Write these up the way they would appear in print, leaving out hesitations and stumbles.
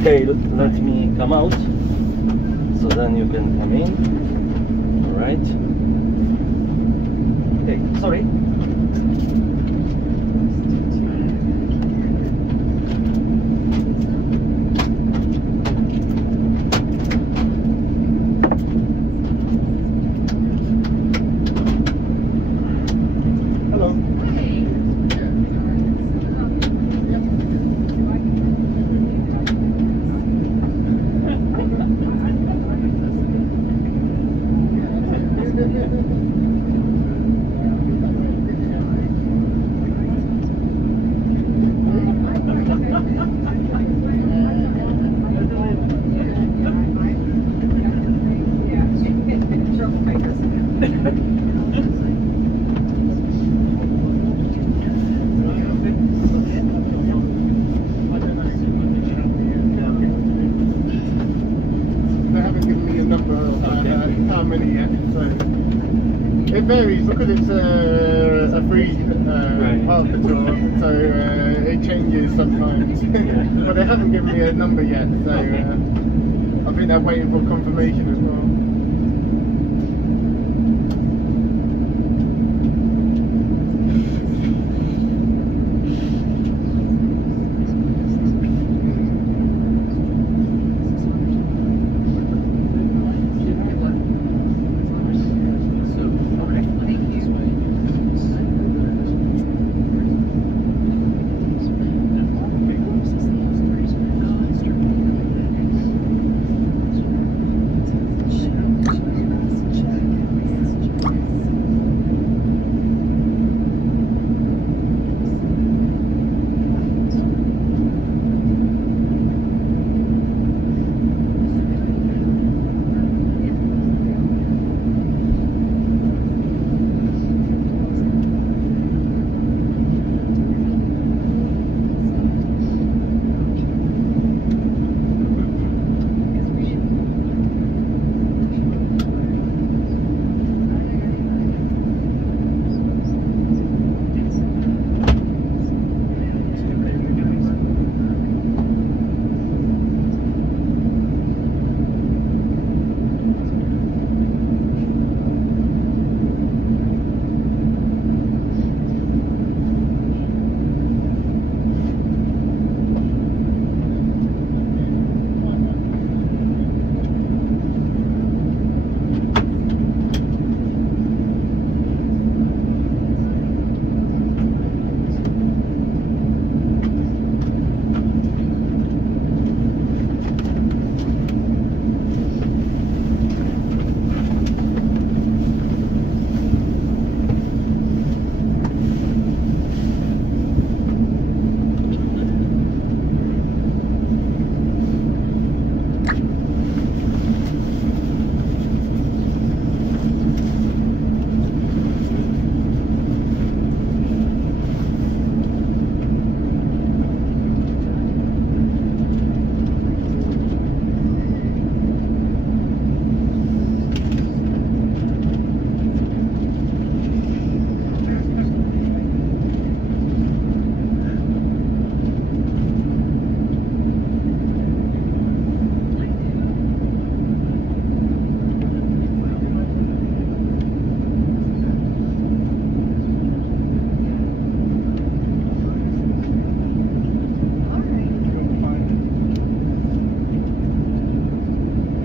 Okay, let me come out, so then you can come in. All right. Okay, sorry. It varies because it's a free part of the tour, so it changes sometimes. But they haven't given me a number yet, so I think they're waiting for confirmation as well.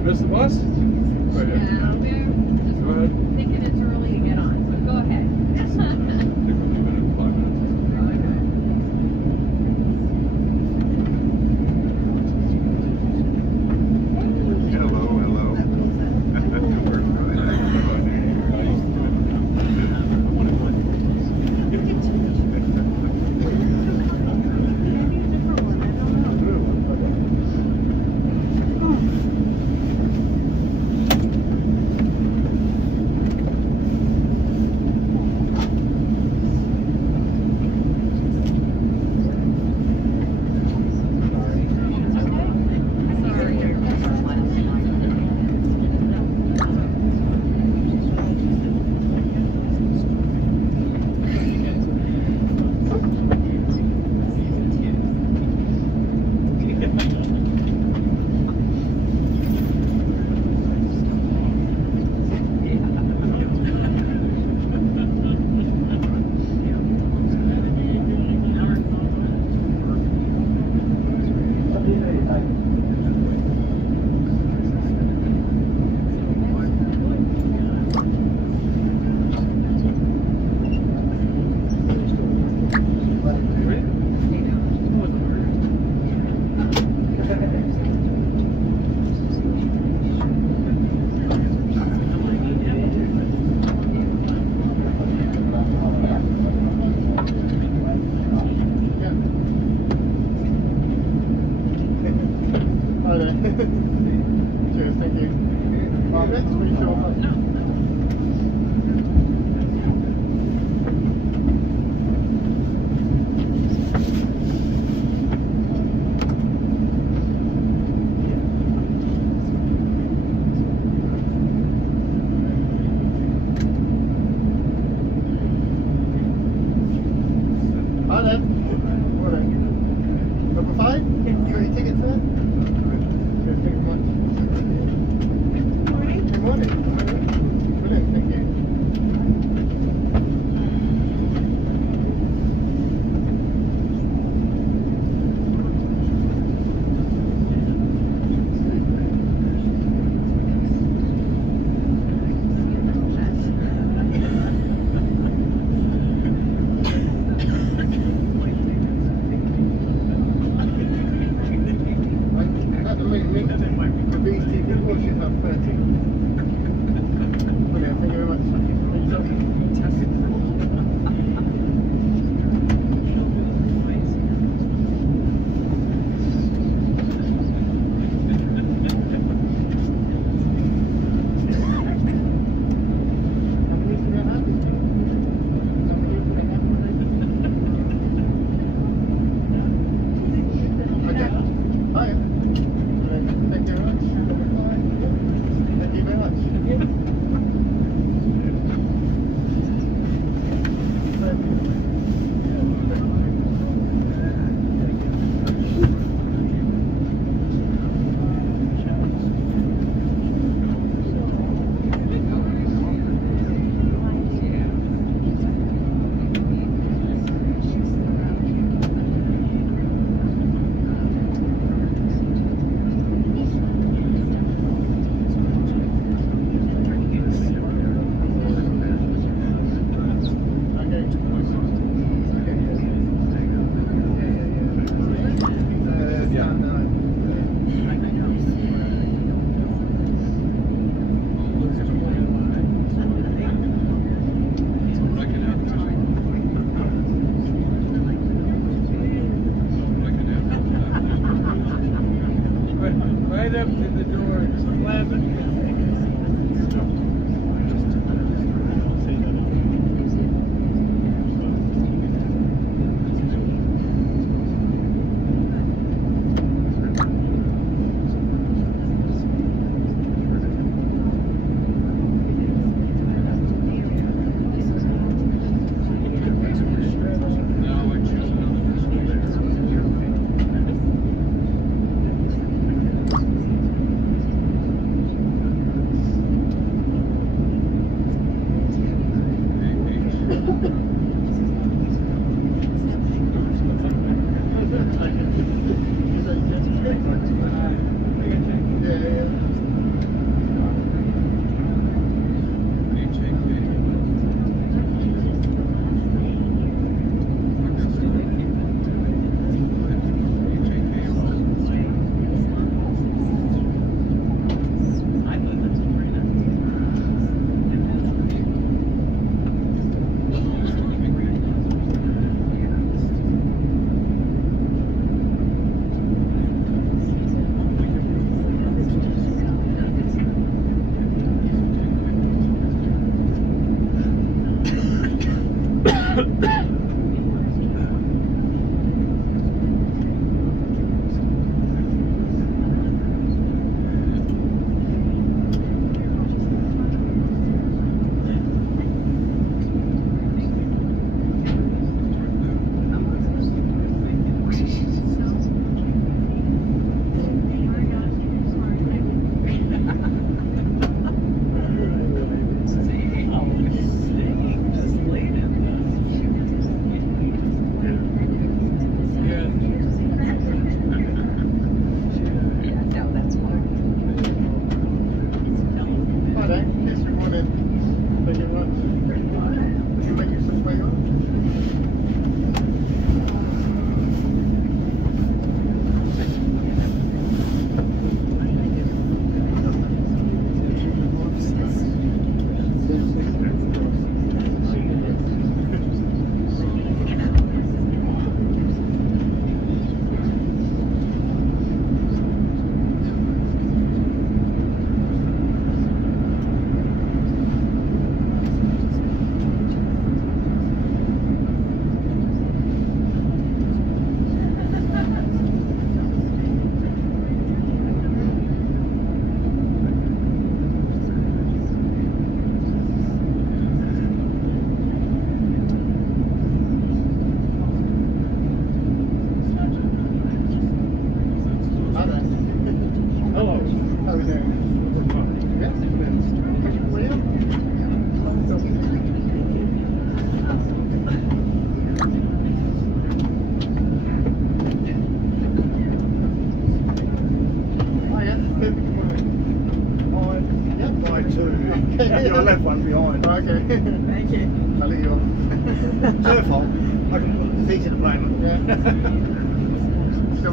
Miss the bus? Right here. Yeah, we're just thinking it's early to get on, so go ahead. I think we'll leave it in 5 minutes. Hello, hello. Cheers, thank you. Margaret, pretty sure. No. Hi there. Morning. Number 5? You got your tickets there? Cheers, thank you very much. Morning. Good morning. Brilliant, thank you. At the moment, the BT people should have 30. Brilliant, thank you very much. Right up to the door, slam it.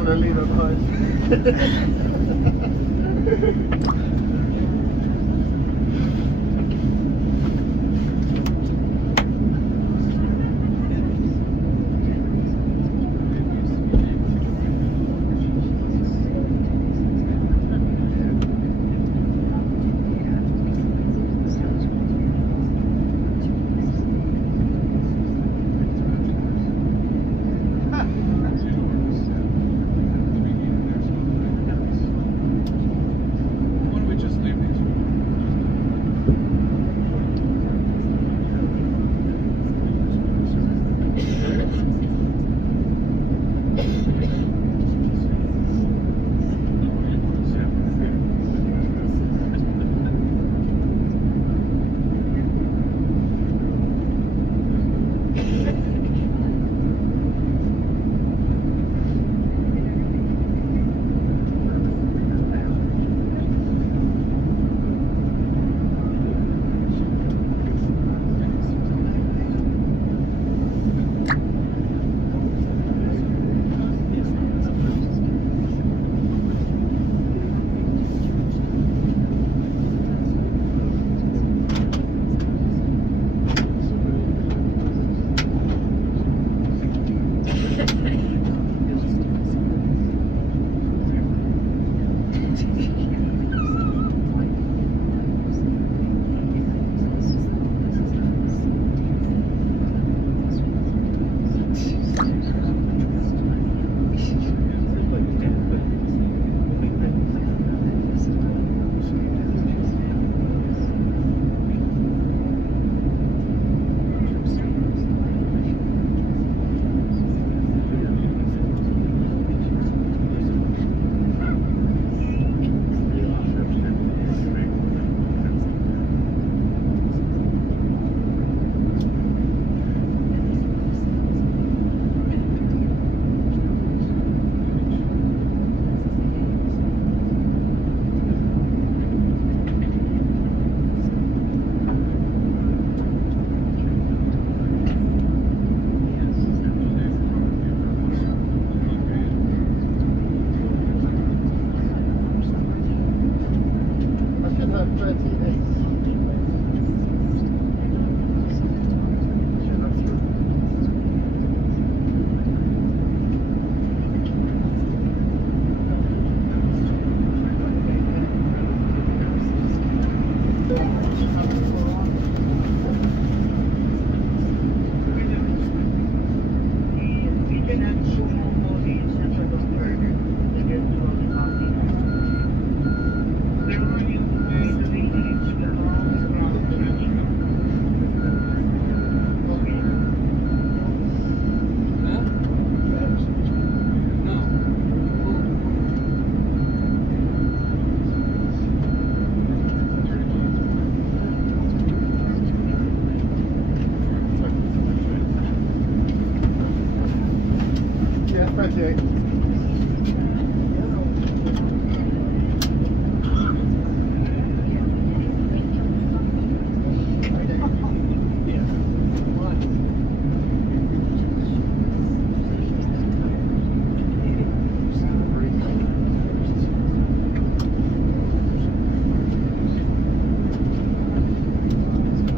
don't want to leave her behind.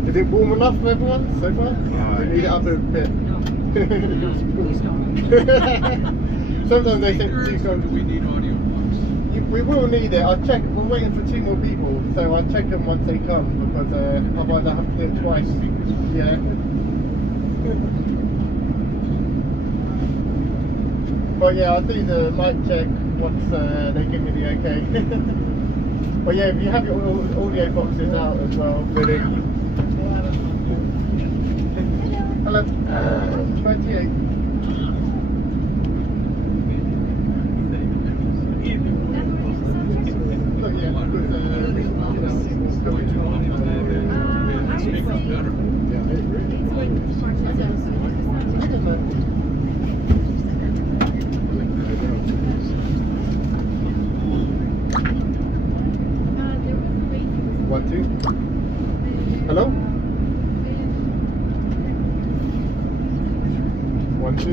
Is it warm enough for everyone so far? We need it up a bit. Sometimes they say do we need audio blocks? We will need it. I'll check. We're waiting for 2 more people, so I'll check them once they come because otherwise I have to do it twice. Yeah. But yeah, I'll do the mic check once they give me the okay. But yeah, if you have your audio boxes out as well, really. Hello. 28. Hello? 1, 2.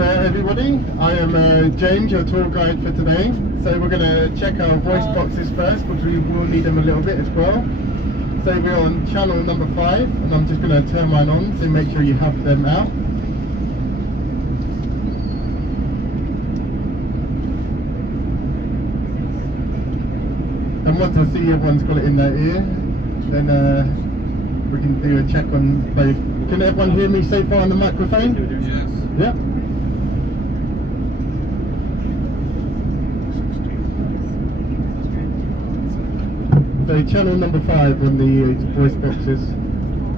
there everybody, I am James, your tour guide for today. So we're going to check our voice boxes first because we will need them a little bit as well. So we're on channel number 5 and I'm just going to turn mine on, so make sure you have them out. And once I see everyone's got it in their ear, then we can do a check on both. Can everyone hear me so far on the microphone? Yes. Yeah. So channel number 5 on the voice boxes.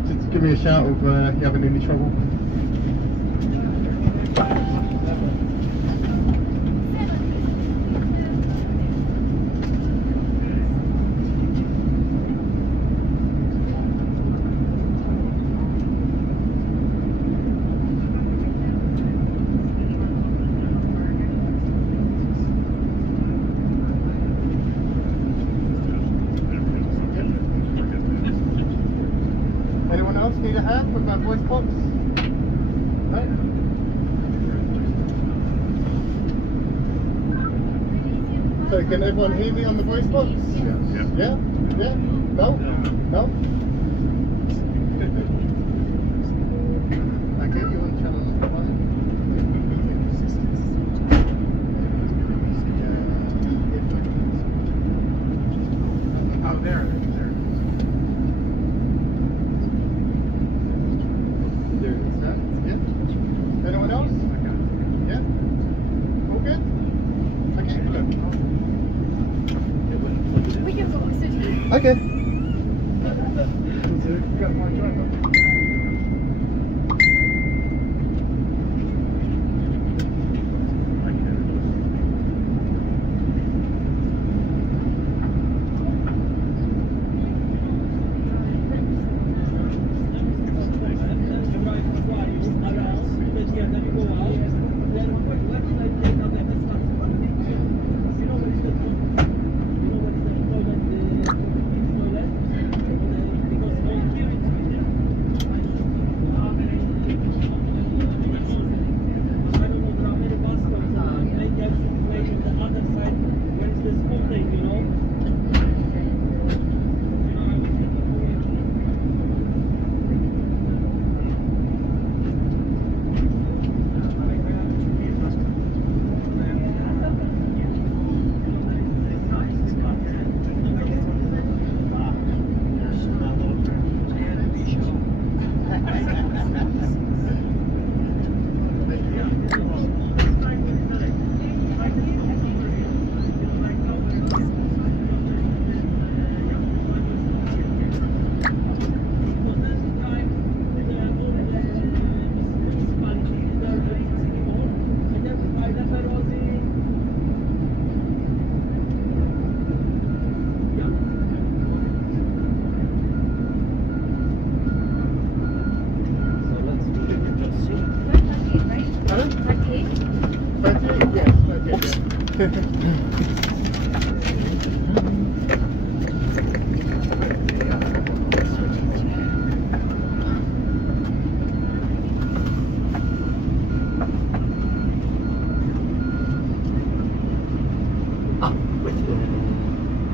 Just give me a shout if you're having any trouble. Anyone else need a hand with my voice box? No? So can everyone hear me on the voice box? Yeah. Yeah? Yeah? No? No? Okay, you on channel number 1? Oh, there. Yeah? Anyone else? Yeah? All good? Okay, We can go sit here. okay.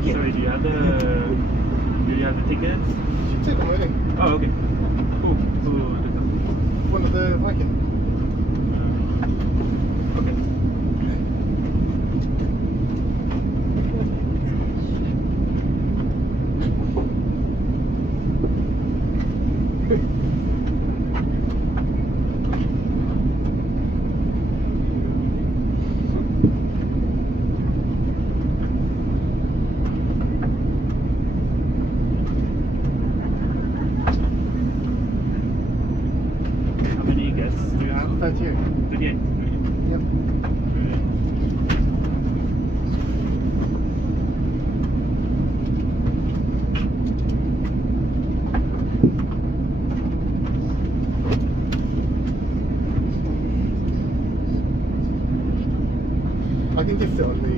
Sorry, do you have the tickets? She took them already. Oh, okay. Who did that? One of the Viking. Okay. How many guests do you have? 38. 38. Yep. I can just sit on the.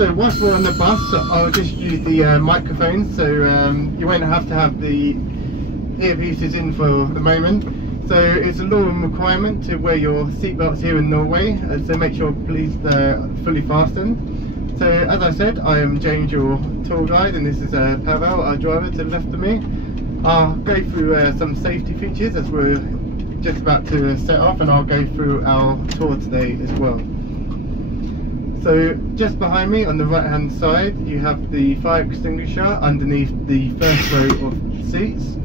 So whilst we're on the bus, I'll just use the microphone, so you won't have to have the earpieces in for the moment. So it's a law and requirement to wear your seatbelts here in Norway, so make sure please they're fully fastened. So as I said, I am James, your tour guide, and this is Pavel, our driver, to the left of me. I'll go through some safety features as we're just about to set off, and I'll go through our tour today as well. So just behind me on the right hand side you have the fire extinguisher underneath the first row of seats.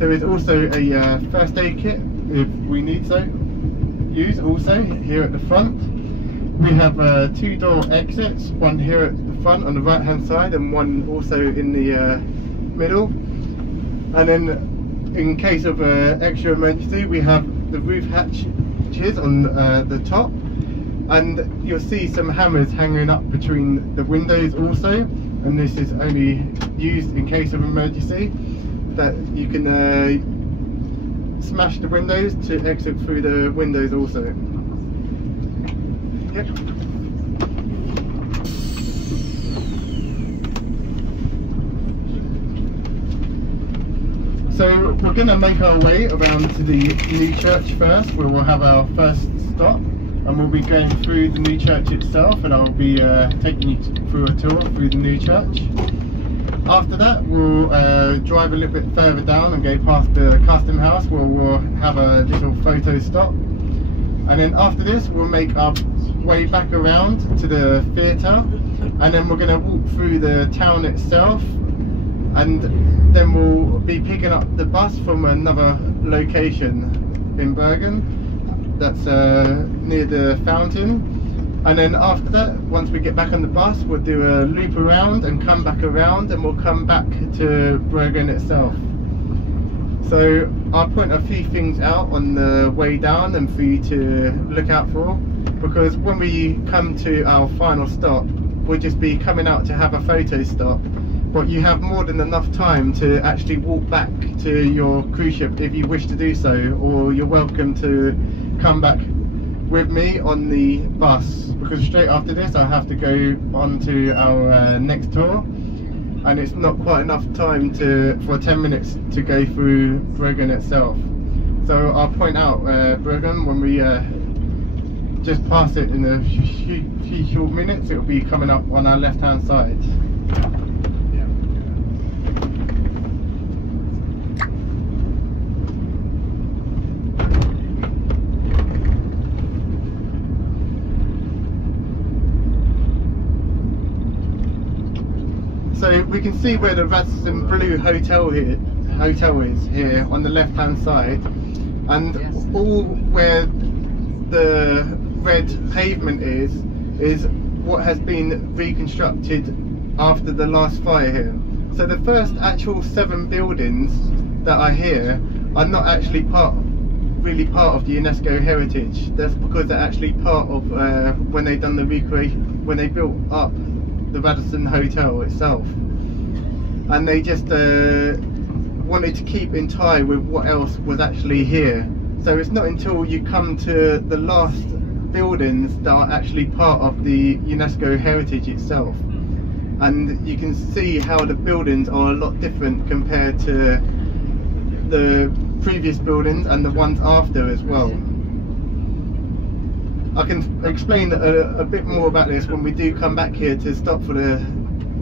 There is also a first aid kit if we need so use also here at the front. We have 2 door exits, one here at the front on the right hand side and one also in the middle. And then in case of extra emergency we have the roof hatches on the top. And you'll see some hammers hanging up between the windows also, and this is only used in case of emergency, that you can smash the windows to exit through the windows also. Yep. So we're going to make our way around to the new church first, where we'll have our first stop. And we'll be going through the new church itself, and I'll be taking you through a tour through the new church. After that we'll drive a little bit further down and go past the custom house, where we'll have a little photo stop. And then after this we'll make our way back around to the theatre, and then we're going to walk through the town itself, and then we'll be picking up the bus from another location in Bergen. That's near the fountain. And then after that, once we get back on the bus, we'll do a loop around and come back around, and we'll come back to Bergen itself. So I'll point a few things out on the way down and for you to look out for, because when we come to our final stop we'll just be coming out to have a photo stop, but you have more than enough time to actually walk back to your cruise ship if you wish to do so, or you're welcome to come back with me on the bus, because straight after this I have to go on to our next tour, and it's not quite enough time for 10 minutes to go through Bergen itself. So I'll point out Bergen when we just pass it in a few short minutes. It'll be coming up on our left hand side. So we can see where the Radisson Blue Hotel is here on the left hand side, and all where the red pavement is what has been reconstructed after the last fire here. So the first actual 7 buildings that are here are not actually really part of the UNESCO heritage. That's because they're actually part of when they done the when they built up the Radisson Hotel itself, and they just wanted to keep in tie with what else was actually here. So it's not until you come to the last buildings that are actually part of the UNESCO heritage itself, and you can see how the buildings are a lot different compared to the previous buildings and the ones after as well. I can explain a bit more about this when we do come back here to stop for the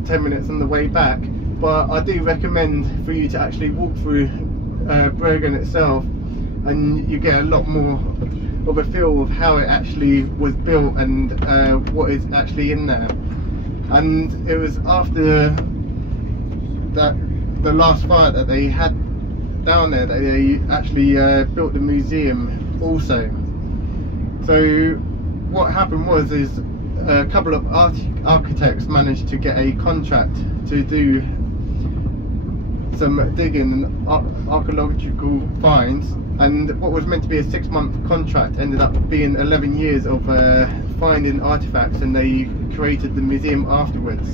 10 minutes on the way back, but I do recommend for you to actually walk through Bergen itself, and you get a lot more of a feel of how it actually was built and what is actually in there. And it was after the last fire that they had down there that they actually built the museum also. So what happened was a couple of architects managed to get a contract to do some digging and archaeological finds, and what was meant to be a 6-month contract ended up being 11 years of finding artifacts, and they created the museum afterwards.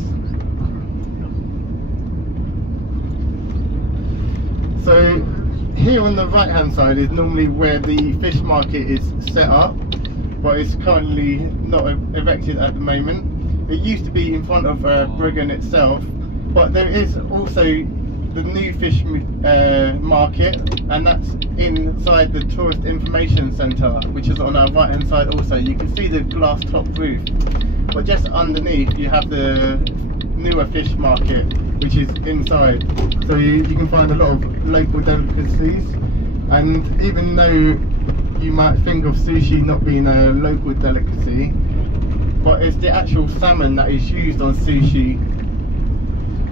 So here on the right hand side is normally where the fish market is set up, but it's currently not erected at the moment. It used to be in front of Bergen itself, but there is also the new fish market, and that's inside the Tourist Information Centre, which is on our right hand side also. You can see the glass top roof, but just underneath you have the newer fish market, which is inside. So you can find a lot of local delicacies, and even though you might think of sushi not being a local delicacy, but it's the actual salmon that is used on sushi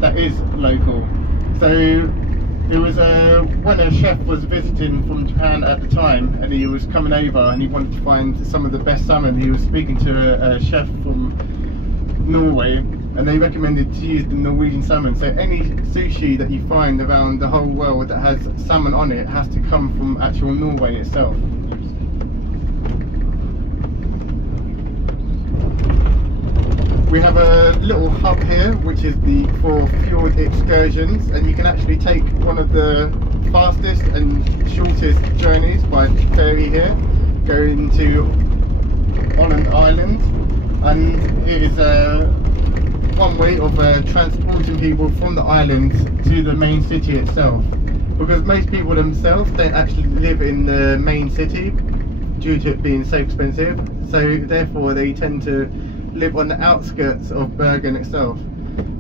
that is local. So it was when a chef was visiting from Japan at the time, and he was coming over and he wanted to find some of the best salmon. He was speaking to a chef from Norway, and they recommended to use the Norwegian salmon. So any sushi that you find around the whole world that has salmon on it has to come from actual Norway itself. We have a little hub here, which is for fjord excursions, and you can actually take one of the fastest and shortest journeys by ferry here, going to Holland Island, and it is one way of transporting people from the island to the main city itself, because most people themselves don't actually live in the main city due to it being so expensive, so therefore they tend to live on the outskirts of Bergen itself.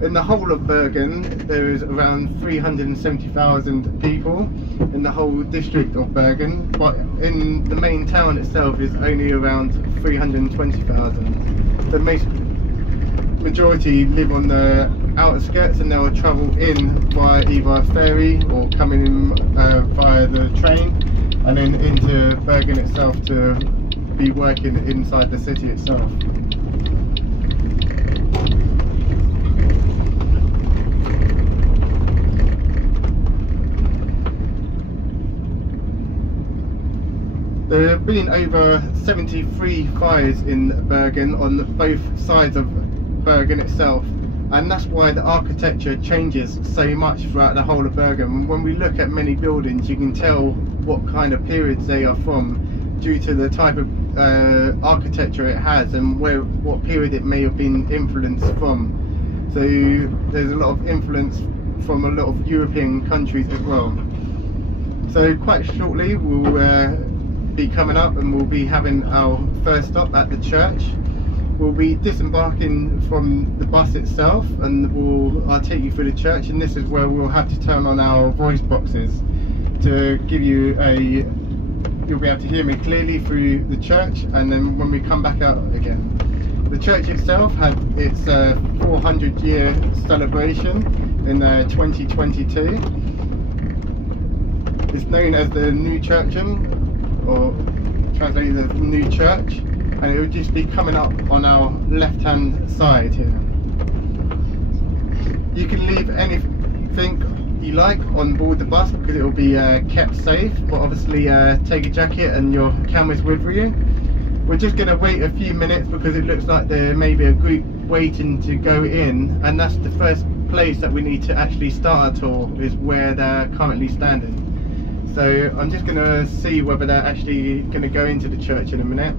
In the whole of Bergen there is around 370,000 people in the whole district of Bergen, but in the main town itself is only around 320,000. The majority live on the outskirts, and they will travel in via either a ferry or coming in via the train, and then into Bergen itself to be working inside the city itself. There have been over 73 fires in Bergen on both sides of Bergen itself, and that's why the architecture changes so much throughout the whole of Bergen. When we look at many buildings, you can tell what kind of periods they are from due to the type of architecture it has and what period it may have been influenced from. So there's a lot of influence from a lot of European countries as well. So quite shortly we'll be coming up, and we'll be having our first stop at the church. We'll be disembarking from the bus itself, and I'll take you through the church, and this is where we'll have to turn on our voice boxes to give you you'll be able to hear me clearly through the church, and then when we come back out again. The church itself had its 400-year celebration in 2022. It's known as the New Churchen, or translated the New Church, and it will just be coming up on our left hand side here. You can leave anything you like on board the bus because it will be kept safe, but obviously take a jacket and your cameras with you. We're just going to wait a few minutes because it looks like there may be a group waiting to go in, and that's the first place that we need to actually start our tour, is where they're currently standing. So I'm just going to see whether they're actually going to go into the church in a minute.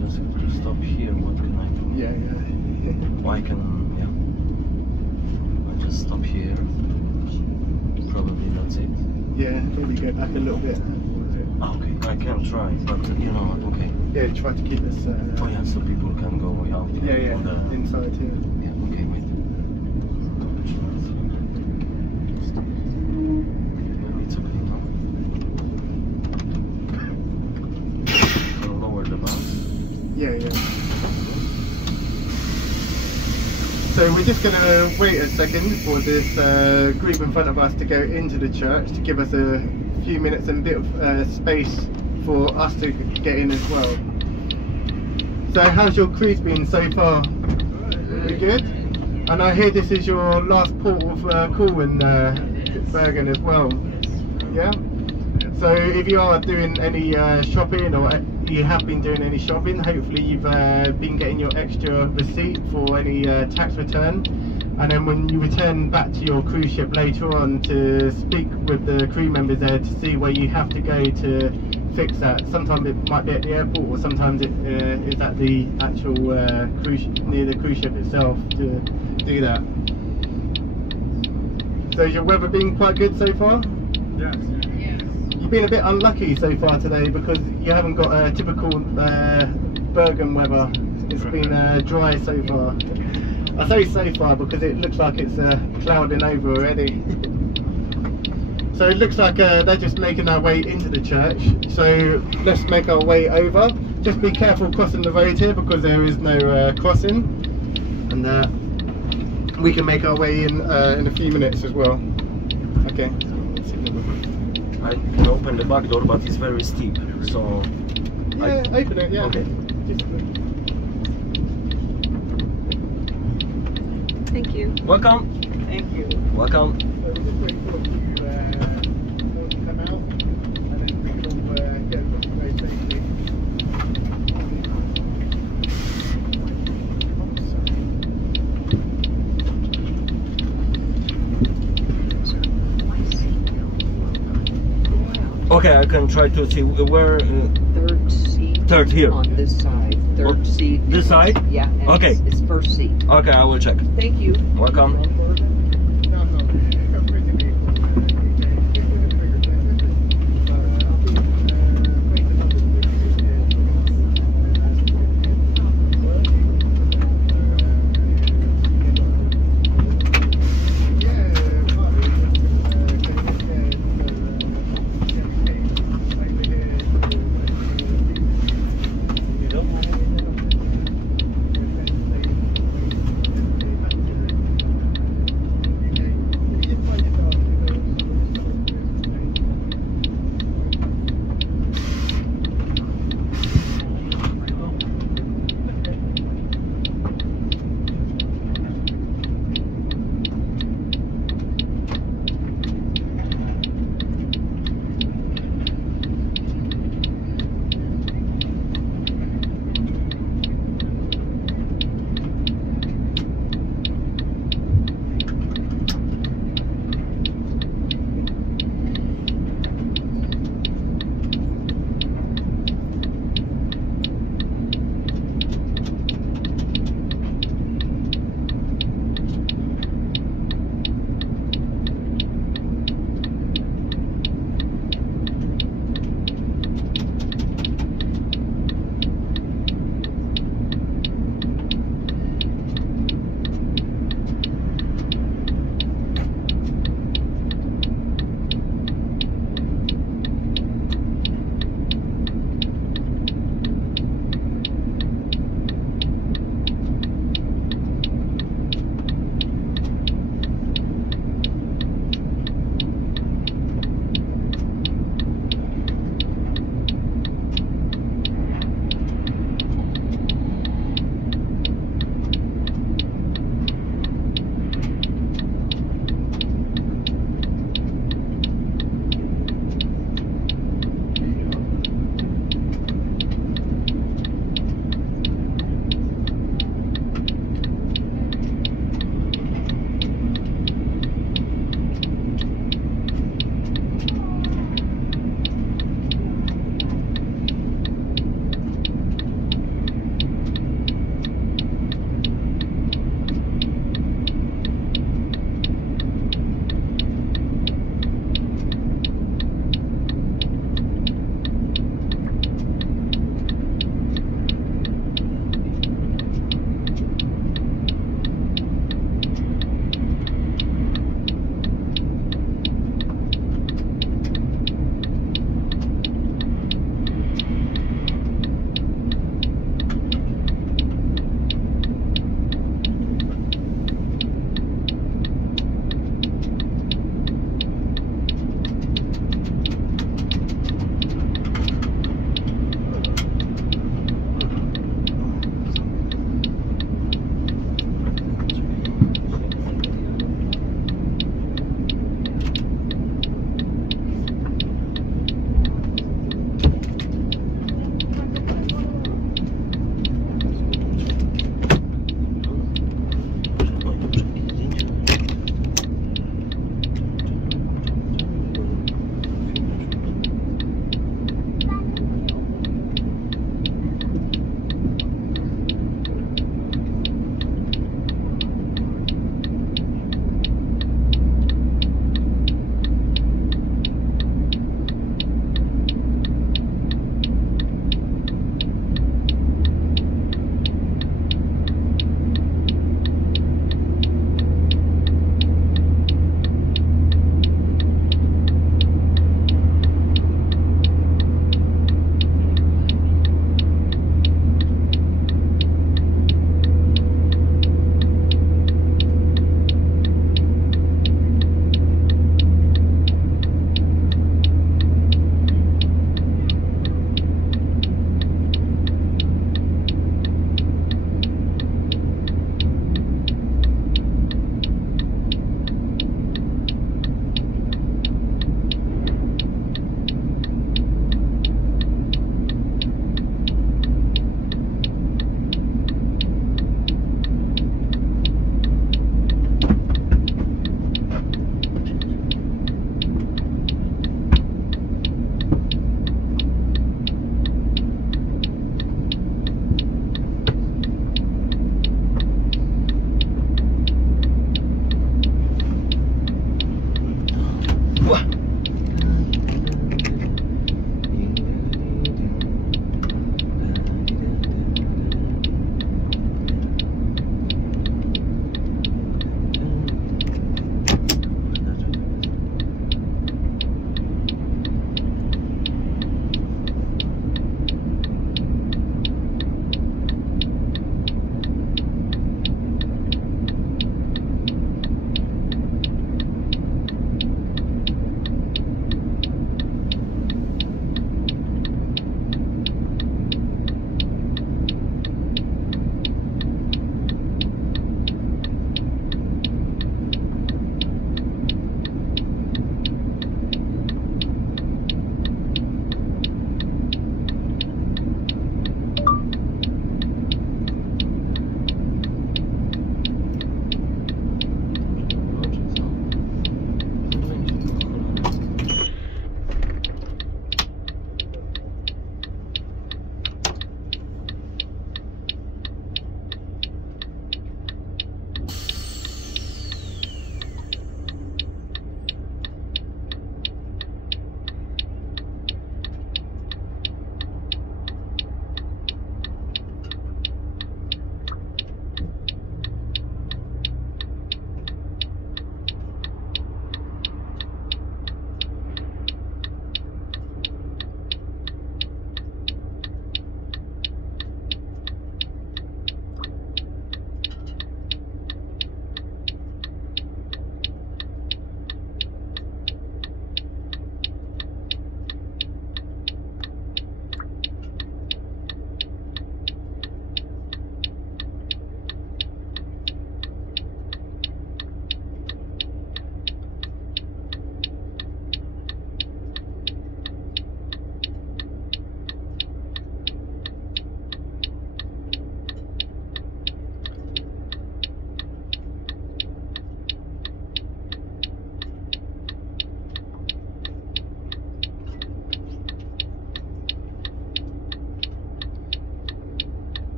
Just to stop here, what can I do? Yeah, yeah. Well, I can, I'll just stop here. Probably that's it. Yeah, maybe go back a little bit. Okay, I can try, but you know what, okay. Yeah, try to keep us... oh yeah, so people can go out. Yeah, on the, inside here. Yeah, okay, wait. Maybe it's okay now. I'll lower the bus. Yeah, yeah. So we're just going to wait a second for this group in front of us to go into the church, to give us a few minutes and a bit of space for us to get in as well. So how's your cruise been so far? Pretty good? And I hear this is your last port of call in Bergen as well. Yeah? So if you are doing any shopping, or you have been doing any shopping, hopefully you've been getting your extra receipt for any tax return, and then when you return back to your cruise ship later on, to speak with the crew members there to see where you have to go to fix that. Sometimes it might be at the airport, or sometimes it is at the actual cruise, near the cruise ship itself to do that. So has your weather been quite good so far? Yes. You've been a bit unlucky so far today because you haven't got a typical Bergen weather. It's been dry so far. I say so far because it looks like it's clouding over already. So it looks like they're just making their way into the church. So let's make our way over. Just be careful crossing the road here because there is no crossing. And we can make our way in a few minutes as well. Okay. I can open the back door, but it's very steep. So yeah, open it. Yeah. Okay. Thank you. Welcome. Thank you. Welcome. So we're just waiting for you to come out, and then we can all get across the road safely. Okay, I can try to see where. Third seat. Third here. On this side. Third seat. This side? Yeah. And Okay. It's first seat. Okay, I will check. Thank you. Welcome.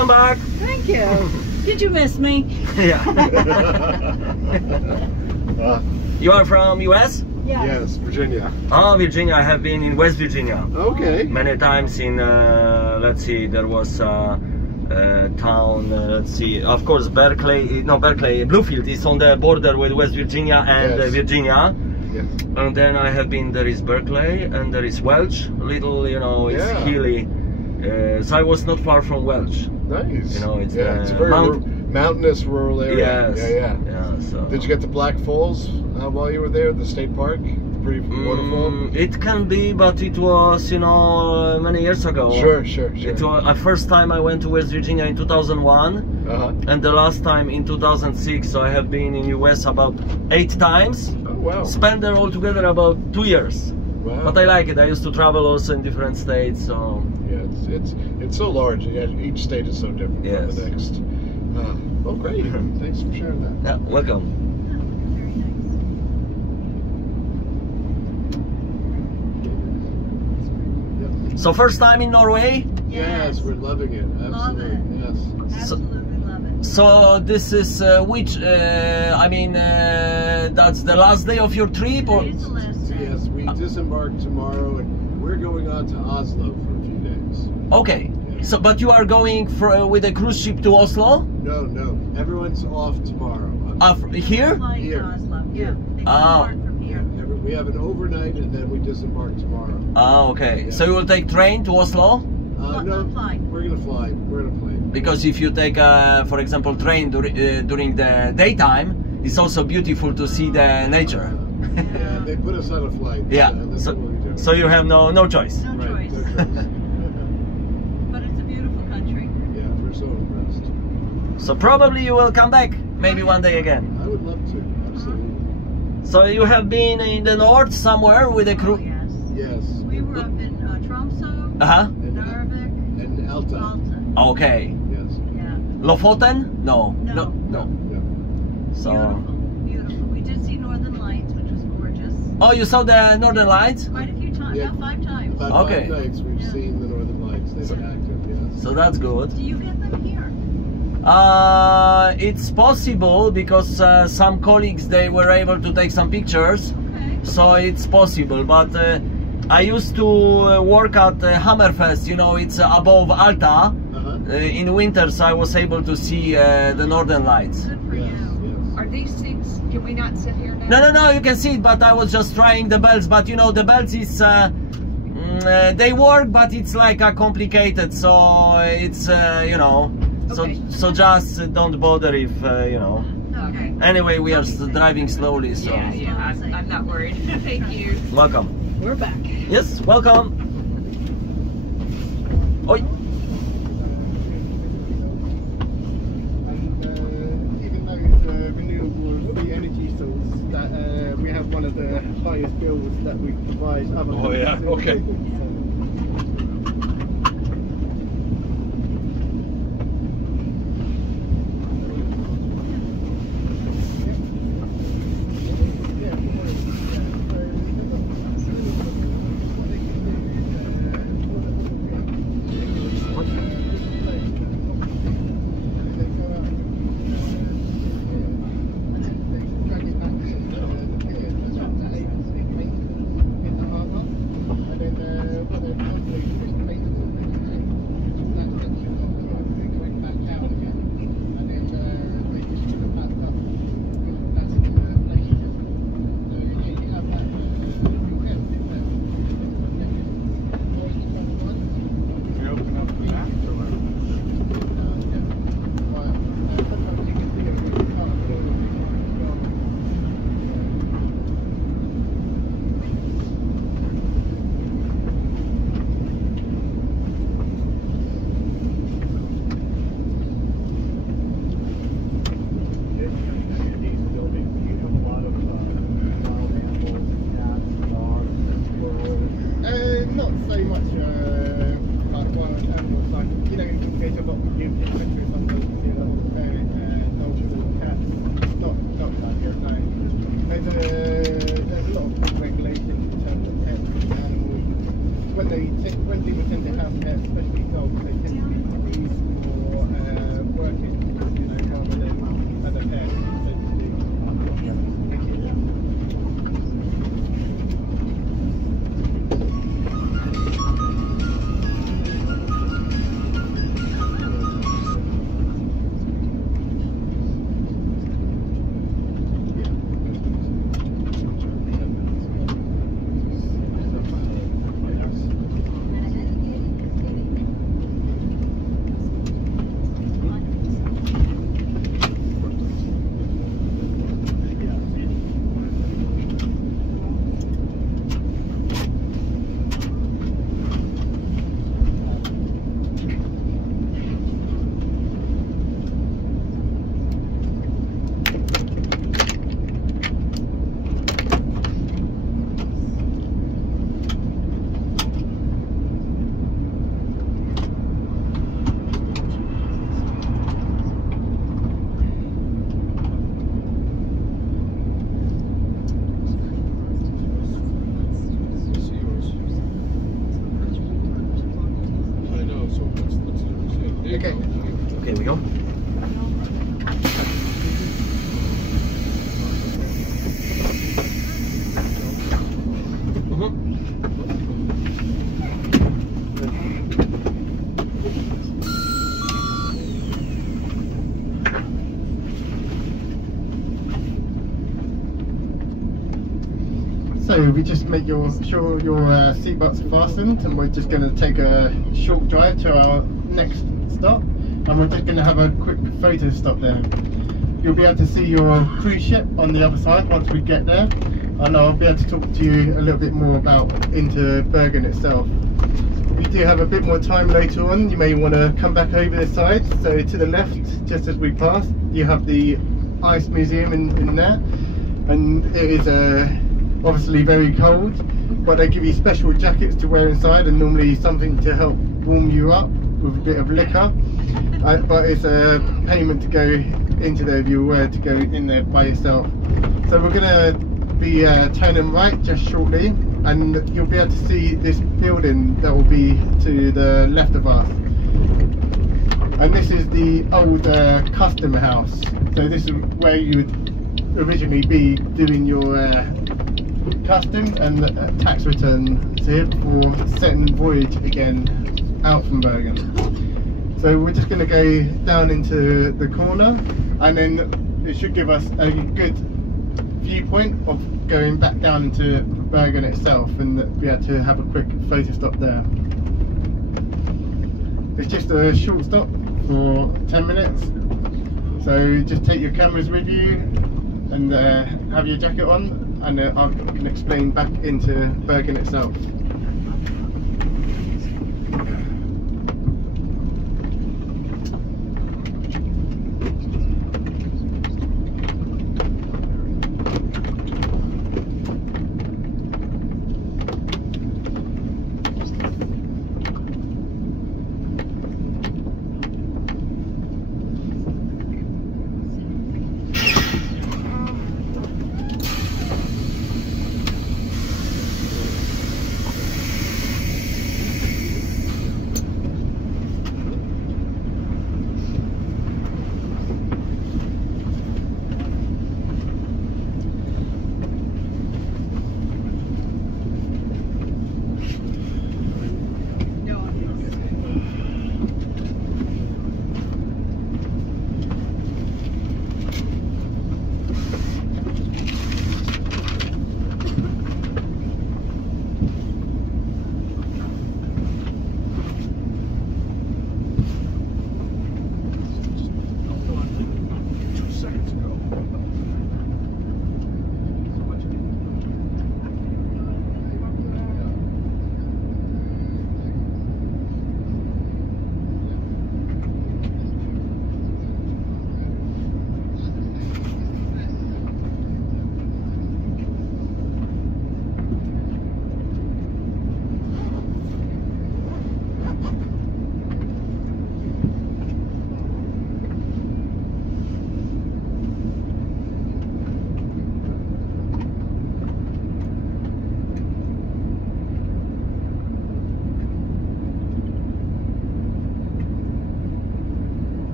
Welcome back. Thank you. Did you miss me? Yeah. You are from US? Yes, Virginia. Oh, Virginia. I have been in West Virginia. Okay. Many times in, let's see, there was town, let's see, of course, Berkeley, no, Berkeley, Bluefield is on the border with West Virginia and Yes. Virginia. Yes. And then I have been, there is Berkeley and there is Welch, little, you know, it's Yeah. hilly. So I was not far from Welch. Nice. You know, it's, it's a very mountainous rural area. Yes. Yeah. So. Did you get to Black Falls while you were there, the state park? Pretty waterfall? It can be, but it was, you know, many years ago. Sure. It was first time I went to West Virginia in 2001, and the last time in 2006. So I have been in US about 8 times. Oh wow! Spent there altogether about 2 years. Wow. But I like it. I used to travel also in different states. So yeah, it's so large. Yeah, each state is so different from the next. Well, great. Thanks for sharing that. yeah, welcome. So first time in Norway. Yes, we're loving it. Absolutely. Yes. Absolutely love it. So this is which? I mean, that's the last day of your trip, or? Today's the last day. Yes, we disembark tomorrow, and we're going on to Oslo for a few days. Okay. So, but you are going with a cruise ship to Oslo? No, everyone's off tomorrow. Here? Flying Here. to Oslo. Here. Yeah. They Oh. start from here. We have an overnight, and then we disembark tomorrow. Okay. Yeah. So you will take train to Oslo? No, fly. we're gonna fly. We're gonna plane. Because if you take, for example, train during the daytime, it's also beautiful to see the nature. Yeah, they put us on a flight. Yeah. That's So, what we do. so you have no choice. No Right, choice. no choice. But it's a beautiful country. Yeah, we're so impressed. So probably you will come back, maybe one day again. I would love to. Absolutely. So you have been in the north somewhere with a Oh, crew? yes. Yes. We were up in Tromsø, Uh-huh. Narvik, And Alta. Alta. Okay. Yes. Yeah. Lofoten? No. No. Yeah. So. Beautiful. We did see Northern Lights, which was gorgeous. Oh, you saw the Northern Lights? Quite a few times, Yeah. about 5 times. About Okay. 5 nights we've Yeah. seen the Northern Lights. They've been active. Yes. So that's good. Do you get them here? It's possible because some colleagues, they were able to take some pictures. Okay. So it's possible, but I used to work at Hammerfest, you know, it's above Alta. In winters I was able to see the Northern Lights. Good for Yes. you. Yes. Are these seats, can we not sit here now? No, you can see it, but I was just trying the belts. But you know, the belts is, they work, but it's like a complicated, so it's, you know, Okay. so just don't bother if, you know. Okay. Anyway, we are driving slowly, so. Yeah, I'm not worried. Thank you. Welcome. We're back. Yes, welcome. Oi. And even though it's renewable the energy source, that we have one of the highest bills that we provide other Oh, yeah? Okay. Not so much like wild animals, like, you know, there's a lot of European countries, sometimes you see a lot of dogs and cats. Not like here, no. There's a lot of regulation in terms of pets and animals. When people tend to have pets, especially dogs, they tend to be released more working, you know, rather than as a pair. Okay. Okay, we go. So we just make sure your seatbelts are fastened, and we're just going to take a short drive to our next stop, and we're just going to have a quick photo stop there. You'll be able to see your cruise ship on the other side once we get there, and I'll be able to talk to you a little bit more about into Bergen itself. If you do have a bit more time later on, you may want to come back over this side. So to the left, just as we pass, you have the ice museum in there, and it is obviously very cold, but they give you special jackets to wear inside, and normally something to help warm you up with a bit of liquor, but it's a payment to go into there if you were to go in there by yourself. So we're going to be turning right just shortly, and you'll be able to see this building that will be to the left of us, and this is the old custom house. So this is where you would originally be doing your customs and tax returns here before setting voyage again out from Bergen. So we're just going to go down into the corner, and then it should give us a good viewpoint of going back down into Bergen itself, and be able to have a quick photo stop there. It's just a short stop for 10 minutes, so just take your cameras with you and have your jacket on, and I can explain back into Bergen itself.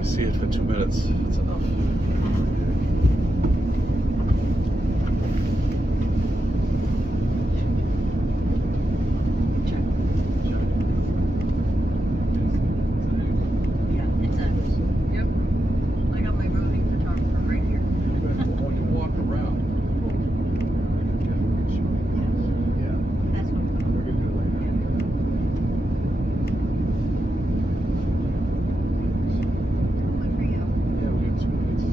you see it for 2 minutes, it's enough. Yeah, it's a, yep. I got my roving photographer right here. When you walk around, Yeah. That's what We're gonna do it later. good for you. yeah, we have 2 minutes.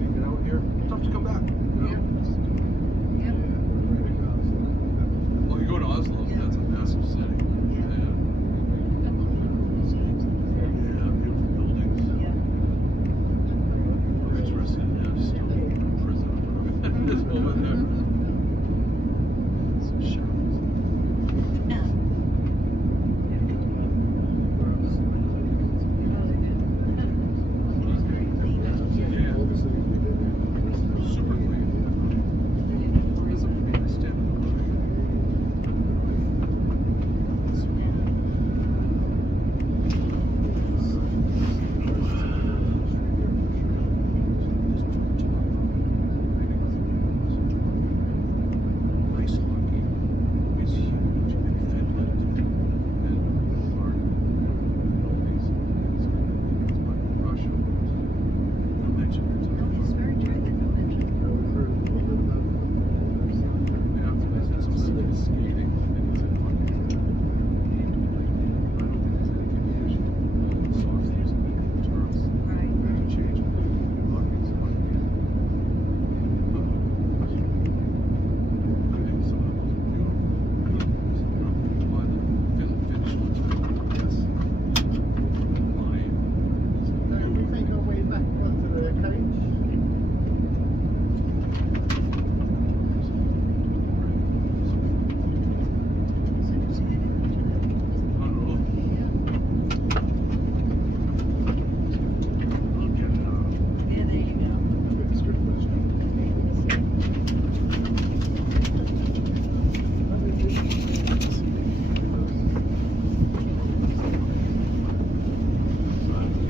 You get out here, it's tough to come back. You know? Yep. Yeah, we're ready to go. Well, you go to Oslo, Yeah. that's a massive city. Yeah. Yeah, beautiful buildings. Yeah. I'm interested in that still prison this moment there. Some shadows. Yeah. Super clean. Tourism, I stand in the living. Ice hockey is huge in Finland and Denmark and all these things. But Russia, no mention of No, it. it's very true that you mentioned. Yeah, there's some skating and it's in hockey. I don't think there's any confusion. Soft using terms Right. to change it. Hockey is hockey. I think some of them are beautiful. Why the Finnish ones are yes. Lion. So we make our way back onto the coach. I don't know. Look at Yeah, there you go.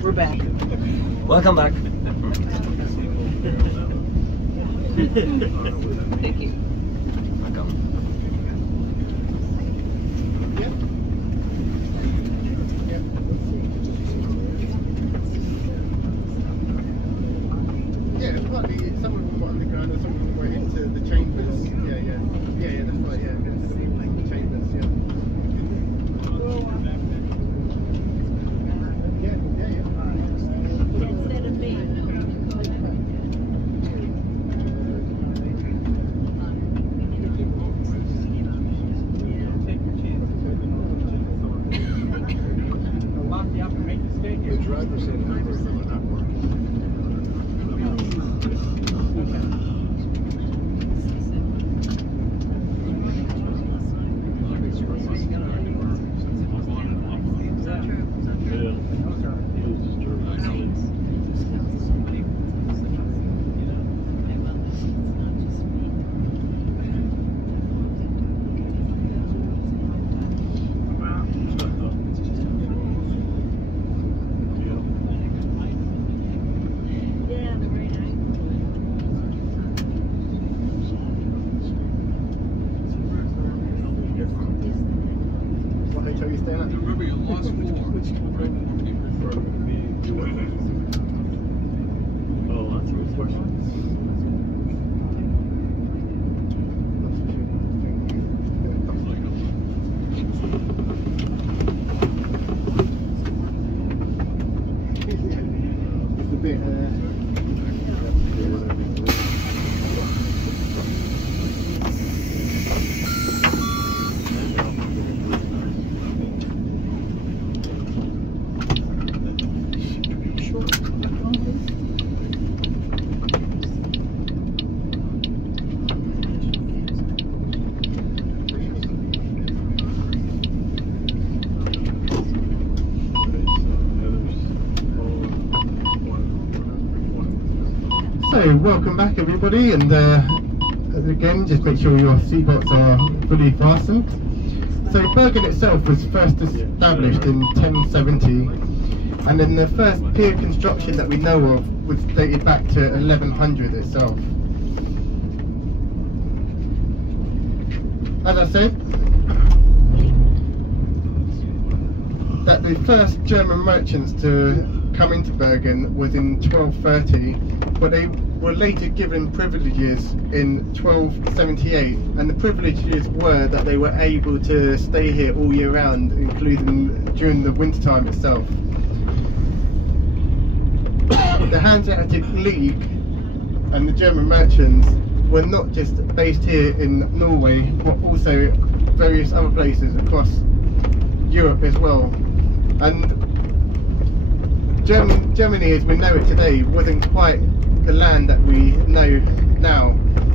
We're back. Welcome back. Thank you. Welcome. Yeah. Yeah, it's partly some of them were underground and some of them were into the chambers. Yeah, that's right. Yeah, into the chambers. Yeah. Instead of me. the driver's ed numbers are not working. Hotel you staying at? Remember, you lost 4. Right? 4 people. Oh, that's a good question. It's a bit. So, welcome back everybody, and again, just make sure your seatbelts are fully fastened. So, Bergen itself was first established in 1070 And then the first pier construction that we know of was dated back to 1100 itself. As I said, that the first German merchants to come into Bergen was in 1230, but they were later given privileges in 1278, and the privileges were that they were able to stay here all year round, including during the winter time itself. The Hanseatic League and the German merchants were not just based here in Norway, but also various other places across Europe as well. And Germany as we know it today wasn't quite the land that we know now,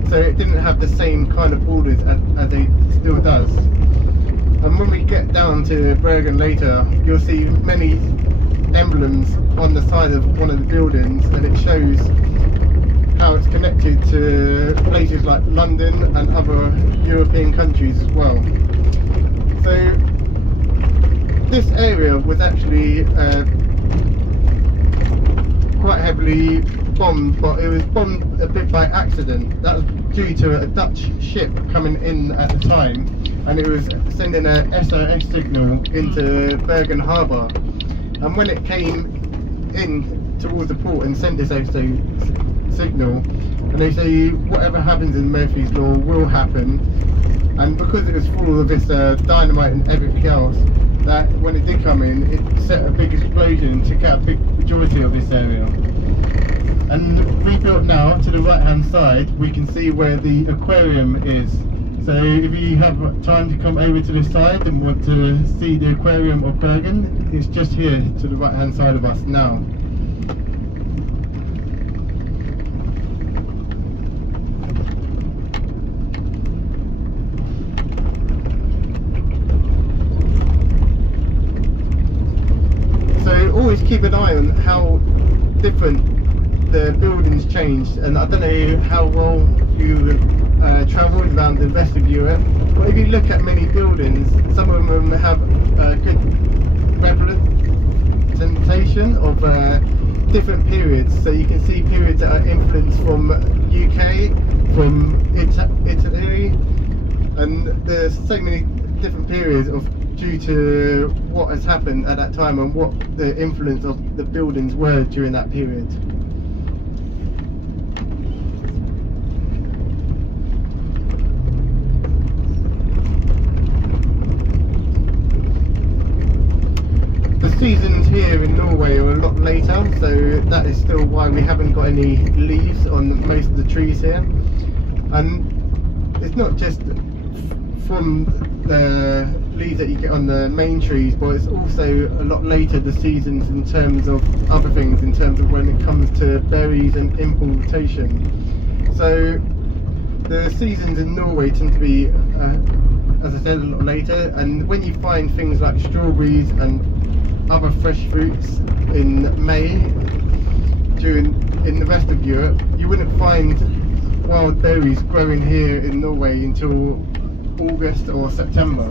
so it didn't have the same kind of borders as it still does. And when we get down to Bergen later, you'll see many emblems on the side of one of the buildings, and it shows how it's connected to places like London and other European countries as well. So this area was actually quite heavily bombed, but it was bombed a bit by accident. That was due to a Dutch ship coming in at the time, and it was sending a SOS signal into Bergen Harbour. And when it came in towards the port and sent this SOS signal, and they say whatever happens in Murphy's Law will happen, and because it was full of this dynamite and everything else, that when it did come in, it set a big explosion, took out a big majority of this area. And rebuilt now, to the right hand side, we can see where the aquarium is. So if you have time to come over to this side and want to see the aquarium of Bergen, it's just here to the right hand side of us now. So always keep an eye on how different the buildings changed, and I don't know how well you travelled around the rest of Europe, but if you look at many buildings, some of them have a good representation of different periods. So you can see periods that are influenced from UK, from Italy, and there's so many different periods due to what has happened at that time and what the influence of the buildings were during that period. The seasons here in Norway are a lot later, so that is still why we haven't got any leaves on most of the trees here. And it's not just from the leaves that you get on the main trees, but it's also a lot later the seasons in terms of other things, in terms of when it comes to berries and importation. So the seasons in Norway tend to be, as I said, a lot later, and when you find things like strawberries and other fresh fruits in May in the rest of Europe, you wouldn't find wild berries growing here in Norway until August or September.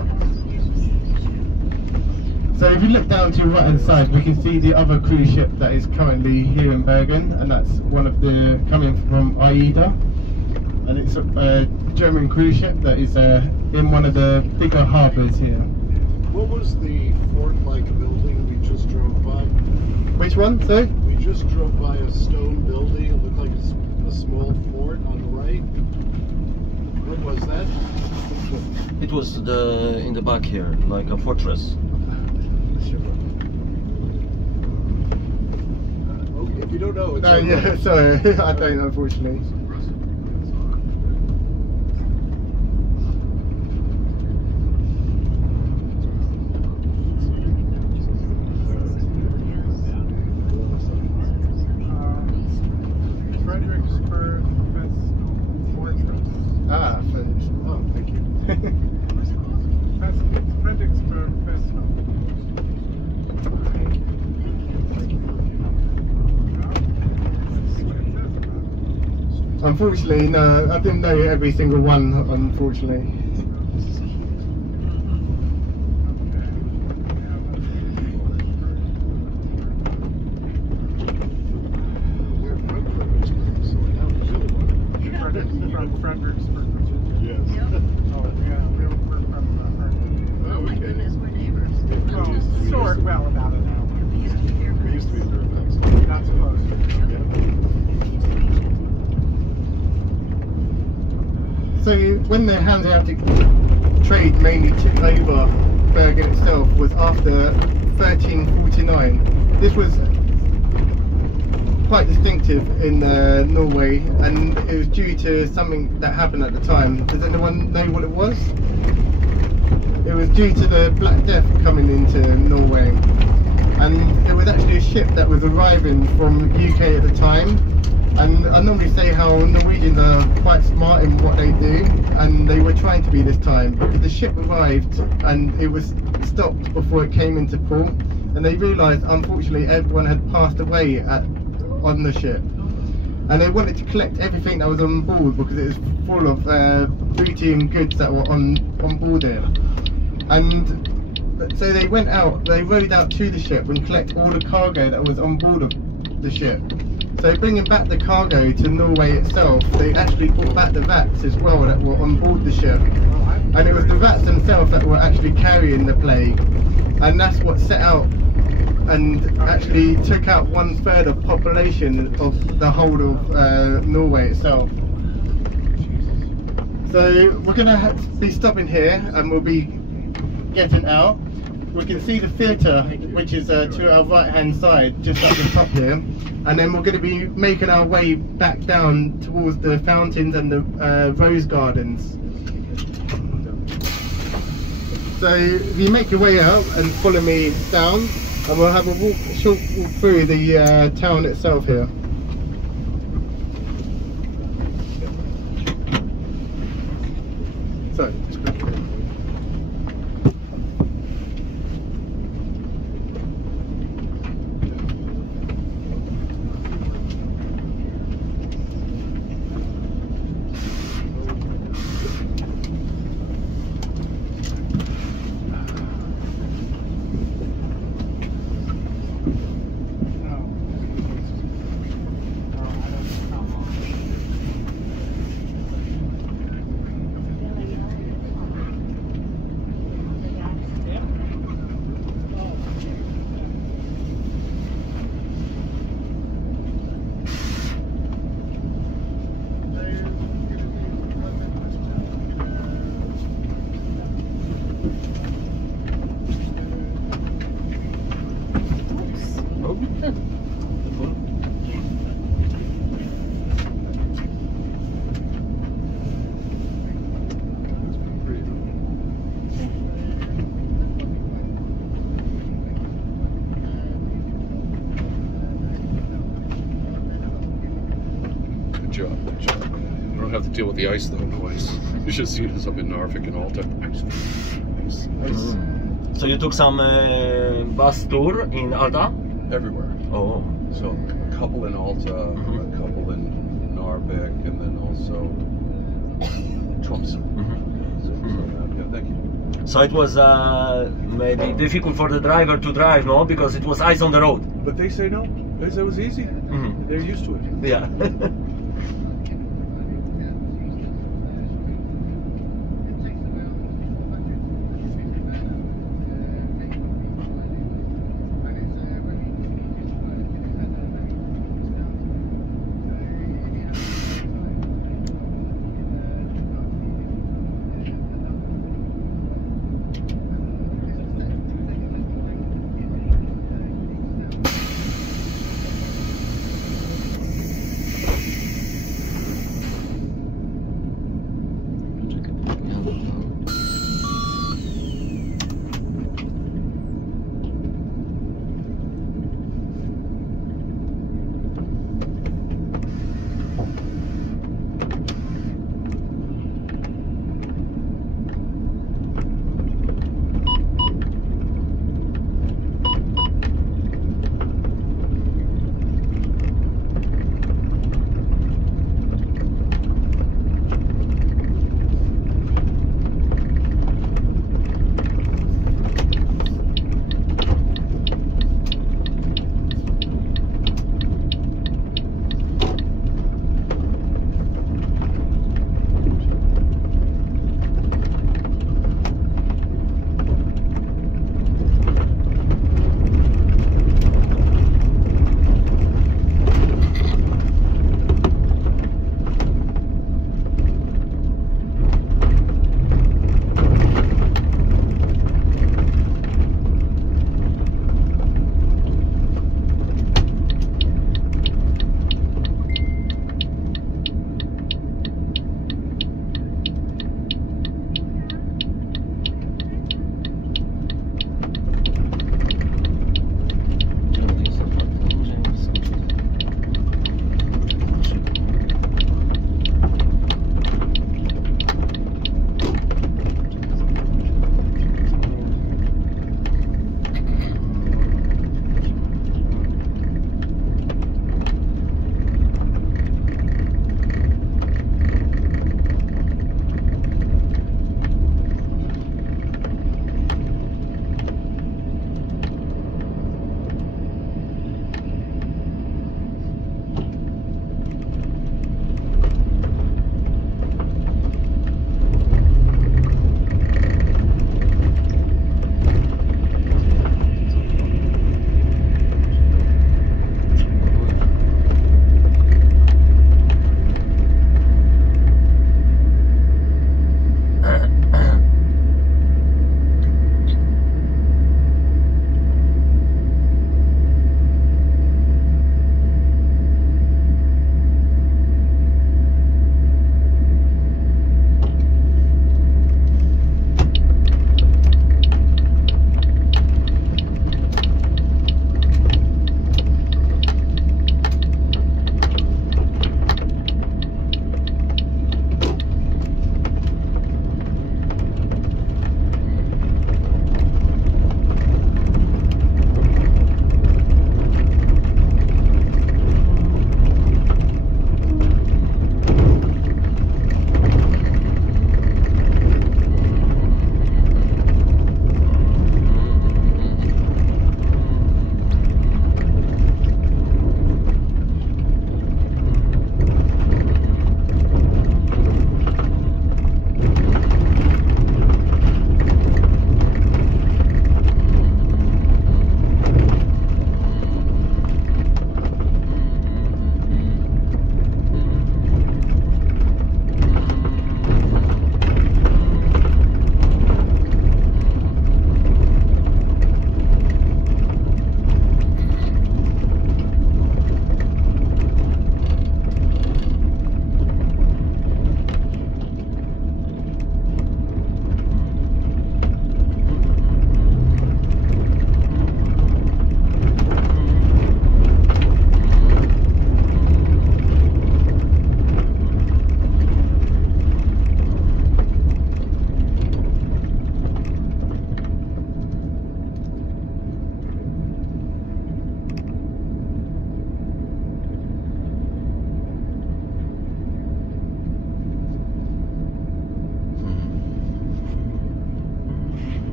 So if you look down to your right hand side, we can see the other cruise ship that is currently here in Bergen, and that's one of the coming from Aida, and it's a German cruise ship that is in one of the bigger harbours here. What was the fort-like building we just drove by? Which one, sir? We just drove by a stone building. It looked like a small fort on the right. What was that? It was in the back here, like a fortress. Okay, if you don't know, it's No, yeah, sorry, I don't, unfortunately. Ah, thanks. Oh, thank you. Fredericksburg Festival. Unfortunately, no, I didn't know every single one, unfortunately. when the Hanseatic trade mainly took over Bergen itself was after 1349. This was quite distinctive in Norway, and it was due to something that happened at the time. Does anyone know what it was? It was due to the Black Death coming into Norway, and it was actually a ship that was arriving from UK at the time. And I normally say how Norwegians are quite smart in what they do, and they were trying to be this time, because the ship arrived and it was stopped before it came into port, and they realised unfortunately everyone had passed away on the ship, and they wanted to collect everything that was on board because it was full of booty and goods that were on board it. And so they went out, they rowed out to the ship and collect all the cargo that was on board of the ship. So bringing back the cargo to Norway itself, they actually brought back the rats as well that were on board the ship, and it was the rats themselves that were actually carrying the plague, and that's what set out and actually took out 1/3 of population of the whole of Norway itself. So we're going to be stopping here, and we'll be getting out. We can see the theatre, which is to our right hand side, just up the top here, and then we're going to be making our way back down towards the fountains and the rose gardens. So if you make your way out and follow me down, and we'll have a short walk through the town itself here. So, Good job. You don't have to deal with the ice though, no ice. You should see this up in Norfolk and Alta. Ice. So you took some bus tour in Alta? Everywhere. Oh. So a couple in Alta, a couple in Narvik, and then also Tromsø. Yeah, thank you. So it was maybe difficult for the driver to drive, no? Because it was ice on the road. But they say no. They say it was easy. They're used to it. Yeah.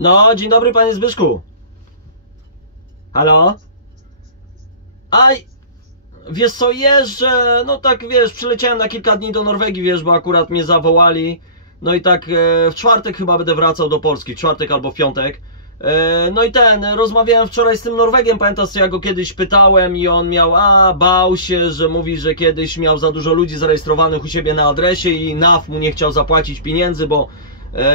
No, dzień dobry panie Zbyszku. Halo? Aj, wiesz co, jeżdżę, no tak wiesz, przyleciałem na kilka dni do Norwegii, wiesz, bo akurat mnie zawołali. No i tak w czwartek chyba będę wracał do Polski, w czwartek albo w piątek. No i rozmawiałem wczoraj z tym Norwegiem, pamiętasz, co ja go kiedyś pytałem i on miał, bał się, że mówi, że kiedyś miał za dużo ludzi zarejestrowanych u siebie na adresie i NAF mu nie chciał zapłacić pieniędzy, bo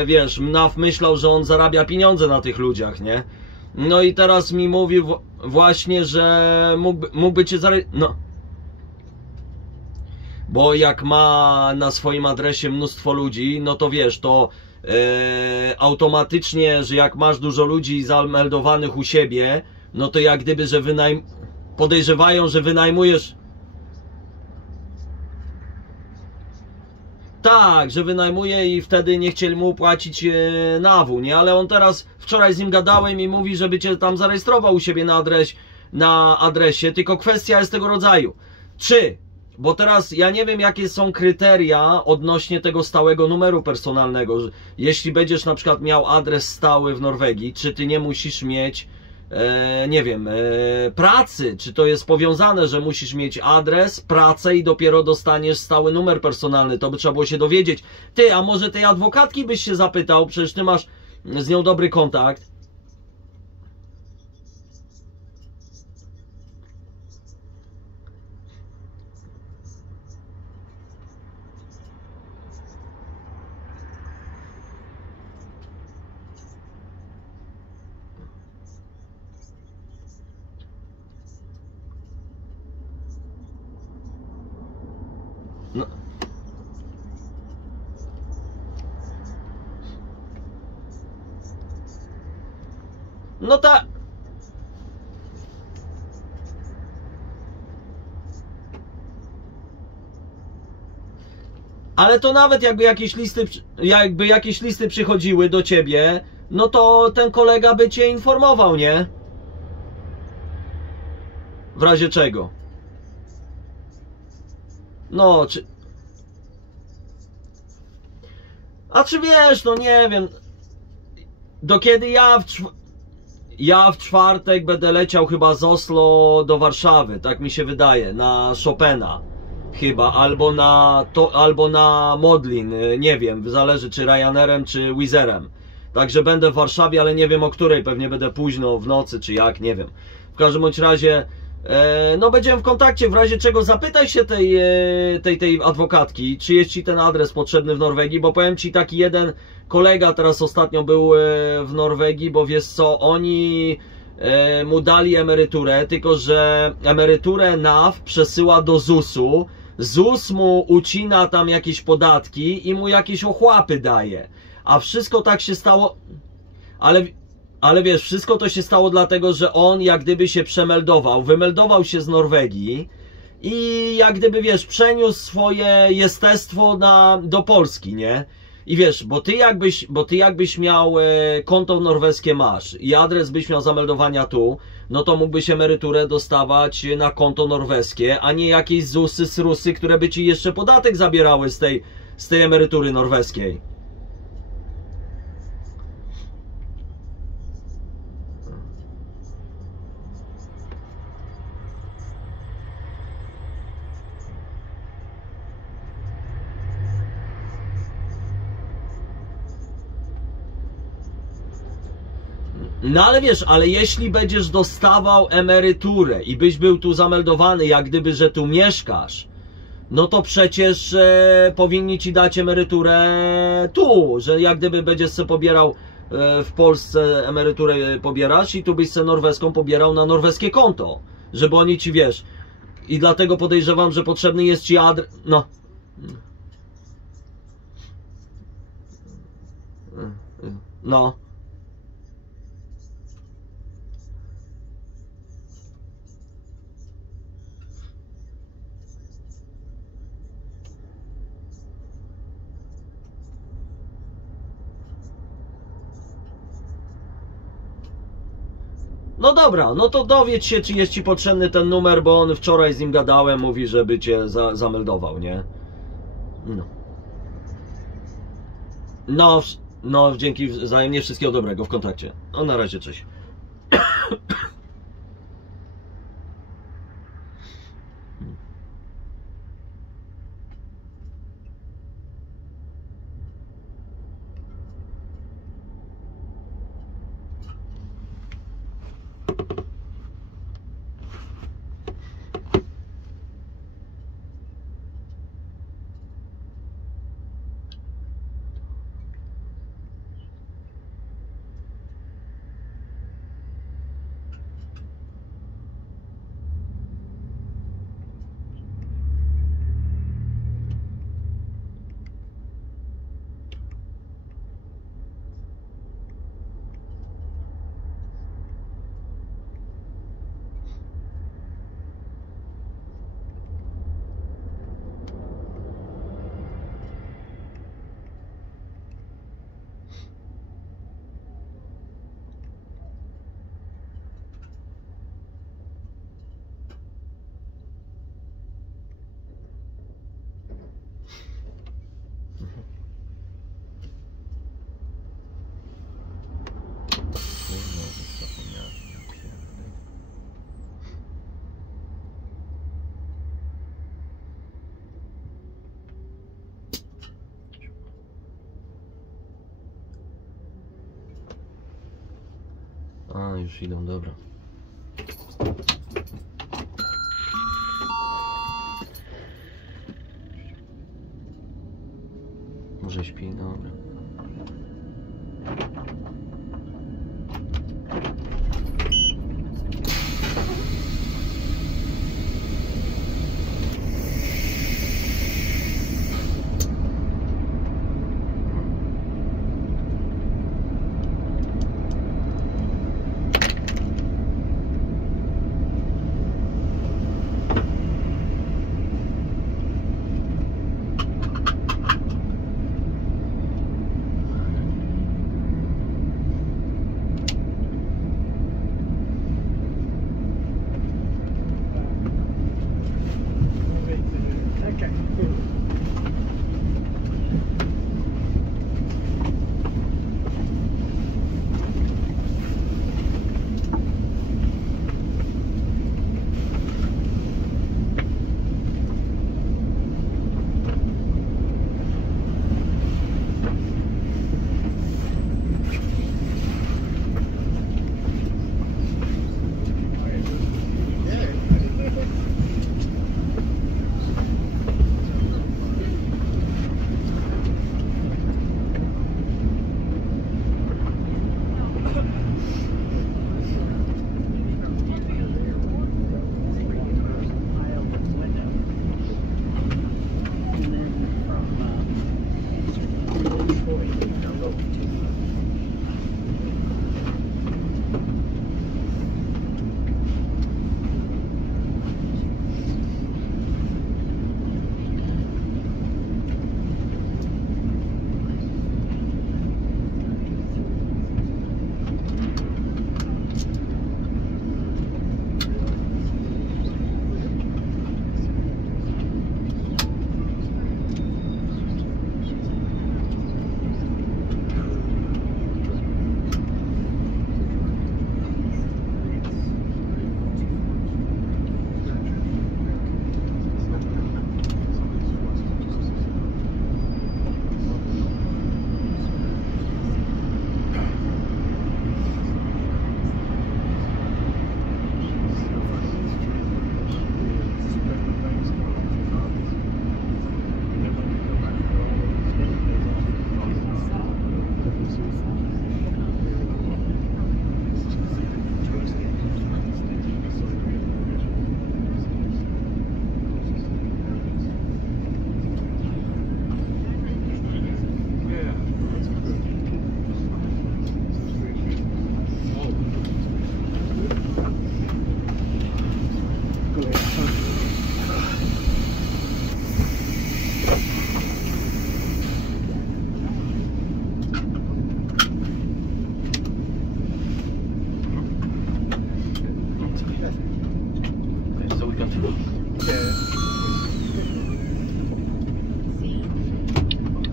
wiesz, NAF myślał, że on zarabia pieniądze na tych ludziach, nie? No i teraz mi mówił właśnie, że mógłby cię no. Bo jak ma na swoim adresie mnóstwo ludzi, no to wiesz, to automatycznie, że jak masz dużo ludzi zameldowanych u siebie, no to jak gdyby, że podejrzewają, że wynajmujesz. Tak, że wynajmuje i wtedy nie chcieli mu płacić NAW-u, nie? Ale on teraz, wczoraj z nim gadałem i mówi, żeby cię tam zarejestrował u siebie na adresie, tylko kwestia jest tego rodzaju. Bo teraz ja nie wiem, jakie są kryteria odnośnie tego stałego numeru personalnego. Jeśli będziesz na przykład miał adres stały w Norwegii, czy ty nie musisz mieć, nie wiem, pracy, czy to jest powiązane, że musisz mieć adres, pracę i dopiero dostaniesz stały numer personalny. To by trzeba było się dowiedzieć. Ty, a może tej adwokatki byś się zapytał, przecież ty masz z nią dobry kontakt. No tak. Ale to nawet jakby jakieś listy przychodziły do ciebie, no to ten kolega by cię informował, nie? W razie czego? No, czy... A czy wiesz, no nie wiem. Do kiedy ja w czwartek będę leciał chyba z Oslo do Warszawy, tak mi się wydaje, na Chopina chyba, albo na Modlin, nie wiem, zależy czy Ryanerem, czy Wizerem. Także będę w Warszawie, ale nie wiem o której, pewnie będę późno w nocy, czy jak, nie wiem. W każdym bądź razie, no będziemy w kontakcie, w razie czego zapytaj się tej adwokatki, czy jest ci ten adres potrzebny w Norwegii, bo powiem ci, taki jeden kolega teraz ostatnio był w Norwegii, bo wiesz co, oni mu dali emeryturę, tylko że emeryturę NAW przesyła do ZUS-u, ZUS mu ucina tam jakieś podatki i mu jakieś ochłapy daje, a wszystko tak się stało, ale wiesz, wszystko to się stało dlatego, że on jak gdyby się wymeldował się z Norwegii i jak gdyby, wiesz, przeniósł swoje jestestwo do Polski, nie? I wiesz, bo ty jakbyś miał konto norweskie masz i adres byś miał zameldowania tu, no to mógłbyś emeryturę dostawać na konto norweskie, a nie jakieś ZUS-y, SRUS-y, które by ci jeszcze podatek zabierały z tej emerytury norweskiej. No ale wiesz, ale jeśli będziesz dostawał emeryturę i byś był tu zameldowany, jak gdyby, że tu mieszkasz, no to przecież powinni ci dać emeryturę tu, że jak gdyby będziesz sobie pobierał w Polsce emeryturę pobierasz i tu byś sobie norweską pobierał na norweskie konto, żeby oni ci, wiesz, i dlatego podejrzewam, że potrzebny jest ci adres, no. No dobra, no to dowiedz się, czy jest ci potrzebny ten numer, bo on wczoraj z nim gadałem, mówi, żeby cię zameldował, nie? No, dzięki wzajemnie, wszystkiego dobrego, w kontakcie. No, na razie, cześć. A, już idą, dobra. Może śpi, dobra.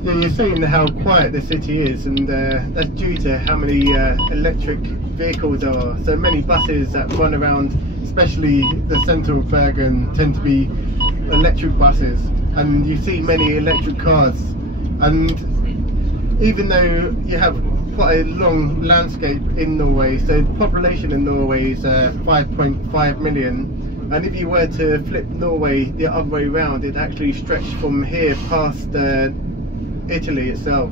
Yeah, you're saying how quiet the city is, and that's due to how many electric vehicles there are. So many buses that run around, especially the centre of Bergen, tend to be electric buses, and you see many electric cars. And even though you have quite a long landscape in Norway, so the population in Norway is 5.5 million, and if you were to flip Norway the other way around, it actually stretched from here past Italy itself.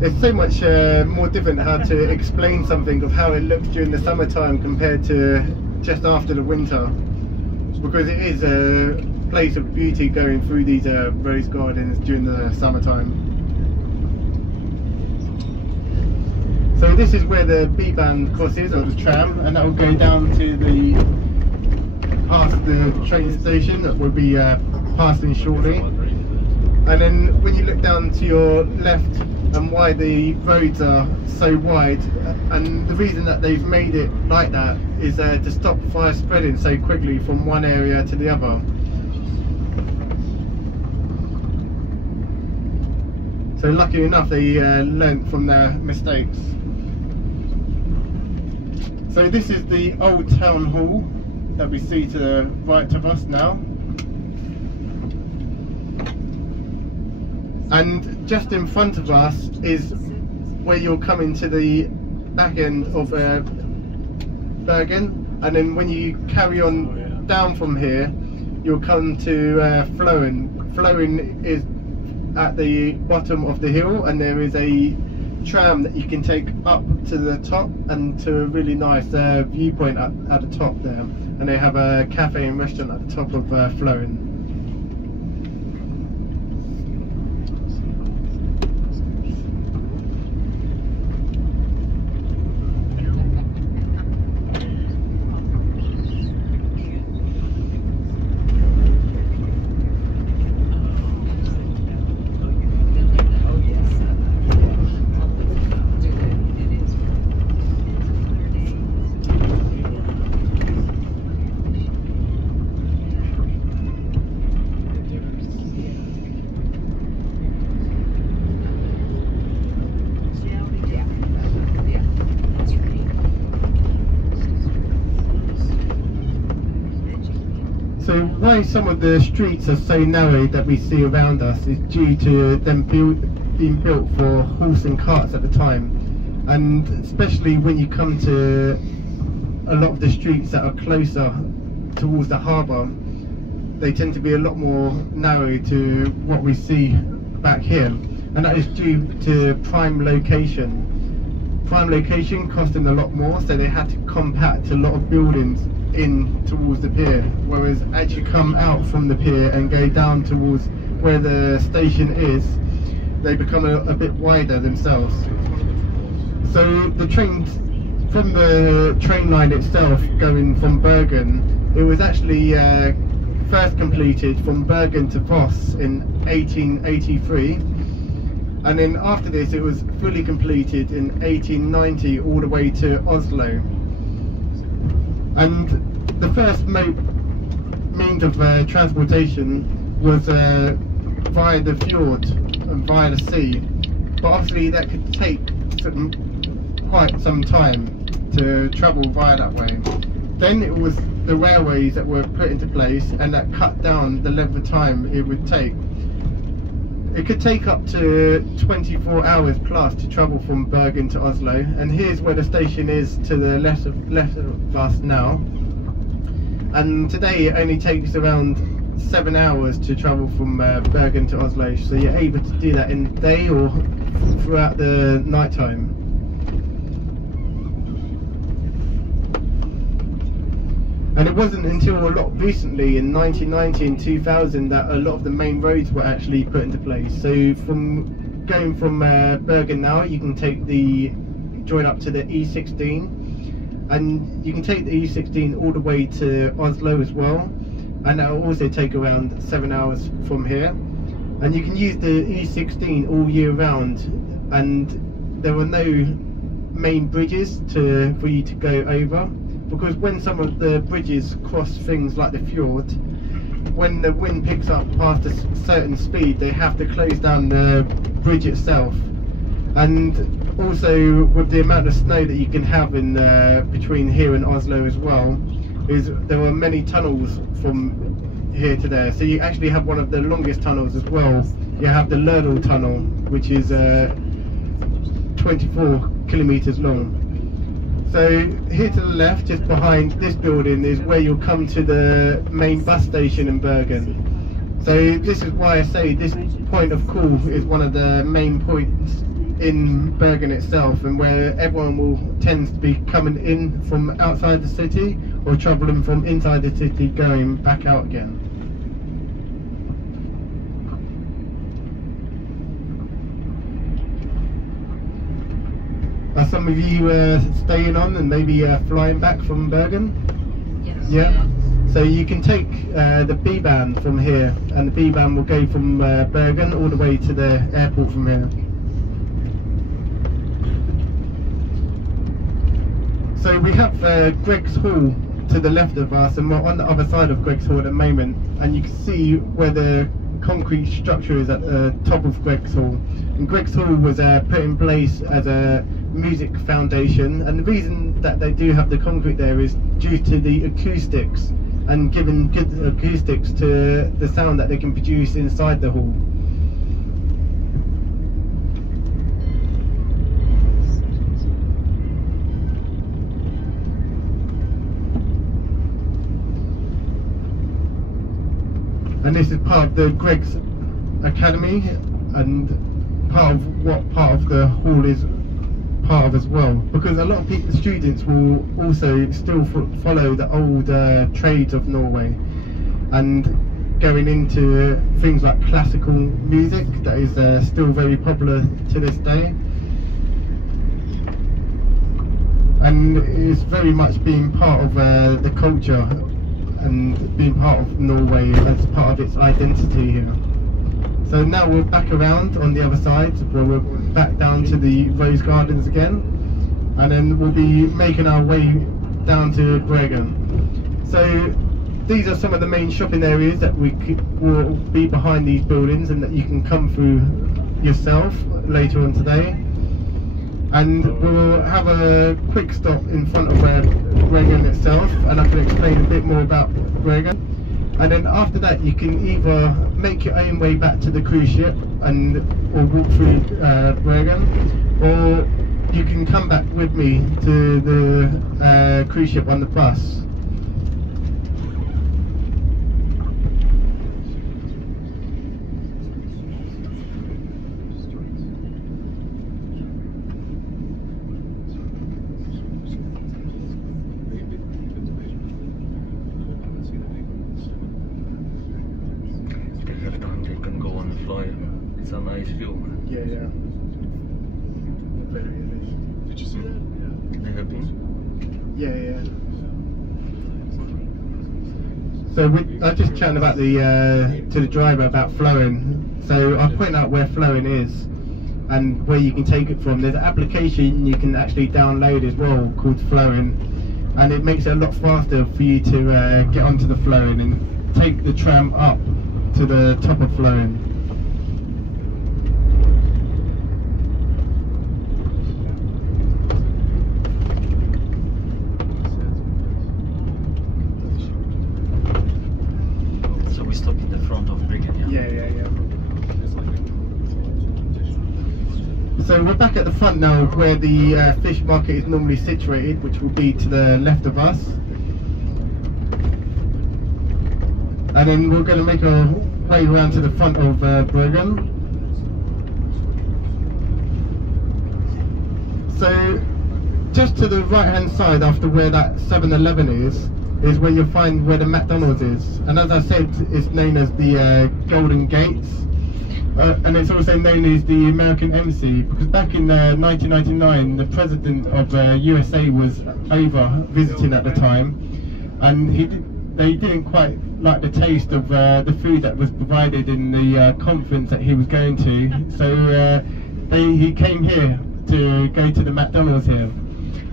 It's so much more different how to explain something of how it looks during the summertime compared to just after the winter, because it is a place of beauty going through these rose gardens during the summertime. So this is where the B-band crosses, or the tram, and that will go down to the past the train station that will be passing shortly. And then when you look down to your left, and why the roads are so wide, and the reason that they've made it like that is to stop fire spreading so quickly from one area to the other. So lucky enough they learnt from their mistakes. So this is the old town hall that we see to the right of us now. And just in front of us is where you're coming to the back end of Bergen, and then when you carry on down from here, you'll come to Fløen. Fløen is at the bottom of the hill, and there is a tram that you can take up to the top and to a really nice viewpoint at the top there, and they have a cafe and restaurant at the top of Fløen. So why some of the streets are so narrow that we see around us is due to them being built for horse and carts at the time, and especially when you come to a lot of the streets that are closer towards the harbour, they tend to be a lot more narrow to what we see back here, and that is due to prime location. Prime location costing a lot more, so they had to compact a lot of buildings in towards the pier, whereas as you come out from the pier and go down towards where the station is, they become a bit wider themselves. So the trains, from the train line itself going from Bergen, it was actually first completed from Bergen to Voss in 1883, and then after this it was fully completed in 1890 all the way to Oslo. And the first means of transportation was via the fjord and via the sea, but obviously that could take quite some time to travel via that way. Then it was the railways that were put into place, and that cut down the length of time it would take. It could take up to 24 hours plus to travel from Bergen to Oslo, and here's where the station is to the left of us now. And today it only takes around 7 hours to travel from Bergen to Oslo, so you're able to do that in the day or throughout the night time. And it wasn't until a lot recently, in 1990 and 2000, that a lot of the main roads were actually put into place. So from going from Bergen now, you can take join up to the E16, and you can take the E16 all the way to Oslo as well, and that will also take around 7 hours from here. and you can use the E16 all year round, and there are no main bridges for you to go over, because when some of the bridges cross things like the fjord, when the wind picks up past a certain speed, they have to close down the bridge itself. And also with the amount of snow that you can have in between here and Oslo as well, is there are many tunnels from here to there. So you actually have one of the longest tunnels as well. You have the Lerdo tunnel, which is 24 kilometers long. So here to the left, just behind this building, is where you'll come to the main bus station in Bergen. So this is why I say this point of call is one of the main points in Bergen itself, and where everyone tends to be coming in from outside the city or travelling from inside the city going back out again. Are some of you staying on and maybe flying back from Bergen? Yes. Yeah. So you can take the B-band from here, and the B-band will go from Bergen all the way to the airport from here. So we have Greg's Hall to the left of us, and we're on the other side of Greg's Hall at the moment, and you can see where the concrete structure is at the top of Greg's Hall. And Greg's Hall was put in place as a music foundation, and the reason that they do have the concrete there is due to the acoustics, and giving good acoustics to the sound that they can produce inside the hall. And this is part of the Greg's Academy, and part of what part of the hall is part of as well, because a lot of people, students, will also still follow the old trades of Norway, and going into things like classical music that is still very popular to this day, and it's very much being part of the culture and being part of Norway as part of its identity here. So now we're back around on the other side, where we're back down to the Rose Gardens again, and then we'll be making our way down to Bergen. So these are some of the main shopping areas that will be behind these buildings, and that you can come through yourself later on today. And we'll have a quick stop in front of Bergen itself, and I can explain a bit more about Bergen. And then after that, you can either make your own way back to the cruise ship or walk through Bergen, or you can come back with me to the cruise ship on the bus. It's a nice view. Yeah, yeah. Very nice. Did you see that? They have been? Yeah, yeah. So I was just chatting about to the driver about flowing. So I point out where flowing is and where you can take it from. There's an application you can actually download as well called Flowing, and it makes it a lot faster for you to get onto the Flowing and take the tram up to the top of Flowing. We stopped in the front of Bergen. Yeah. So we're back at the front now, where the fish market is normally situated, which will be to the left of us. And then we're going to make our way around to the front of Bergen. So just to the right hand side, after where that 7-Eleven is where you'll find where the McDonald's is, and as I said, it's known as the Golden Gates, and it's also known as the American Embassy, because back in 1999 the president of USA was over visiting at the time, and they didn't quite like the taste of the food that was provided in the conference that he was going to. So he came here to go to the McDonald's here,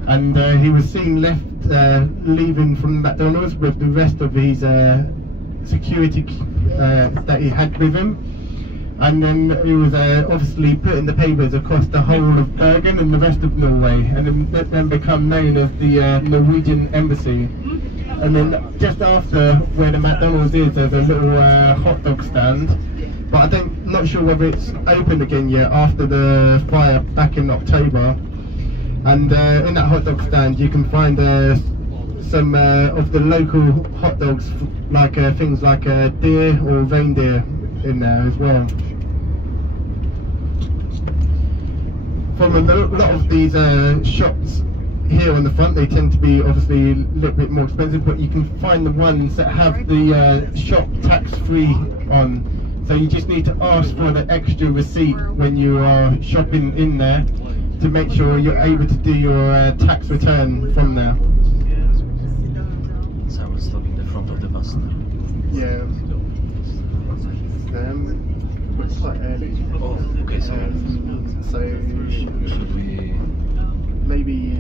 and he was seen leaving from McDonald's with the rest of his security that he had with him. And then he was obviously put in the papers across the whole of Bergen and the rest of Norway, and then become known as the Norwegian embassy. And then just after where the McDonald's is, there's a little hot dog stand, but I'm not sure whether it's open again yet after the fire back in October. And in that hot dog stand you can find some of the local hot dogs, like things like deer or reindeer in there as well. From a lot of these shops here on the front, they tend to be obviously a little bit more expensive, but you can find the ones that have the shop tax-free on. So you just need to ask for the extra receipt when you are shopping in there to make sure you're able to do your tax return from there. So I will stop in the front of the bus now. Yeah. It's quite early. Oh, okay, so should we... maybe...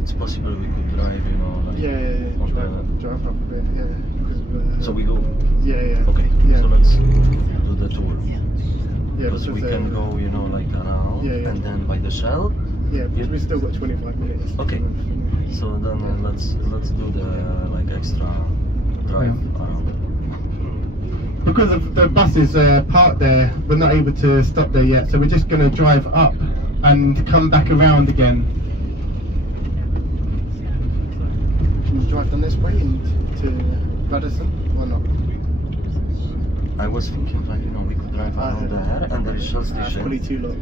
It's possible we could drive, you know, like... drive up a bit, yeah. Because so we go? Yeah. Okay, yeah. so let's do the tour. Yeah, because we can go, you know, like around, and then by the Shell. Yeah, because we've still got 25 minutes. Okay, so then let's do the like extra drive around. Because of the buses parked there, we're not able to stop there yet, so we're just going to drive up and come back around again. Can you drive down this way to Radisson or not? I was thinking, like, you know, we could drive around there and there is Shell station. That's probably too long.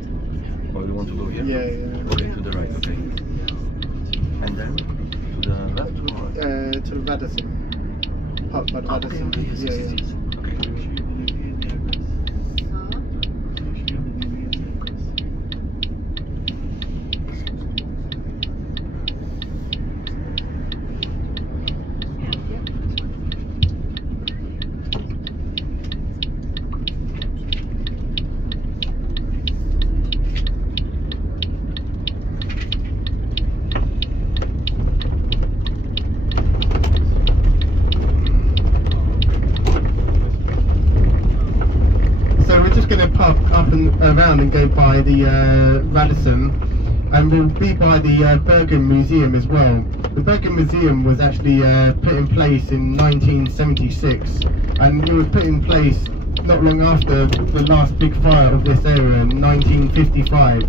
Or you want to go here? Yeah. Okay, to the right, okay. And then to the left or? To Radisson. Park by Radisson. Okay, yes. Okay. Park up and around and go by the Radisson, and we'll be by the Bergen Museum as well. The Bergen Museum was actually put in place in 1976, and it was put in place not long after the last big fire of this area in 1955.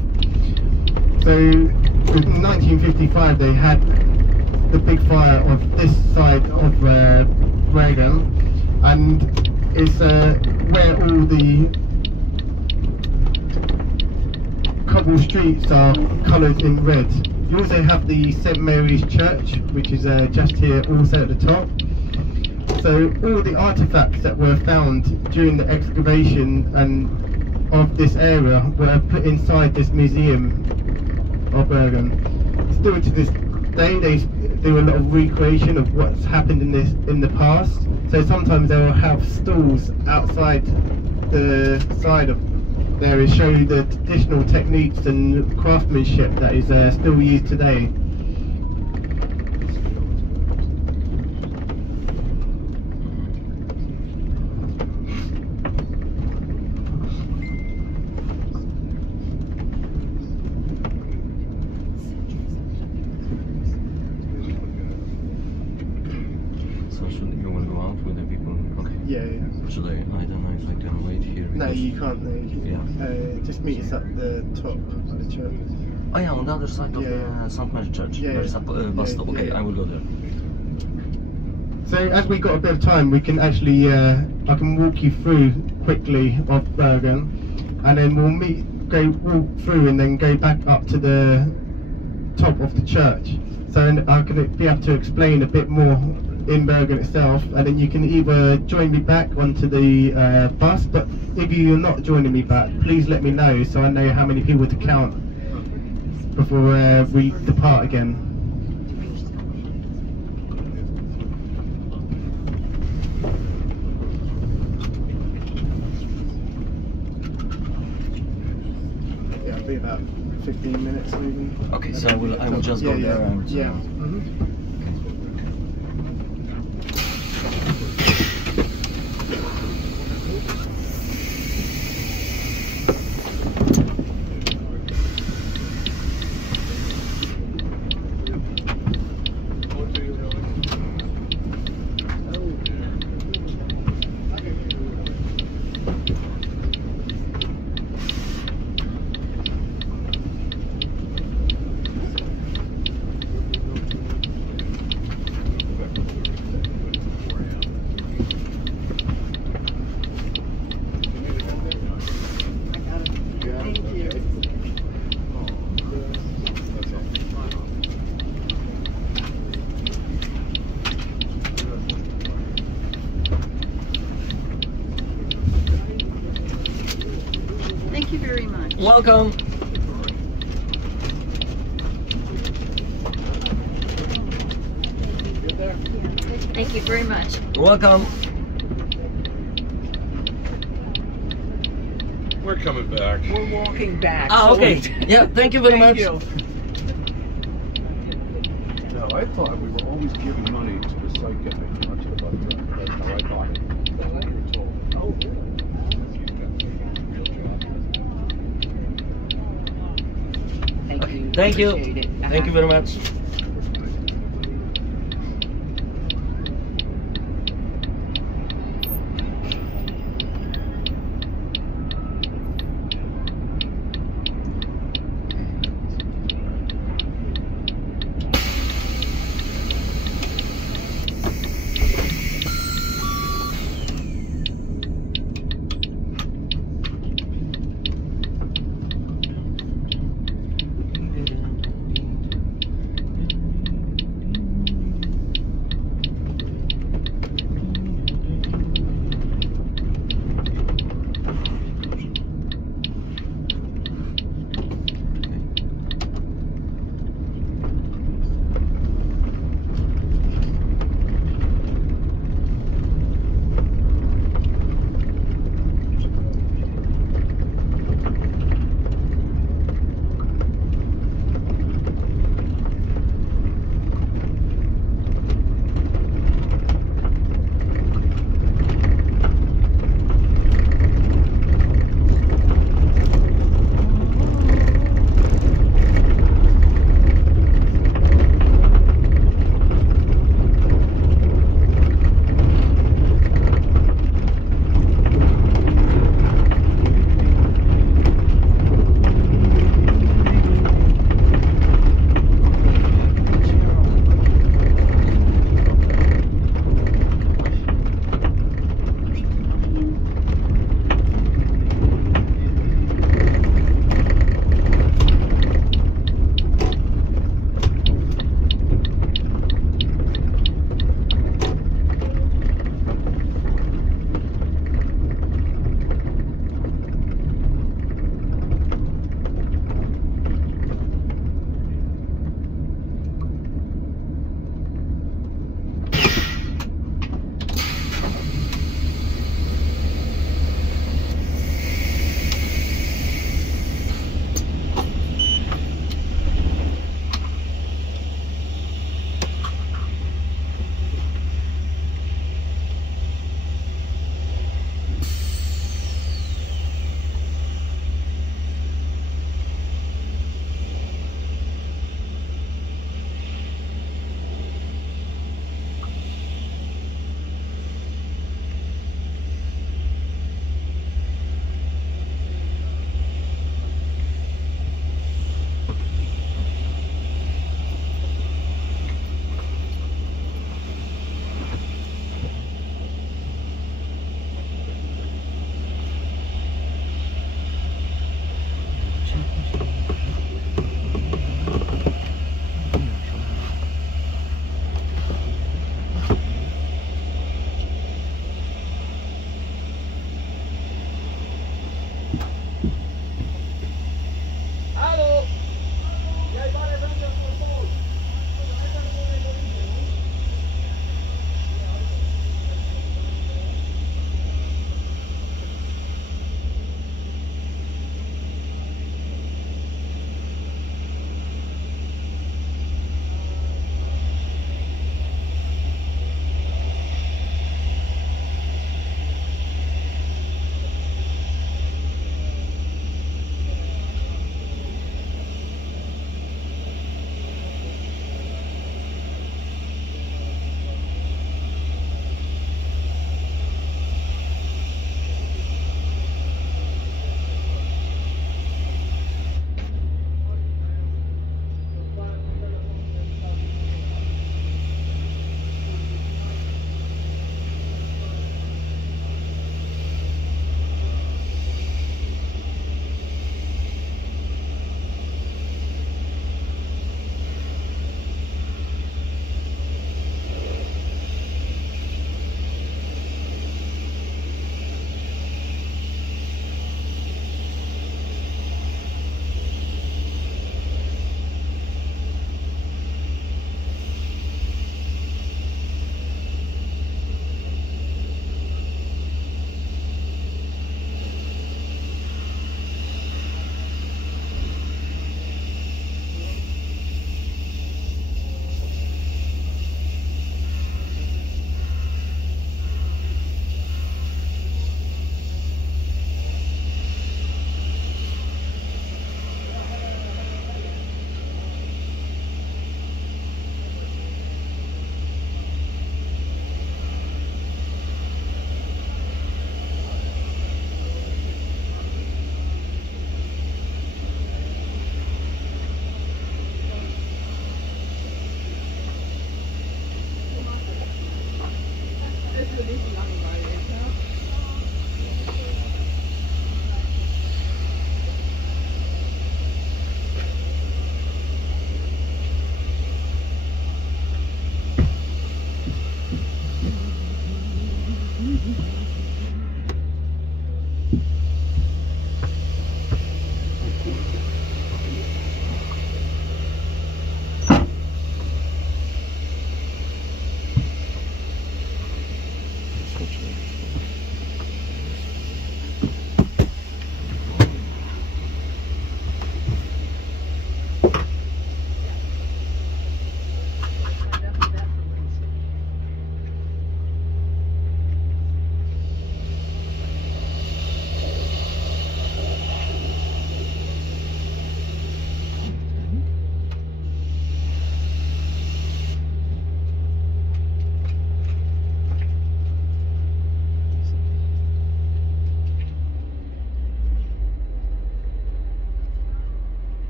So in 1955 they had the big fire of this side of Bergen, and it's where all the cobble streets are coloured in red. You also have the St Mary's Church, which is just here also at the top. So all the artefacts that were found during the excavation and of this area were put inside this museum of Bergen. Still to this day they do a lot of recreation of what's happened in the past. So sometimes they will have stalls outside the side of there is show the traditional techniques and craftsmanship that is still used today. So should you will go out with the people? Okay. Yeah. Should I don't know if I can wait here. No, you can't. No. Yeah. Just meet us at the top of the church. Oh yeah, on the other side of the St. Mary's Church. Yeah, There's a bus stop. Okay, I will go there. So as we got a bit of time, we can actually I can walk you through quickly of Bergen, and then we'll walk through and then go back up to the top of the church. So I can be able to explain a bit more in Bergen itself, and then you can either join me back onto the bus, but if you're not joining me back, please let me know so I know how many people to count before we depart again. be about 15 minutes maybe. Okay, so I will just go there and... Yeah. Mm-hmm. Thank you very much. Welcome. Thank you very much. Welcome. We're coming back. We're walking back. Ah, so okay. Yeah, thank you very Thank much. you. No, I thought we were always giving money to the site guy, not to the bus driver. That's how I thought it. That's what we were told. Oh, really? Thank you. Thank you. Appreciate it. Thank you very much.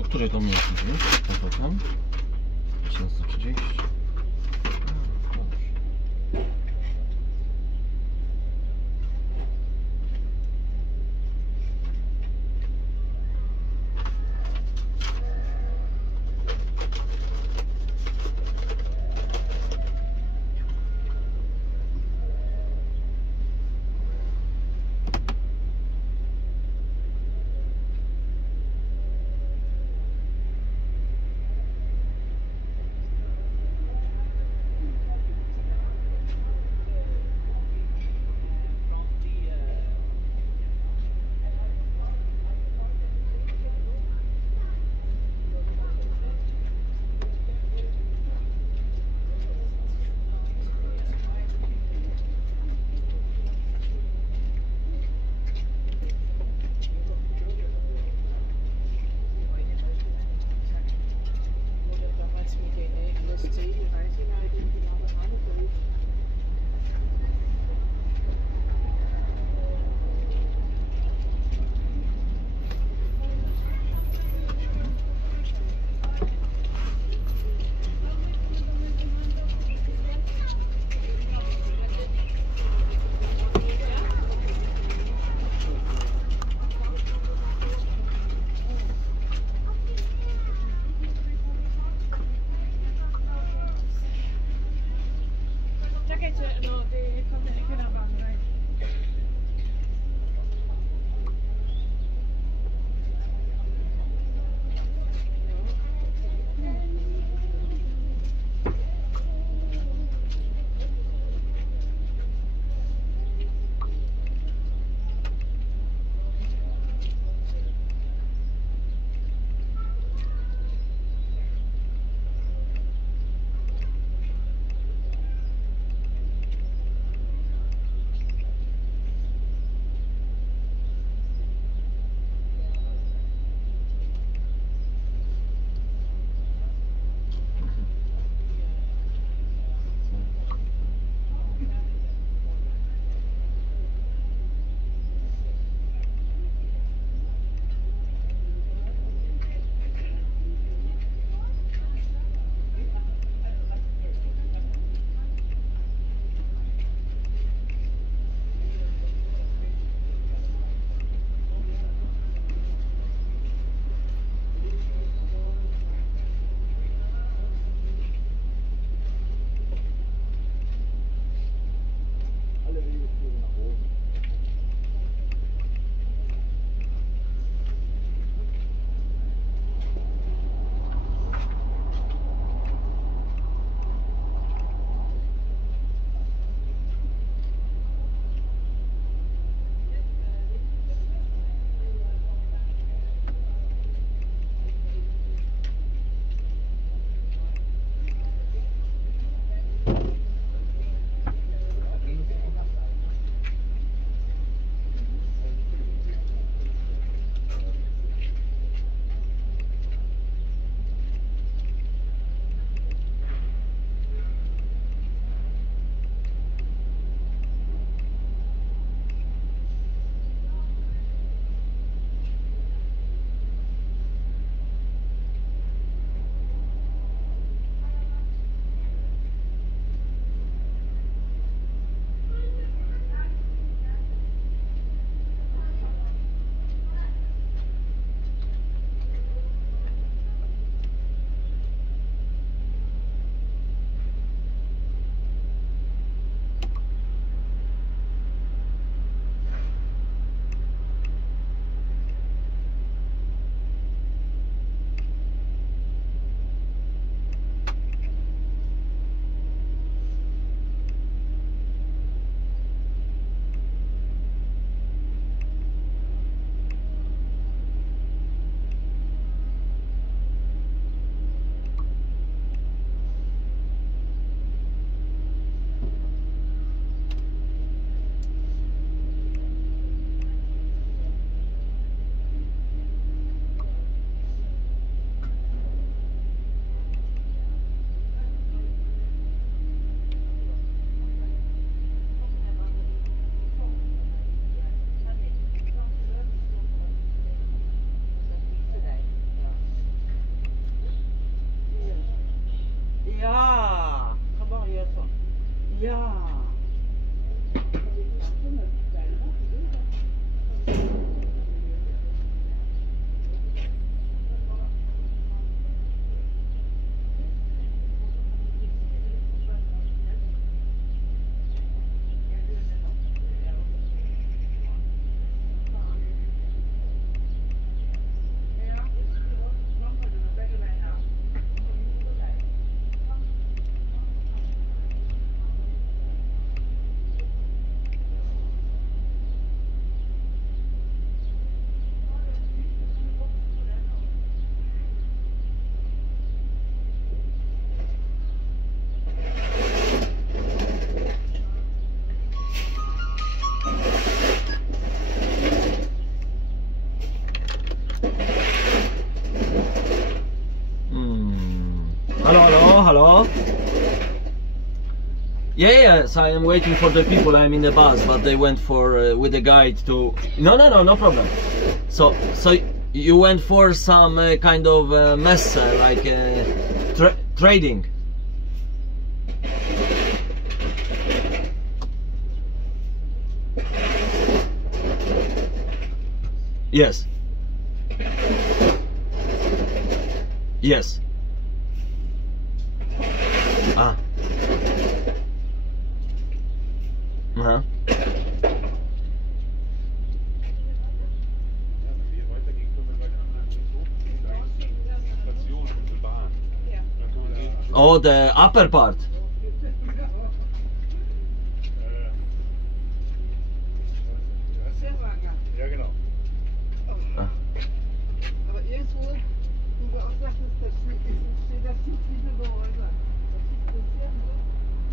O której to miejsce jest? Tam? 13:30. Ja. Hello? Yeah, yes, I am waiting for the people. I'm in the bus, but they went for with the guide to. No problem. So you went for some kind of mess, like trading. Yes. Yes. Ah. Uh-huh. Oh, the upper part. Ja, genau. Ah. Aber irgendwo, wo du auch sagtest, da steht das nicht so Häuser. Das ist passiert, ne?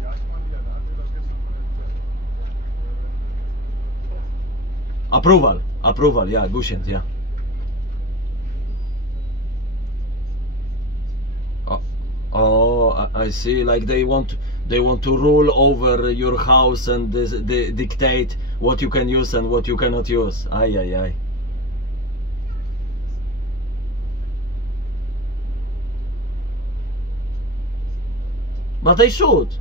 Ja, ich meine, ja, da hatten wir das gestern mal. Approval, yeah, Gushent, yeah. Oh, I see. Like they want to rule over your house and they dictate what you can use and what you cannot use. Ay. But they should.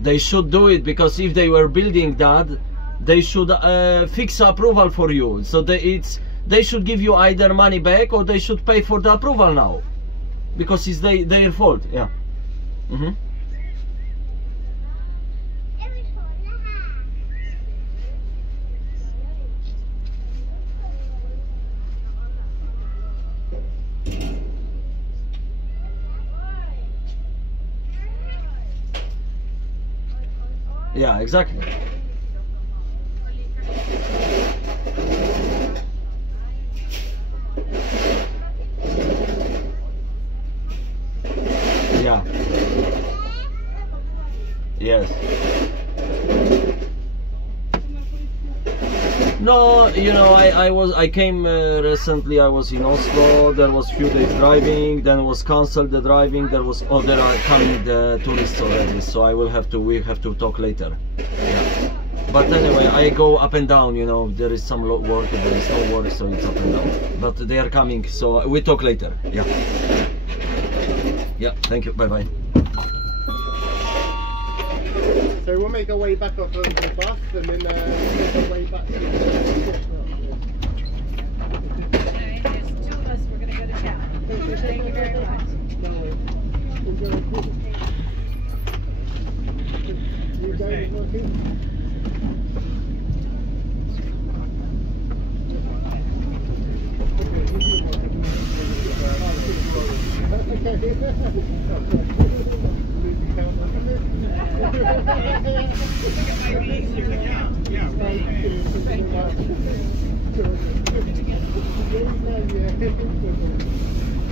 They should do it, because if they were building that, they should fix approval for you. So they should give you either money back or they should pay for the approval now, because it's their fault. Yeah. Mm-hmm. Yeah, exactly. Yeah. Yes. No, you know, I came recently. I was in Oslo. There was few days driving. Then was cancelled the driving. There are coming the tourists already. So we have to talk later. Yeah. But anyway, I go up and down. You know, there is some work. There is no work, so it's up and down. But they are coming. So we talk later. Yeah. Yeah. Thank you. Bye bye. So we'll make our way back up onto the bus and then make our way back to the ship. Okay, there's two of us, we're gonna go to town. Thank you very much. You guys working?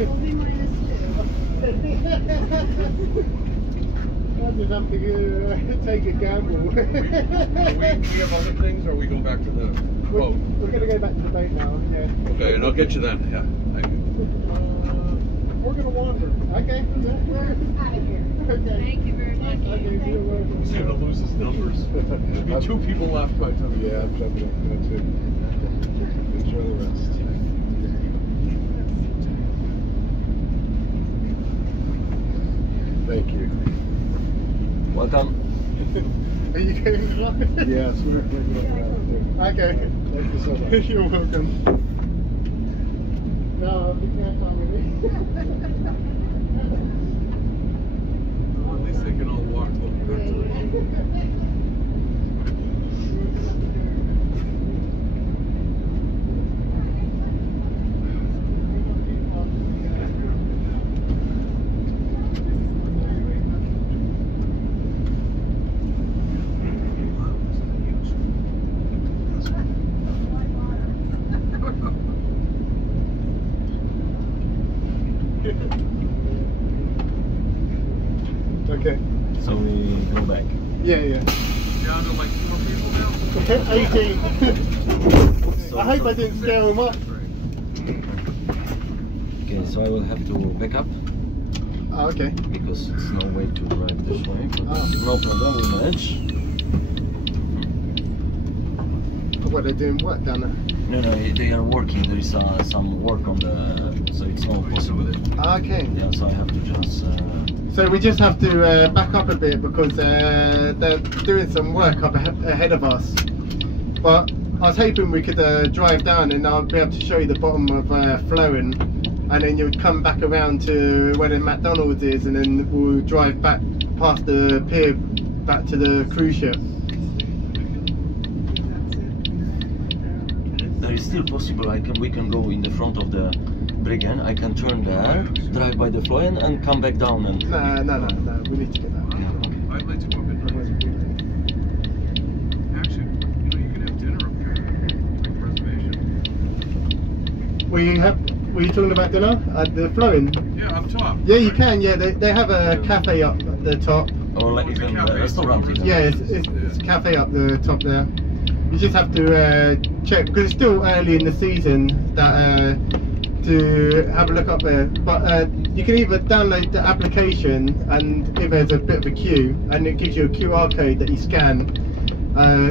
Only minus 2. I just have to take a gamble. We have other things, or we go back to the boat? We're going to go back to the boat now, yeah. Okay, and I'll get you then, yeah. Thank you. We're going to wander. Okay. We're out of here. Okay. Thank you very much. Okay, you're welcome. He's gonna lose his numbers. There'll be 2 people left by the time. Yeah, I'm jumping up. That's it. Enjoy the rest. Thank you. Welcome. Are you doing right? Yes, we're going to Okay. Thank you so much. You're welcome. No, we can't come with me. Well, at least they can all walk back to the Okay. So we go back. Yeah. down to like 4 people now. 18. I hope I didn't scare them up. Okay, so I will have to back up Oh, okay. because it's no way to drive this way. But Oh. no problem, we manage. What, they're doing what down there? No, they are working. There is some work on the, so it's not possible. Ah, okay. Yeah, so I have to just. So we just have to back up a bit because they're doing some work up ahead of us. But I was hoping we could drive down and I'll be able to show you the bottom of Flowing, and then you would come back around to where the McDonald's is, and then we'll drive back past the pier back to the cruise ship. There is still possible. We can go in the front of the bergen. I can turn there, drive by the Flowing, and come back down. And No. We need to get that. yeah, okay. I'd like to go up and actually, you can have dinner up there. Make a reservation. Were you talking about dinner at the Flowing? Yeah, up top. Yeah, you can. Yeah, they have a cafe up at the top. Or like even a restaurant. Even. Yeah, it's a cafe up the top there. You just have to check because it's still early in the season that to have a look up there. But you can either download the application, and if there's a bit of a queue, and it gives you a QR code that you scan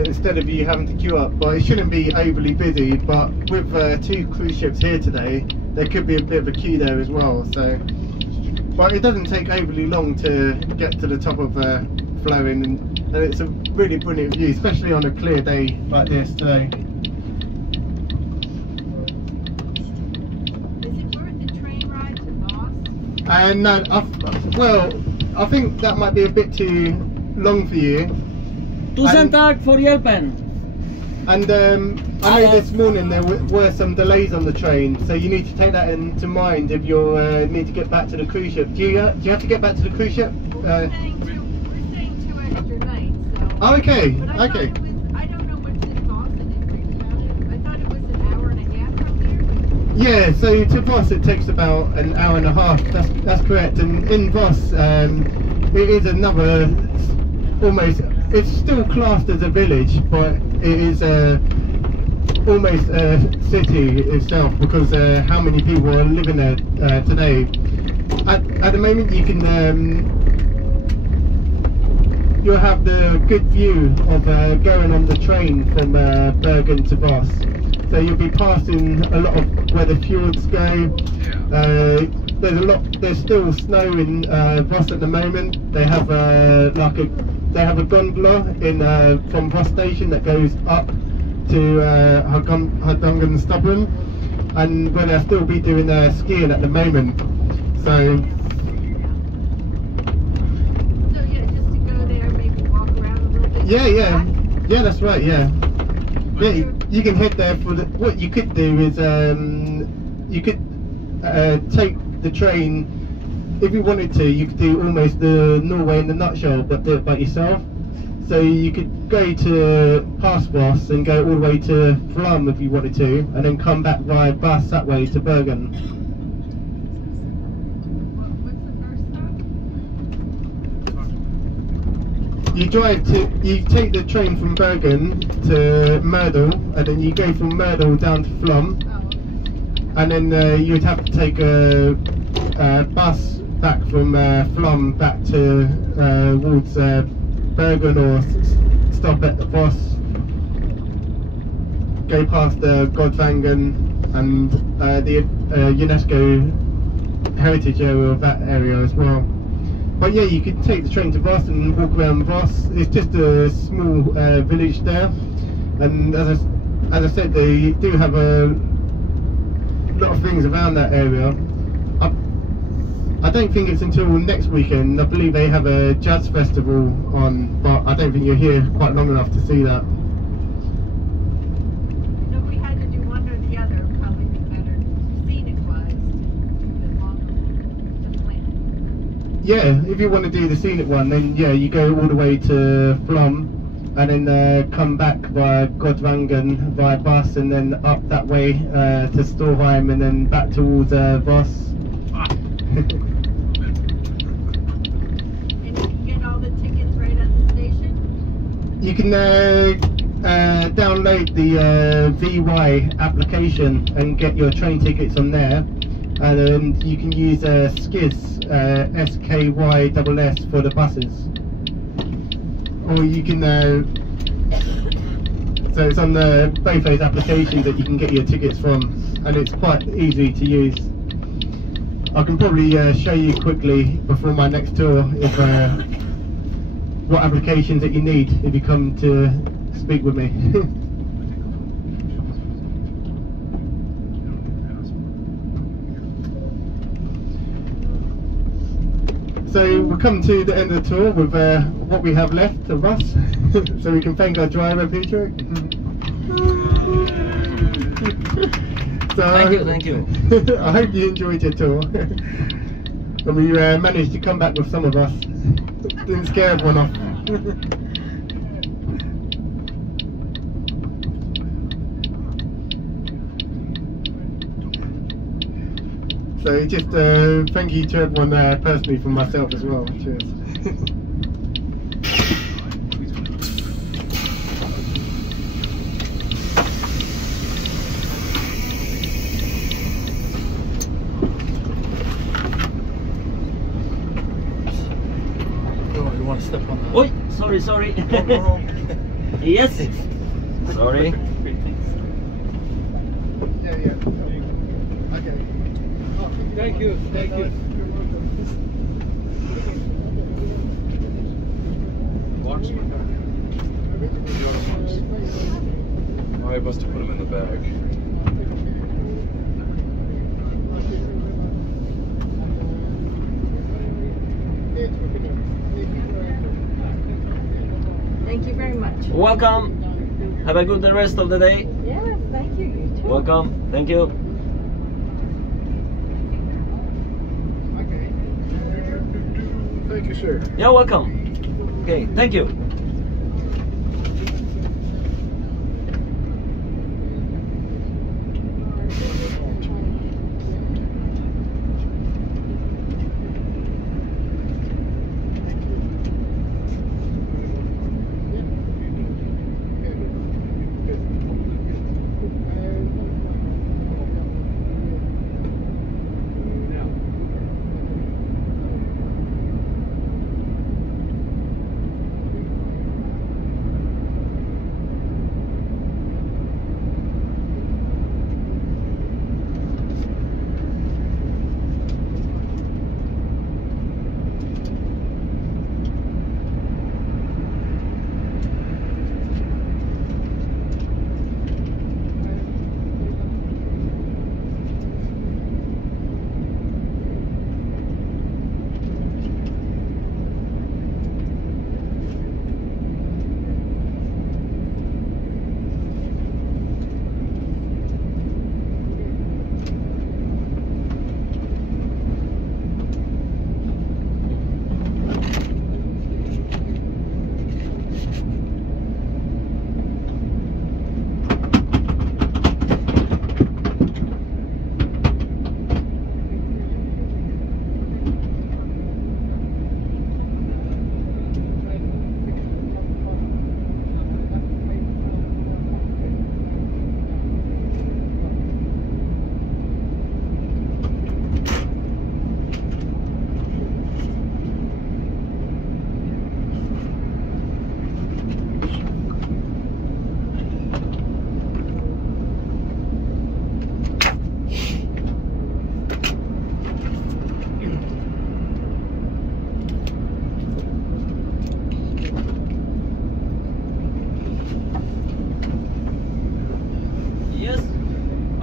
instead of you having to queue up. But it shouldn't be overly busy. But with 2 cruise ships here today, there could be a bit of a queue there as well. So, but it doesn't take overly long to get to the top of Flowing, and it's a really brilliant view, especially on a clear day like this today. Is it worth the train ride to Voss? And no, I think that might be a bit too long for you. Tusen tack för hjälpen. And I know this morning there were some delays on the train, so you need to take that into mind if you need to get back to the cruise ship. Do you have to get back to the cruise ship? We're staying 2 extra nights, so. Oh, okay, But I thought okay. it was, I don't know what's in Boston and read about it. I thought it was an hour and a half from here. Yeah, so to Voss it takes about an hour and a half. That's correct. And in Voss, it is another almost. It's still classed as a village, but it is almost a city itself because how many people are living there today. At the moment, you can you'll have the good view of going on the train from Bergen to Voss. So you'll be passing a lot of where the fjords go. There's still snow in Voss at the moment. They have they have a gondola in from Voss station that goes up to Hardangerstubben, and where they'll still be doing skiing at the moment. So yeah, just to go there, maybe walk around a little bit. yeah, that's right. Yeah, you can head there for what you could do is you could take the train. If you wanted to, you could do almost the Norway in a nutshell, but do it by yourself. So you could go to past Voss and go all the way to Flum if you wanted to, and then come back via bus that way to Bergen. What's the first stop? You take the train from Bergen to Merdal, and then you go from Merdal down to Flum, and then you'd have to take a bus back from Flum back to towards Bergen, or stop at Voss, go past Godvangen and the UNESCO heritage area of that area as well. But yeah, you could take the train to Voss and walk around Voss. It's just a small village there, and as I said, they do have a lot of things around that area. I don't think it's until next weekend. I believe they have a jazz festival on, but I don't think you're here quite long enough to see that. So if we had to do one or the other, it'd probably be better scenic-wise, a bit longer to plan. Yeah, if you want to do the scenic one, then yeah, you go all the way to Flom, and then come back via Godvangen via bus, and then up that way to Storheim, and then back towards Voss. And you can get all the tickets right at the station? You can download the VY application and get your train tickets on there, and then you can use SKYS, SKYSS for the buses, or you can so it's on both those applications that you can get your tickets from, and it's quite easy to use. I can probably show you quickly before my next tour if what applications that you need if you come to speak with me. So we'll come to the end of the tour with what we have left of us, so we can thank our driver Peter. So, Thank you. I hope you enjoyed your tour. And we managed to come back with some of us. Didn't scare everyone off. So just thank you to everyone personally from myself as well. Cheers. Oh, you want to step on that? Oi, sorry. No. Yes. Sorry. Great, thanks. Yeah. Okay. Thank you. Watch my back. The other ones. I must have put them in the bag. Thank you very much. Welcome. Have a good rest of the day. Yes, thank you. You too. Welcome. Thank you. Thank you, sir. You're welcome. Okay, thank you.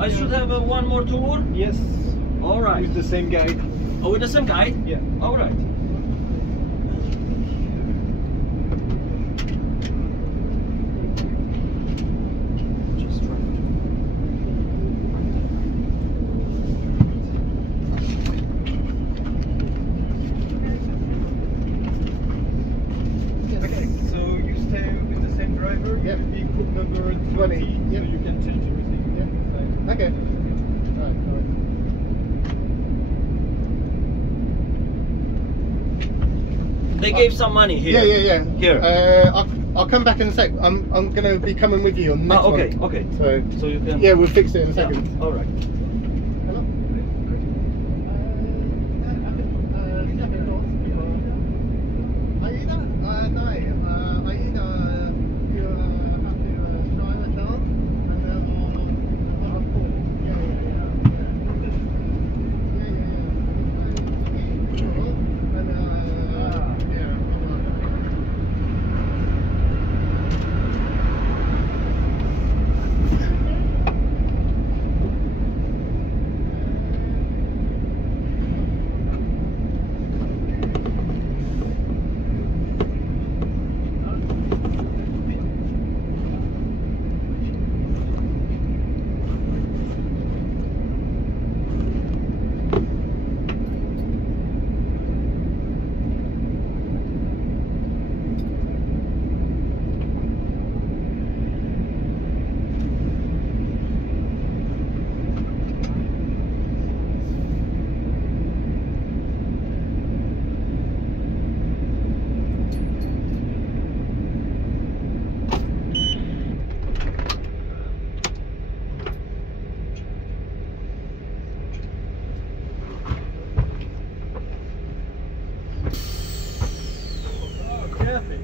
I should have one more tour. Yes. All right. With the same guide. Oh, with the same guide? Yeah. All right. Just try to. Okay, so you stay with the same driver. Yep. Be group number 20. 20, So yep. you can change everything. Yeah. Okay. Right. They gave some money here. Yeah. Here. I'll come back in a sec. I'm gonna be coming with you on the next Okay, one. okay. So So you can. yeah, we'll fix it in a second. All right. Hello? Kathy.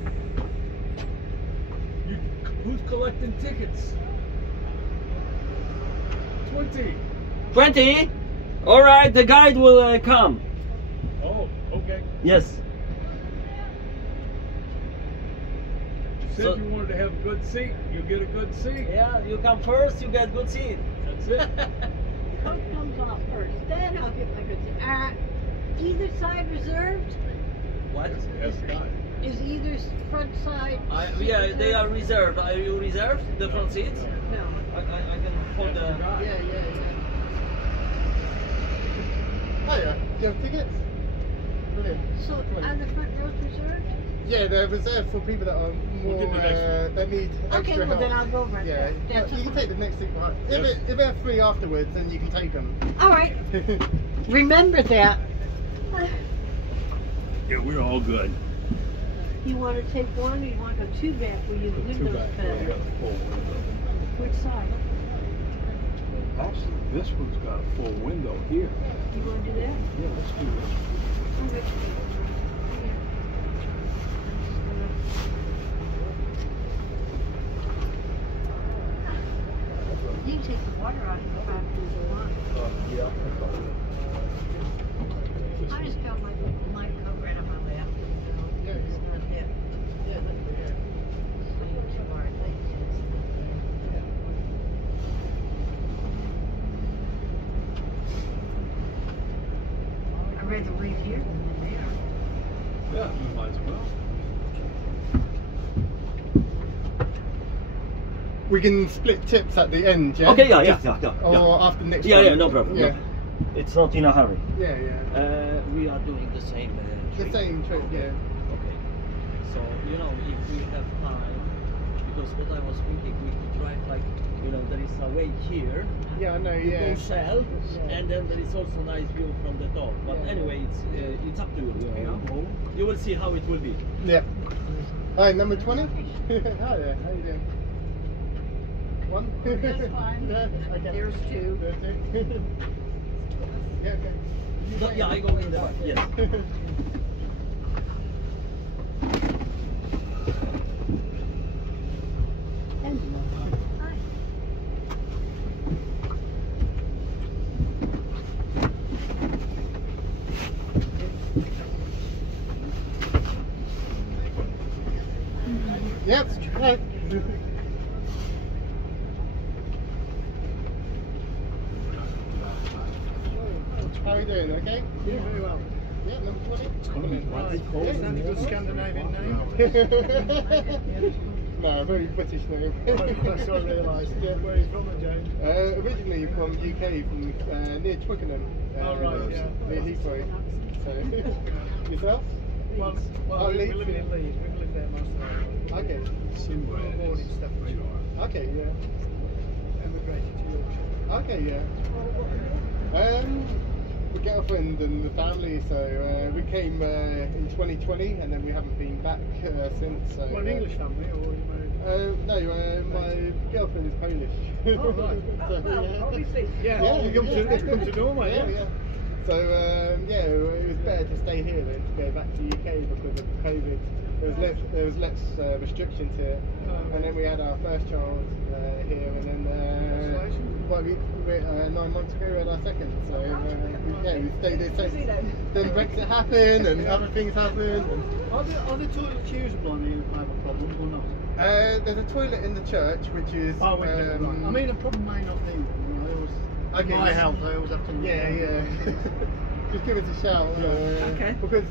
Who's collecting tickets? 20. 20? All right, the guide will come. Oh, okay. Yes. You said So- you wanted to have a good seat. You get a good seat. Yeah, you come first, you get good seat. That's it. Coat comes off first, then I'll get my goods. Either side reserved? What? That's not. Is either front side? Yeah, they are reserved. Are you reserved? The front seats? No. I can hold the. Yeah. Oh yeah. Do you have tickets? Brilliant. So are the front rows reserved? Yeah, they're reserved for people that are more get the next one. that need extra Okay, well help. then I'll go right Yeah, there. you That's can take the next seat behind. Yes. If they're free afterwards, then you can take them. All right. Remember that. Yeah, we're all good. You want to take one, or you want to go two back where your window's better? Which side? Actually, this one's got a full window here. You want to do that? Yeah, let's do this. Okay. You can take the water out of the front if you want. Yeah. I just got my coat right on my lap. Yeah, It's not that. Yeah, Smart, like this. I'd rather read here than there. Yeah, you might as well. We can split tips at the end, yeah? Okay, yeah. Or after next Yeah, one. yeah, no problem. Yeah. No. It's not in a hurry. Yeah. We are doing the same. The trip. same trip, yeah. Okay. So if we have time, because what I was thinking, we could drive like there is a way here. Yeah, I know, You yeah. go south, Yeah. and then there is also a nice view from the top. But Yeah. anyway, it's up to you. You will see how it will be. Yeah. Alright, number 20? Hi there, how you doing? One? That's fine. Yeah, okay. There's two. There's two. Yeah, okay. No, yeah, I go in the back. Yes. Hi. Yep. Right. How are you doing? Okay? Yeah, very well. Yeah, number 20. It's not a good Scandinavian name. No, a very British name. That's what I realised. Yeah. Where are you from, James? Originally from UK, from near Twickenham. Oh, right, yeah. Near Heathrow. So, yourself? Well, Oh, we Leeds, live in Leeds. We've lived there most of our life. Okay. We were born in Staffordshire. Okay, yeah. Emigrated to Yorkshire. Okay, yeah. We got a friend and the family, so we came in 2020, and then we haven't been back since. So, Well, an English family, or were you married? No, my girlfriend is Polish. Oh, right. So, yeah. Obviously. Yeah, Yeah. you come to Norway, yeah. So yeah, it was better to stay here than to go back to UK because of COVID. There was less restriction to it, and then we had our first child here, and then well, 9 months ago we had our second. So yeah, we stayed here. So then Brexit happened, and other things happened. And Are the toilets usable on the other problems or not? there's a toilet in the church, which is. Oh, right. I mean, a problem may not need one. I always, Okay. my house, I always have to. Yeah. Just give us a shout. Okay. Because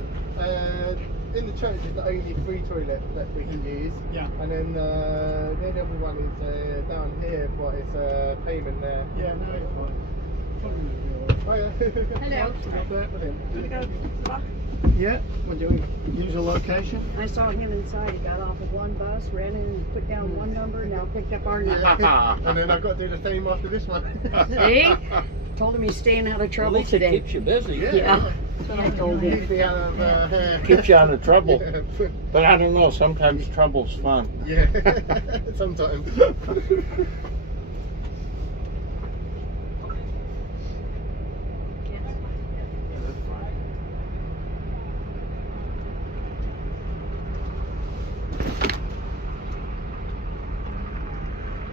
in the church is the only free toilet that we can use. Yeah. And then the only other one is down here, but it's payment there. Yeah, no, it's fine. Probably will be Oh yeah. Hello. alright. Go. Yeah, we're doing user location. I saw him inside. He got off of one bus, ran in and put down one number, now picked up our number. And then I've got to do the same after this one. See? Told him he's staying out of trouble It today. keeps you busy. Yeah. That's what I told him. Keep me out of Keeps you out of trouble. Yeah. But I don't know, sometimes trouble's fun. Yeah. Sometimes.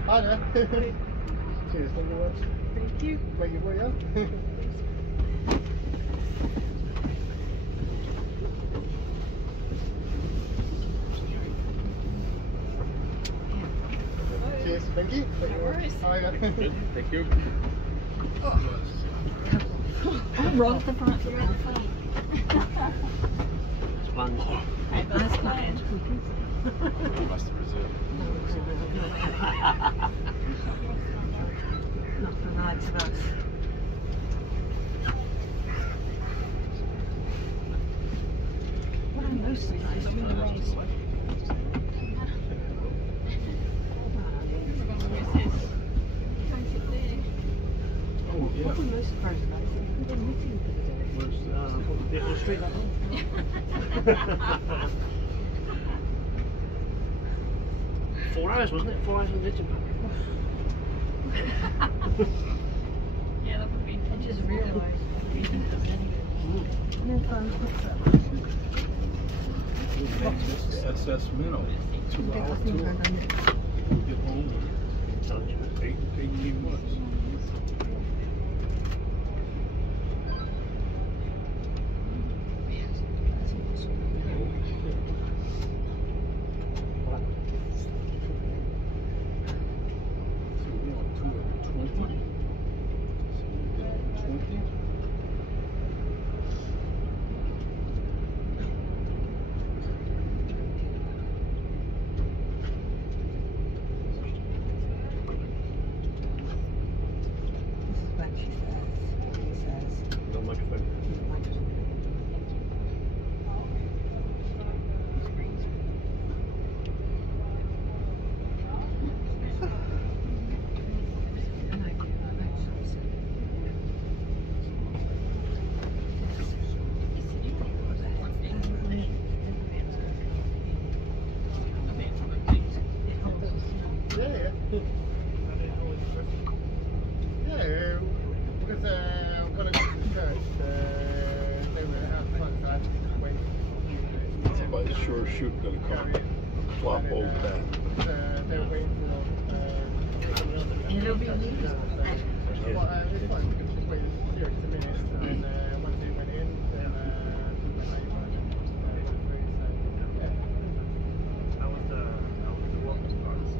Hi there. Cheers, thank you very much. Thank you. Thank you for you. Cheers, thank you. Thank you. worries. Hi there. Good, thank you. I brought the front. Sponge. That's fine. Must have reserved. Not for lots of us. What are most surprised about? Oh, yeah. What am most surprised about is that we've been missing for the day. Was Dale Street that one? 4 hours, wasn't it? 4 hours on the ditching. Yeah, that would be. I just realized. SS Minnow, 2 hour tour. We'll get home in 18 months. So we're on tour at 20. So we did 20. Don't like a thing. Yeah. Yeah, because when I got to the church, they were out front, so I had to just wait. Somebody's sure shoot gonna come flop over that. They were waiting for It'll be neat. But it's fine, we can just wait a minutes, and then once they went in, then we went over and went through, so yeah. How was the walking parts?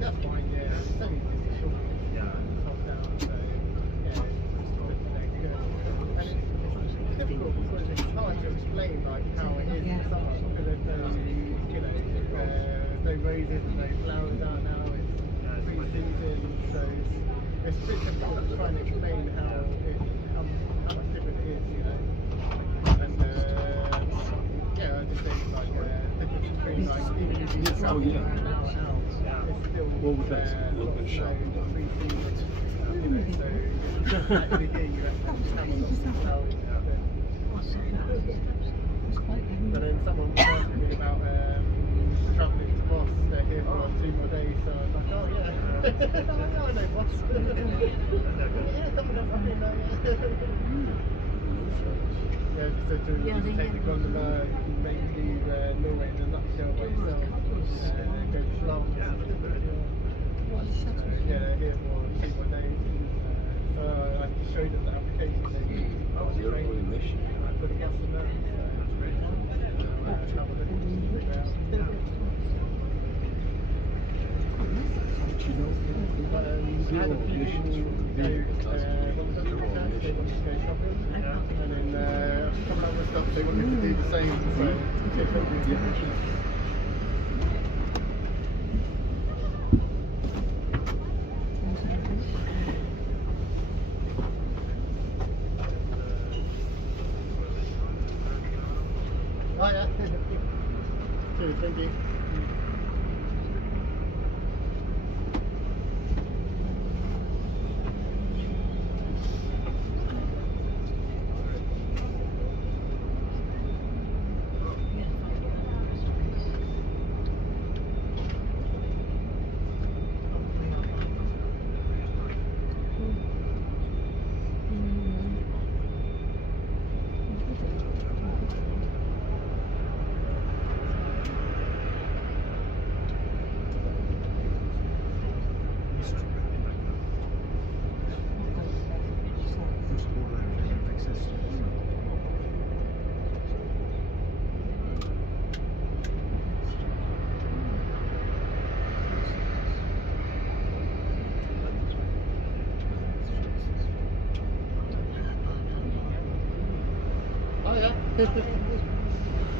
That's fine, yeah. It's only just a short top down, so yeah, it's good. Oh, yeah. An hour out. It's still, Well, with that little bit of snow, shopping done. 3 feet, you know, so actually here you actually have a lot of snow. But then someone was asking me about travelling to Moss. They're here for 2 more days, so I was like, oh yeah. I know Moss. Yeah, coming up, you know. Yeah, so to you can take the gondola, you can maybe do Norway in a nutshell by yourself, and then go to Flom. Yeah, they're here for 2 more days. So I showed them the application. They I put a bus in there. Have a look and figure out. Had a few people they wanted to go shopping, and then coming up with stuff they wanted to do the same, so see if they do the emissions. Oh yeah. Cheers, thank you.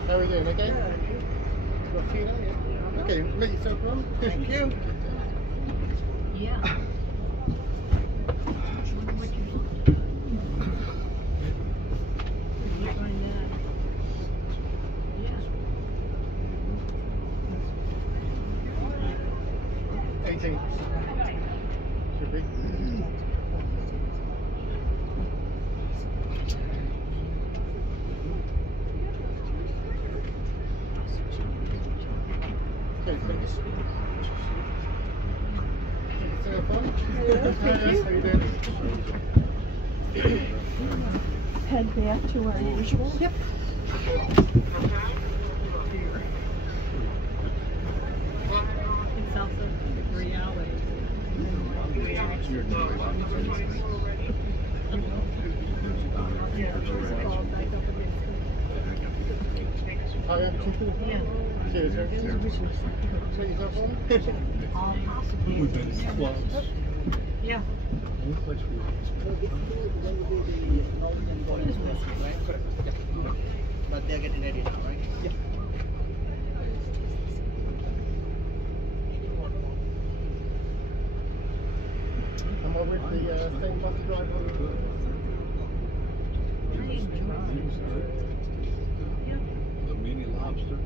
How are we doing, okay? Got Tina, yeah? Okay, let yourself on. Thank you. Yeah. Yeah. 18. Should be. Okay, thank you. Head back to our usual. Yep. It's also 3 hours. Oh, yeah. Yeah. Cheers. Take yourself on. Possibly. We've been in clubs. Yeah. But they're getting ready now, right? Yeah. Am I with the same bus driver? The mini lobster.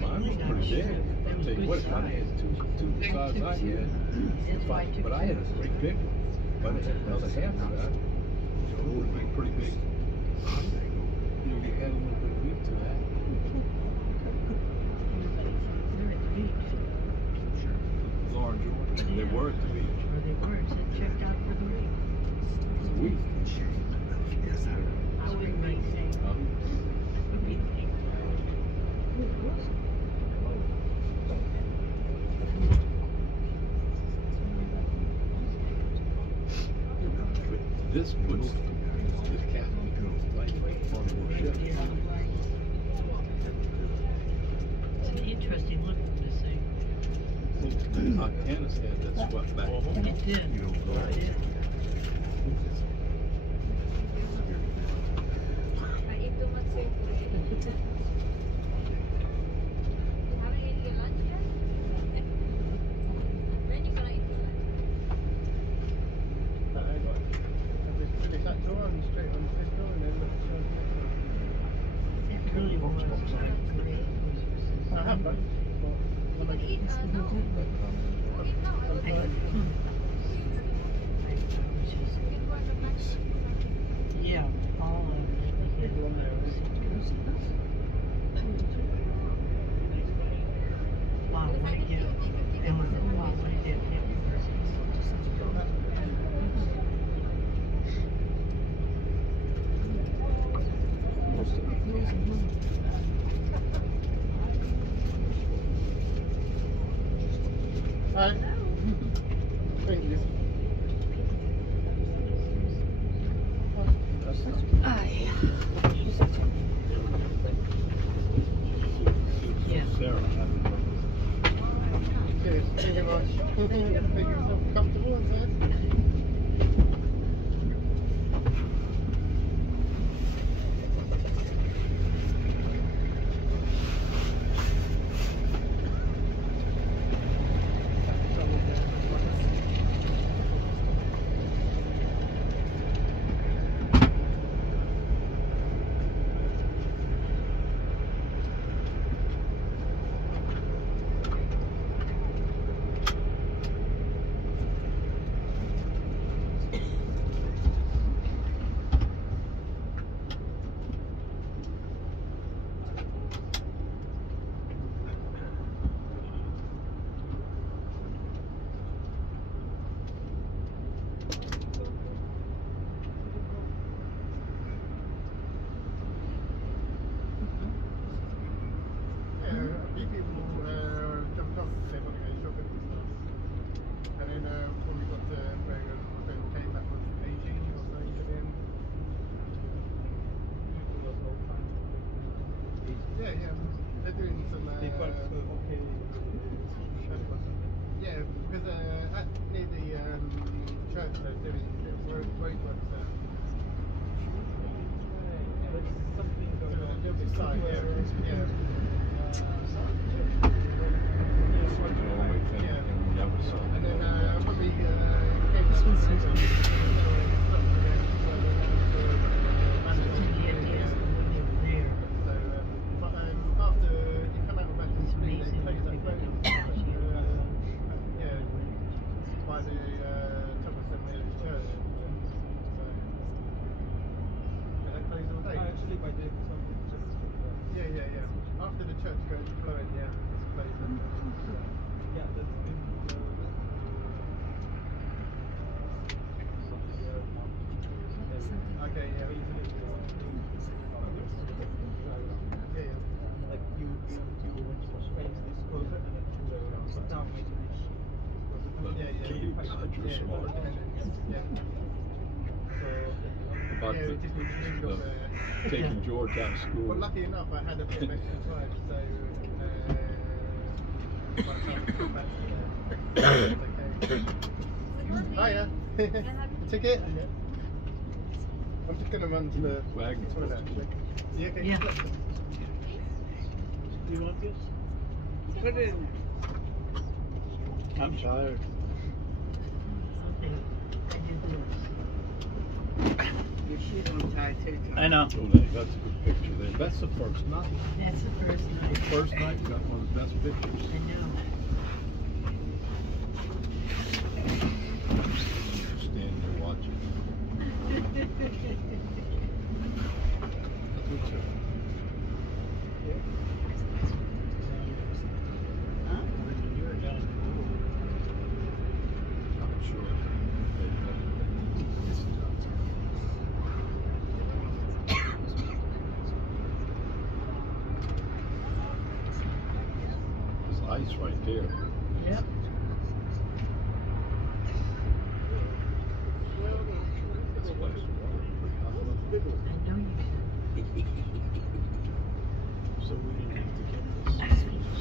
Mine was pretty big. I'll tell you what, if I had two the size I had, but I had a great big one. But it was a half of that, so it would have been pretty big. You know, you add a little bit of meat to that. Laura and George, they were at the beach. They were. It said checked out for the week. For the week. I wouldn't mind saying. Would be the thing. This puts this captain lightweight on the ship. It's an interesting look from this thing. Well, Anna's had that swept back. It did. It did. It really Yeah, all of it. Wow, what a gift. And wow, what a gift. Hi. Thank you. Yeah. Sarah, Cheers. Thank you very much. Make yourself comfortable inside. About taking George out of school. Well, lucky enough, I had a bit of extra time, so by the time I got back to Hiya. Ticket? I'm just going to run to the Wagon. toilet, actually. You okay? Yeah. Do you want this? Put it in I'm tired. your shoes on tight too. I know. Oh, that's a good picture there. That's the first night. That's the first night. The first night you got one of the best pictures. I know. Standing there watching. I'm sure. There's ice right there. Yep. This place is water. I know you So we didn't have to get this.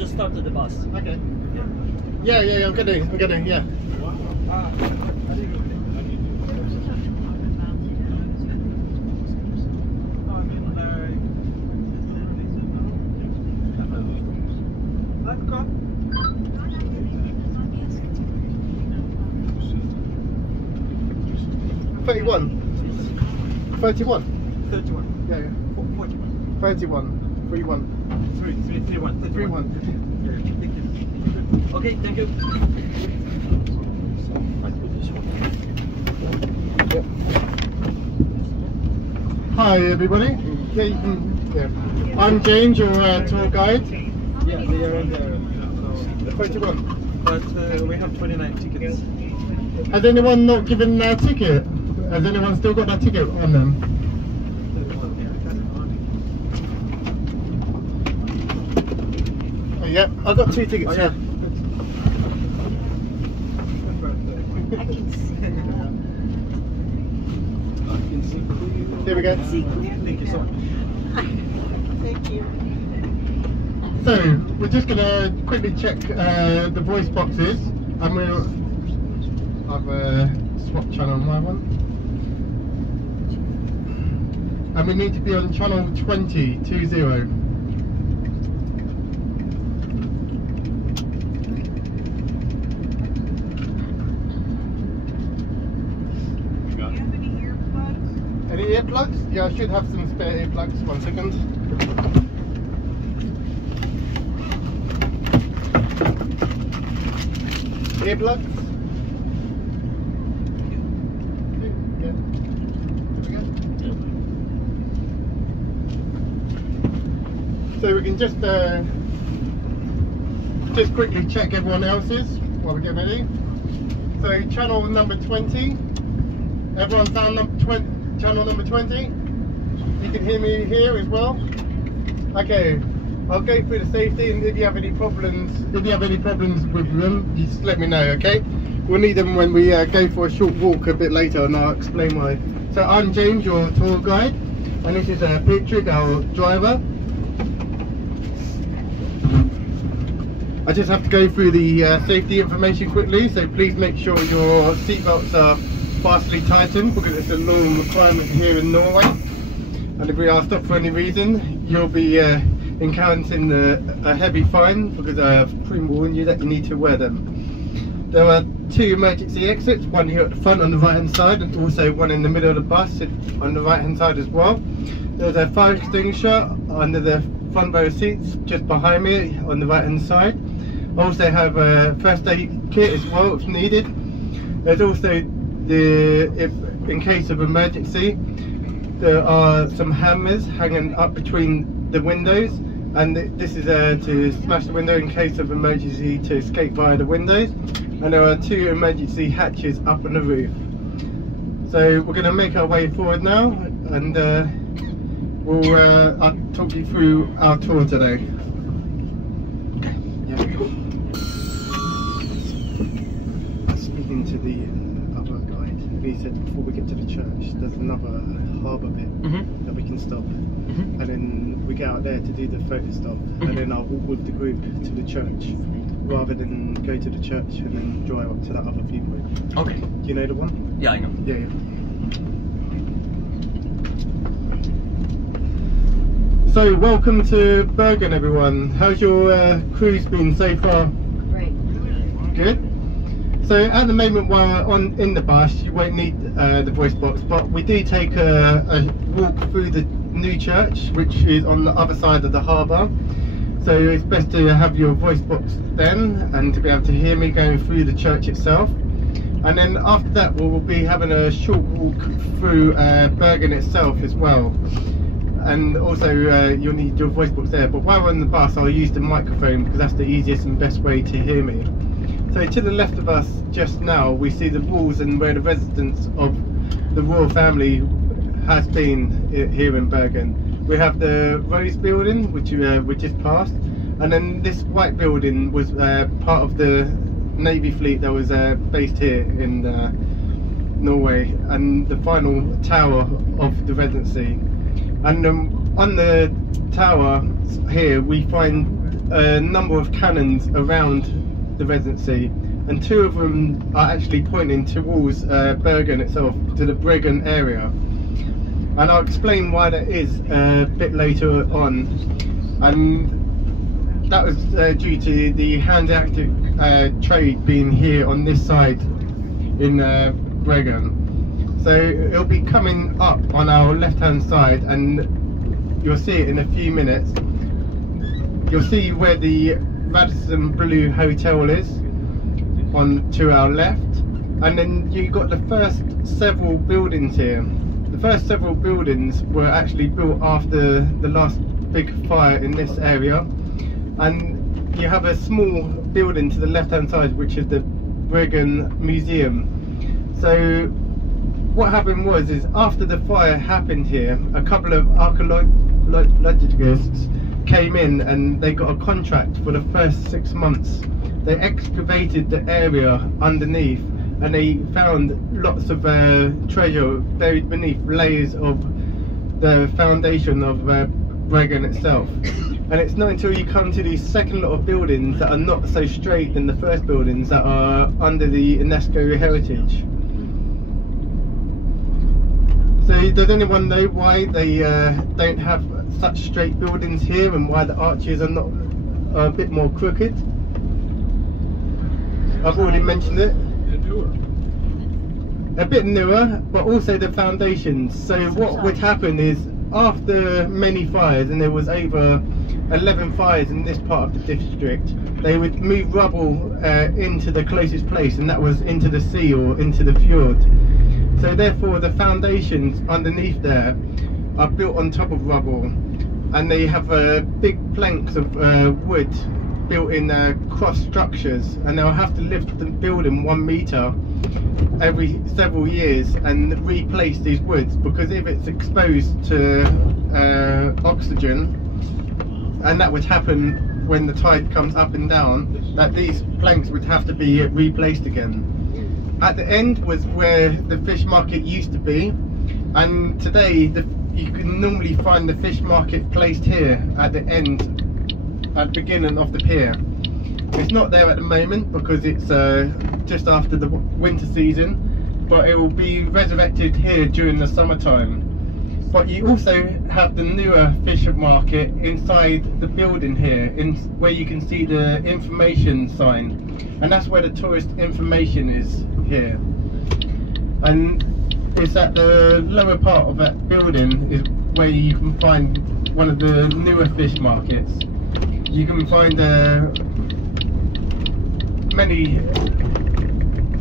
just started the bus. Okay. Yeah, I'm getting, yeah. $31. Yeah. 31. 31. 31. Okay, thank you. Yep. Hi everybody. Yeah, you can. Yeah. I'm James, your tour guide. Yeah, they are in there. 31. But we have 29 tickets. Has anyone not given their ticket? Has anyone still got that ticket on them? Oh, yeah, I've got 2 tickets. Oh, yeah. I can see. Here we go. Thank you so much. Thank you. So, we're just going to quickly check the voice boxes, and we'll have a swap channel on my one. And we need to be on channel 20. Any earplugs? Yeah, I should have some spare earplugs. 1 second. Earplugs? Yeah. There we go. So we can just quickly check everyone else's while we get ready. So channel number 20. Everyone's down channel number 20. You can hear me here as well. Okay, I'll go through the safety, and if you have any problems with them, you just let me know, okay? We'll need them when we go for a short walk a bit later, and I'll explain why. So I'm James, your tour guide, and this is Patrick, our driver. I just have to go through the safety information quickly, so please make sure your seatbelts are fastly tightened, because it's a law requirement here in Norway. And if we are stopped for any reason, you'll be encountering a heavy fine, because I've pre-warned you that you need to wear them. There are 2 emergency exits, one here at the front on the right hand side, and also one in the middle of the bus on the right hand side as well. There's a fire extinguisher under the front row seats just behind me on the right hand side. I also have a first aid kit as well if needed. There's also if in case of emergency, there are some hammers hanging up between the windows, and this is to smash the window in case of emergency, to escape via the windows. And there are 2 emergency hatches up on the roof. So we're going to make our way forward now, and I'll talk you through our tour today. Yeah. Speaking to the other guide, he said before we get to the church, there's another harbour bit that we can stop, and then we get out there to do the photo stop, and then I'll walk with the group to the church, rather than go to the church and then drive up to that other viewpoint. Okay. Do you know the one? Yeah, I know. Yeah. So welcome to Bergen, everyone. How's your cruise been so far? Great. Good. So at the moment while we're in the bus, you won't need the voice box, but we do take a walk through the new church, which is on the other side of the harbour. So it's best to have your voice box then, and to be able to hear me going through the church itself. And then after that we'll be having a short walk through Bergen itself as well. And also you'll need your voice box there, but while we're on the bus I'll use the microphone, because that's the easiest and best way to hear me. So to the left of us just now we see the walls and where the residence of the royal family has been here in Bergen. We have the Rose building, which we just passed, and then this white building was part of the Navy fleet that was based here in Norway, and the final tower of the residency. And on the tower here we find a number of cannons around the residency, and 2 of them are actually pointing towards Bergen itself, to the Bergen area. And I'll explain why that is a bit later on. And that was due to the Hanseatic trade being here on this side in Bergen. So it'll be coming up on our left hand side, and you'll see it in a few minutes. You'll see where the Radisson Blue Hotel is on to our left, and then you got the first several buildings here. The first several buildings were actually built after the last big fire in this area, and you have a small building to the left hand side which is the Bergen Museum. So what happened was, is after the fire happened here, a couple of archaeologists came in and they got a contract for the first 6 months. They excavated the area underneath, and they found lots of treasure buried beneath layers of the foundation of Bergen itself. And it's not until you come to these second lot of buildings that are not so straight than the first buildings that are under the UNESCO heritage. So does anyone know why they don't have such straight buildings here, and why the arches are a bit more crooked? I've already mentioned it. A bit newer, but also the foundations. So what would happen is, after many fires, and there was over 11 fires in this part of the district, they would move rubble into the closest place, and that was into the sea or into the fjord. So therefore the foundations underneath there are built on top of rubble, and they have big planks of wood built in cross structures, and they'll have to lift the building 1 meter every several years and replace these woods, because if it's exposed to oxygen, and that would happen when the tide comes up and down, that these planks would have to be replaced again. At the end was where the fish market used to be, and today you can normally find the fish market placed here at the end, at the beginning of the pier. It's not there at the moment because it's just after the winter season, but it will be resurrected here during the summertime. But you also have the newer fish market inside the building here, where you can see the information sign, and that's where the tourist information is here. And it's at the lower part of that building is where you can find one of the newer fish markets. You can find many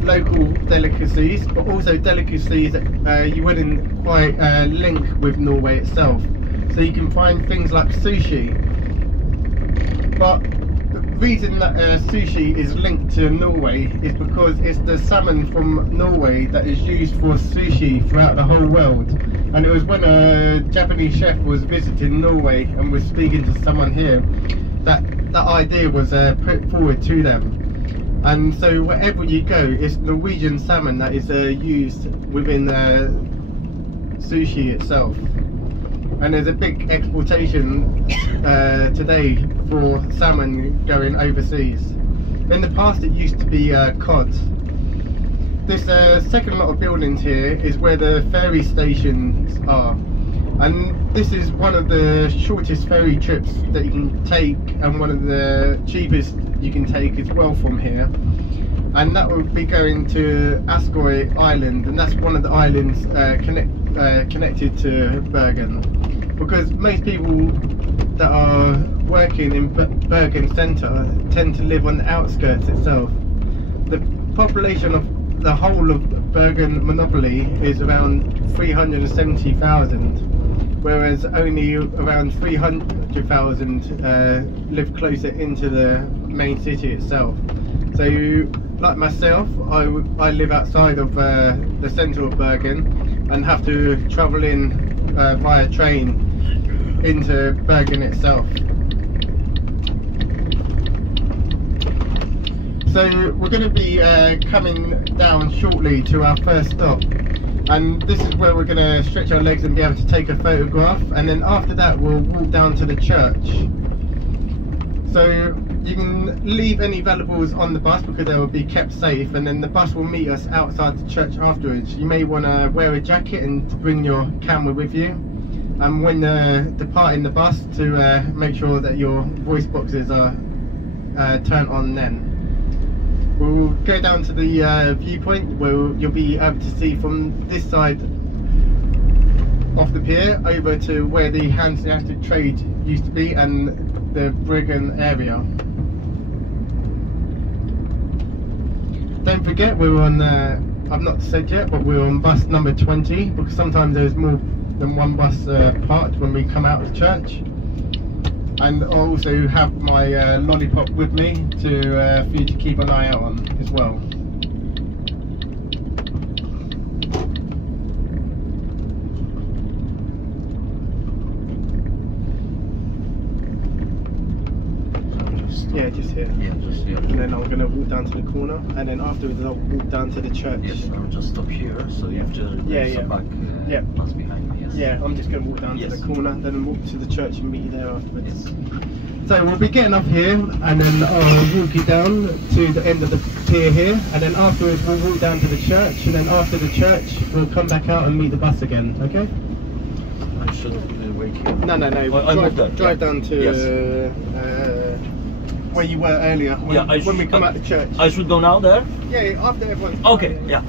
local delicacies, but also delicacies that you wouldn't quite link with Norway itself. So you can find things like sushi, but the reason that sushi is linked to Norway is because it's the salmon from Norway that is used for sushi throughout the whole world. And it was when a Japanese chef was visiting Norway and was speaking to someone here that idea was put forward to them. And so wherever you go, it's Norwegian salmon that is used within sushi itself. And there's a big exportation today for salmon going overseas. In the past it used to be cod. This second lot of buildings here is where the ferry stations are. And this is one of the shortest ferry trips that you can take, and one of the cheapest you can take as well from here. And that will be going to Askøy Island, and that's one of the islands connected to Bergen. Because most people that are working in Bergen centre tend to live on the outskirts itself. The population of the whole of Bergen Monopoly is around 370,000. Whereas only around 300,000 live closer into the main city itself. So, like myself, I live outside of the centre of Bergen and have to travel in via train into Bergen itself. So we're going to be coming down shortly to our first stop. And this is where we're going to stretch our legs and be able to take a photograph, and then after that we'll walk down to the church. So you can leave any valuables on the bus because they will be kept safe, and then the bus will meet us outside the church afterwards. You may want to wear a jacket and bring your camera with you, and when departing the bus to make sure that your voice boxes are turned on then. We'll go down to the viewpoint where you'll be able to see from this side off the pier over to where the Hanseatic trade used to be and the Bergen area. Don't forget we're on, I've not said yet, but we're on bus number 20 because sometimes there's more than one bus parked when we come out of church. And I also have my lollipop with me to for you to keep an eye out on as well. Yeah, just here. Yeah, just here. And then I'm going to walk down to the corner, and then afterwards I'll walk down to the church. Yes, I'll just stop here, so you have to back bus behind me. Yes. Yeah, I'm just going to walk down to the corner, then walk to the church and meet you there afterwards. Yes. So we'll be getting up here, and then I'll walk you down to the end of the pier here, and then afterwards we'll walk down to the church, and then after the church we'll come back out and meet the bus again, okay? I should wait here. No. Drive down to where you were earlier, when we come out the church. I should go now there? Yeah, after everyone's okay, gone, yeah.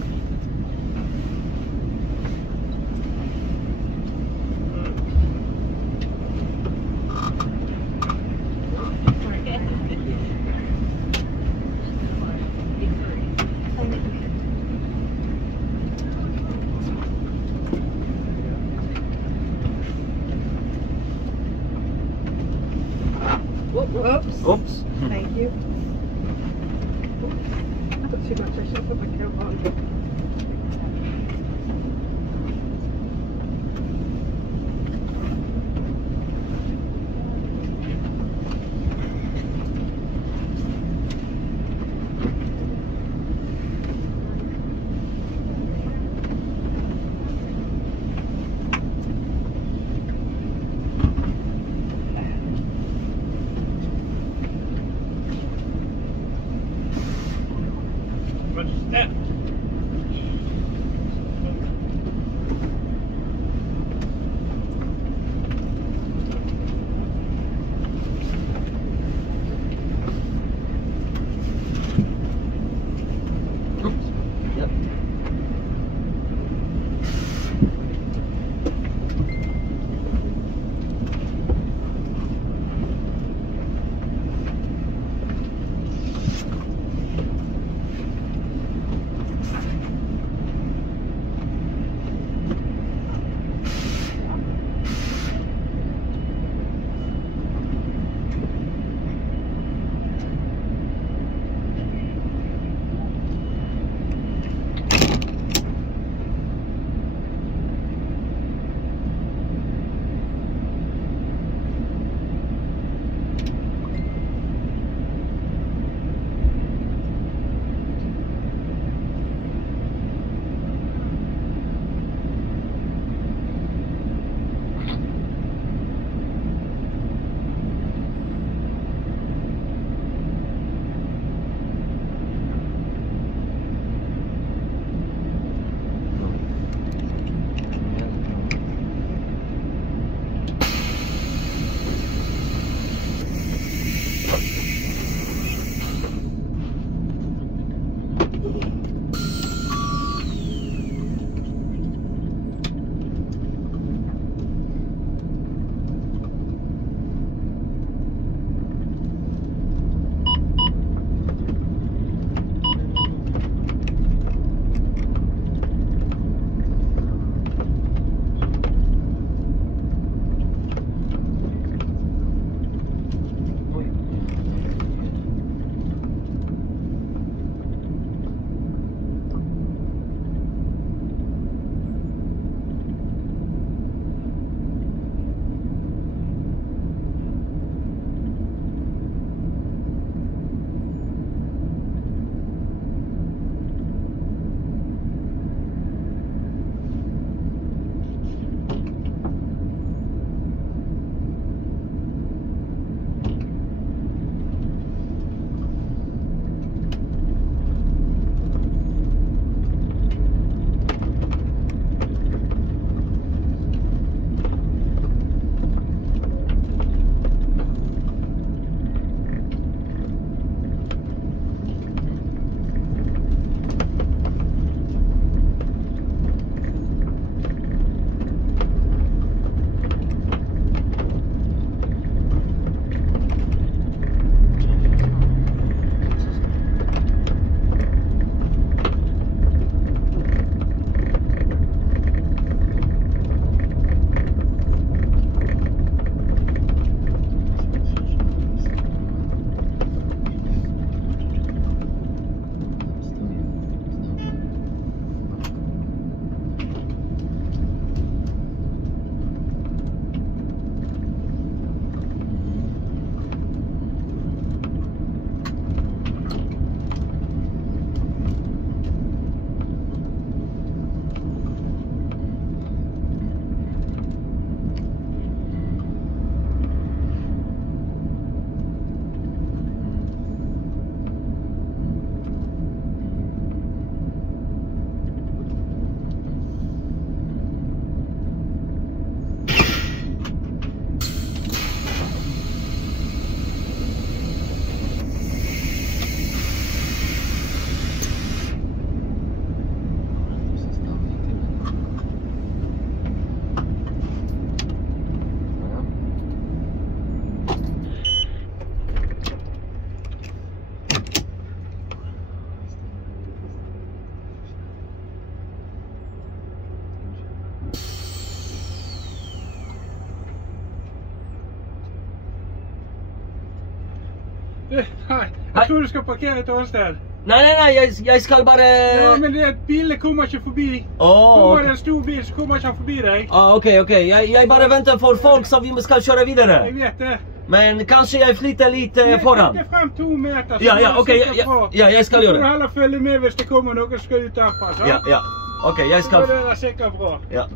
Oops. Oops. Thank you. I put too much. I should have put my coat on. Jeg tror du skal parkere et annet sted. Nei, jeg skal bare... Ja, men bilene kommer ikke forbi. Kommer det en stor bil, så kommer ikke han forbi deg. Ok. Jeg bare venter for folk så vi skal kjøre videre. Jeg vet det. Men kanskje jeg flytter litt foran. Det er frem 2 meter. Ja, ok, jeg skal gjøre det. Du får heller følge med hvis det kommer noen som skal ut derfra, så? Ja, ok, jeg skal... Så det er sikkert bra. Ja.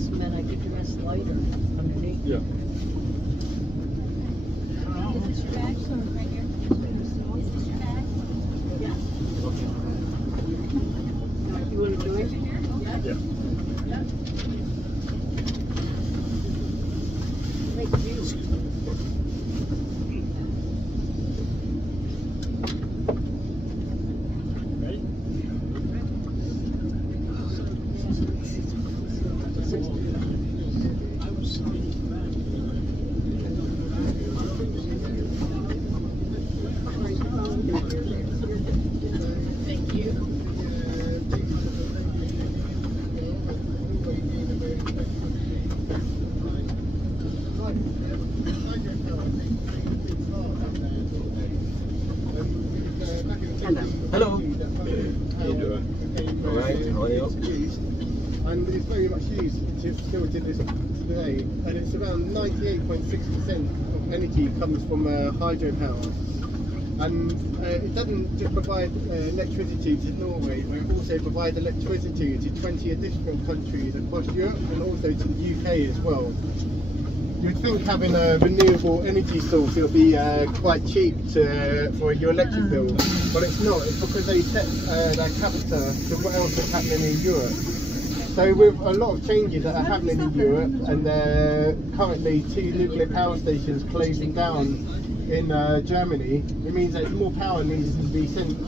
bus, and then I give them a slider underneath. Yeah. You want to join? Yeah. Thank you. Hello. How you doing? Alright, how are you? And it's very much used still to this today, and it's around 98.6% of energy comes from hydropower. And it doesn't just provide electricity to Norway, but it also provides electricity to 20 additional countries across Europe and also to the UK as well. You'd think having a renewable energy source it'll be quite cheap for your electric bill, but it's not. It's because they set their capita to what else is happening in Europe. So with a lot of changes that are happening in Europe, and currently 2 nuclear power stations closing down in Germany, it means that more power needs to be sent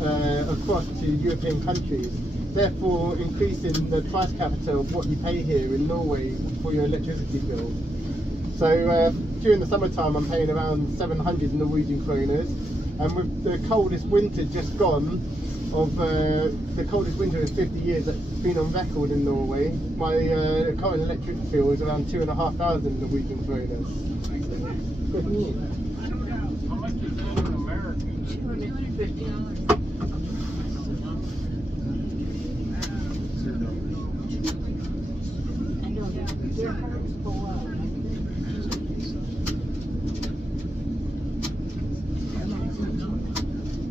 across to European countries, therefore increasing the price capita of what you pay here in Norway for your electricity bill. So during the summertime I'm paying around 700 Norwegian kroners, and with the coldest winter just gone, the coldest winter in 50 years that's been on record in Norway, my current electric bill is around 2,500 Norwegian kroners. Good news. How much is that in America? $250. I know their hearts go up.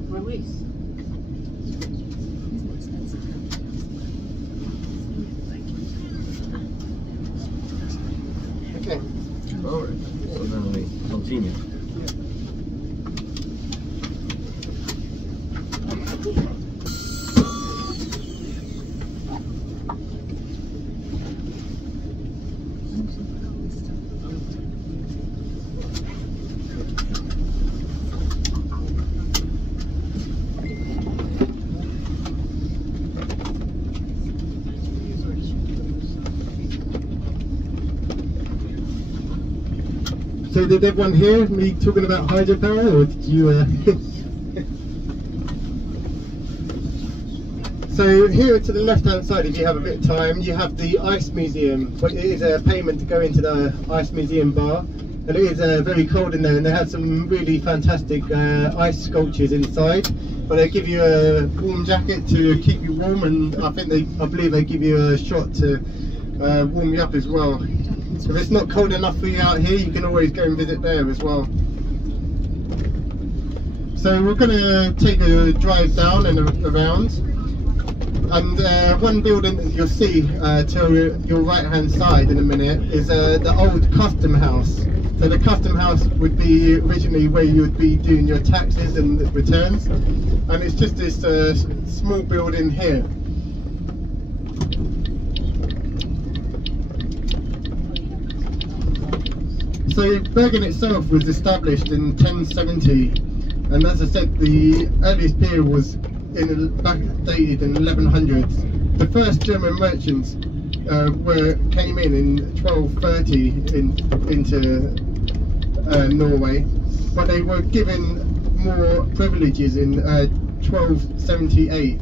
Release. Okay. Alright, so then we continue. So did everyone hear me talking about hydropower, or did you? So here to the left-hand side, if you have a bit of time, you have the ice museum. But it is a payment to go into the ice museum bar, and it is very cold in there. And they have some really fantastic ice sculptures inside. But they give you a warm jacket to keep you warm, and I believe they give you a shot to warm you up as well. If it's not cold enough for you out here, you can always go and visit there as well. So we're going to take a drive down and around, and one building that you'll see to your right hand side in a minute is the old custom house. So the custom house would be originally where you would be doing your taxes and returns, and it's just this small building here. So Bergen itself was established in 1070, and as I said, the earliest period was backdated in 1100s. The first German merchants came in 1230 into Norway, but they were given more privileges in 1278.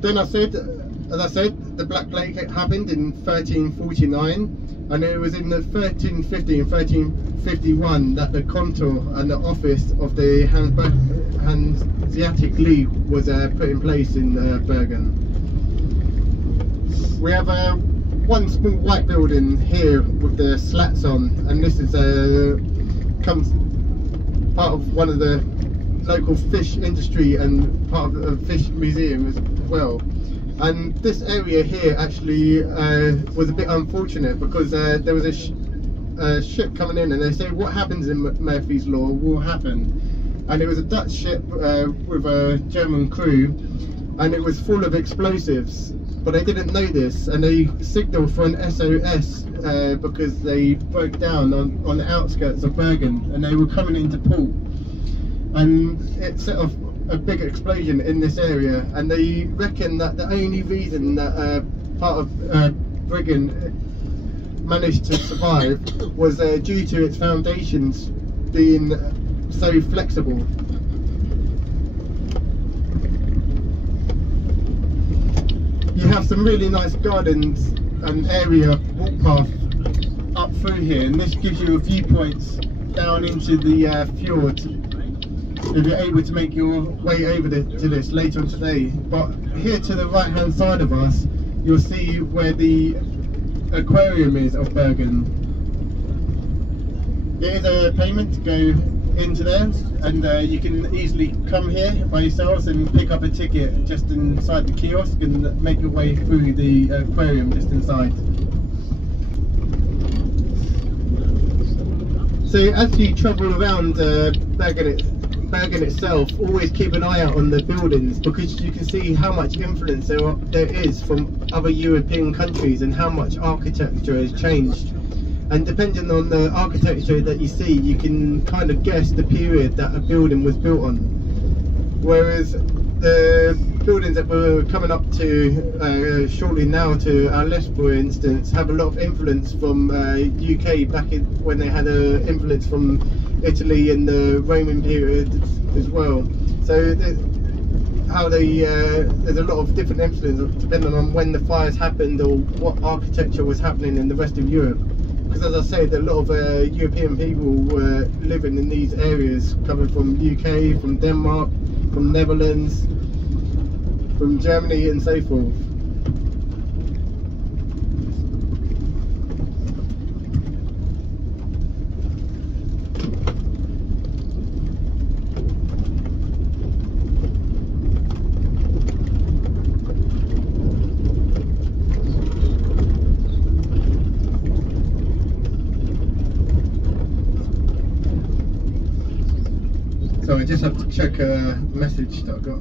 Then as I said, the Black Plague happened in 1349. And it was in the 1350 and 1351 that the contour and the office of the Hanseatic League was put in place in Bergen. We have one small white building here with the slats on, and this is comes part of one of the local fish industry and part of the fish museum as well. And this area here actually was a bit unfortunate because there was a ship coming in, and they say what happens in Murphy's Law will happen. And it was a Dutch ship with a German crew, and it was full of explosives, but they didn't know this, and they signalled for an SOS because they broke down on the outskirts of Bergen, and they were coming into port, and it set off a big explosion in this area. And they reckon that the only reason that part of Bergen managed to survive was due to its foundations being so flexible. You have some really nice gardens and area walk path up through here, and this gives you viewpoints down into the fjord if you're able to make your way over to this later on today. But here to the right hand side of us, you'll see where the aquarium is of Bergen. It is a payment to go into there, and you can easily come here by yourselves and pick up a ticket just inside the kiosk and make your way through the aquarium just inside. So as you travel around Bergen itself, always keep an eye out on the buildings, because you can see how much influence there is from other European countries and how much architecture has changed. And depending on the architecture that you see, you can kind of guess the period that a building was built on. Whereas the buildings that we're coming up to shortly now, to our left for instance, have a lot of influence from UK back in when they had influence from Italy in the Roman period as well. So there's a lot of different influence depending on when the fires happened or what architecture was happening in the rest of Europe. Because as I said, a lot of European people were living in these areas, coming from UK, from Denmark, from Netherlands, from Germany and so forth. So I just have to check a message that I got.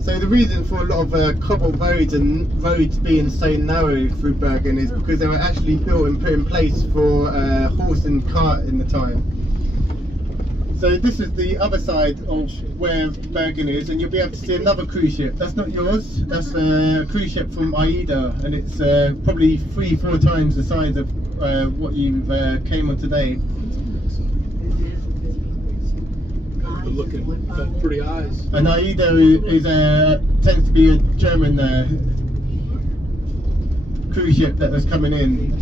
So the reason for a lot of cobbled roads and roads being so narrow through Bergen is because they were actually built and put in place for horse and cart in the time. So this is the other side of where Bergen is, and you'll be able to see another cruise ship. That's not yours, that's a cruise ship from Aida, and it's probably 3-4 times the size of what you came on today. Good looking, got pretty eyes. And Aida is tends to be a German cruise ship that was coming in.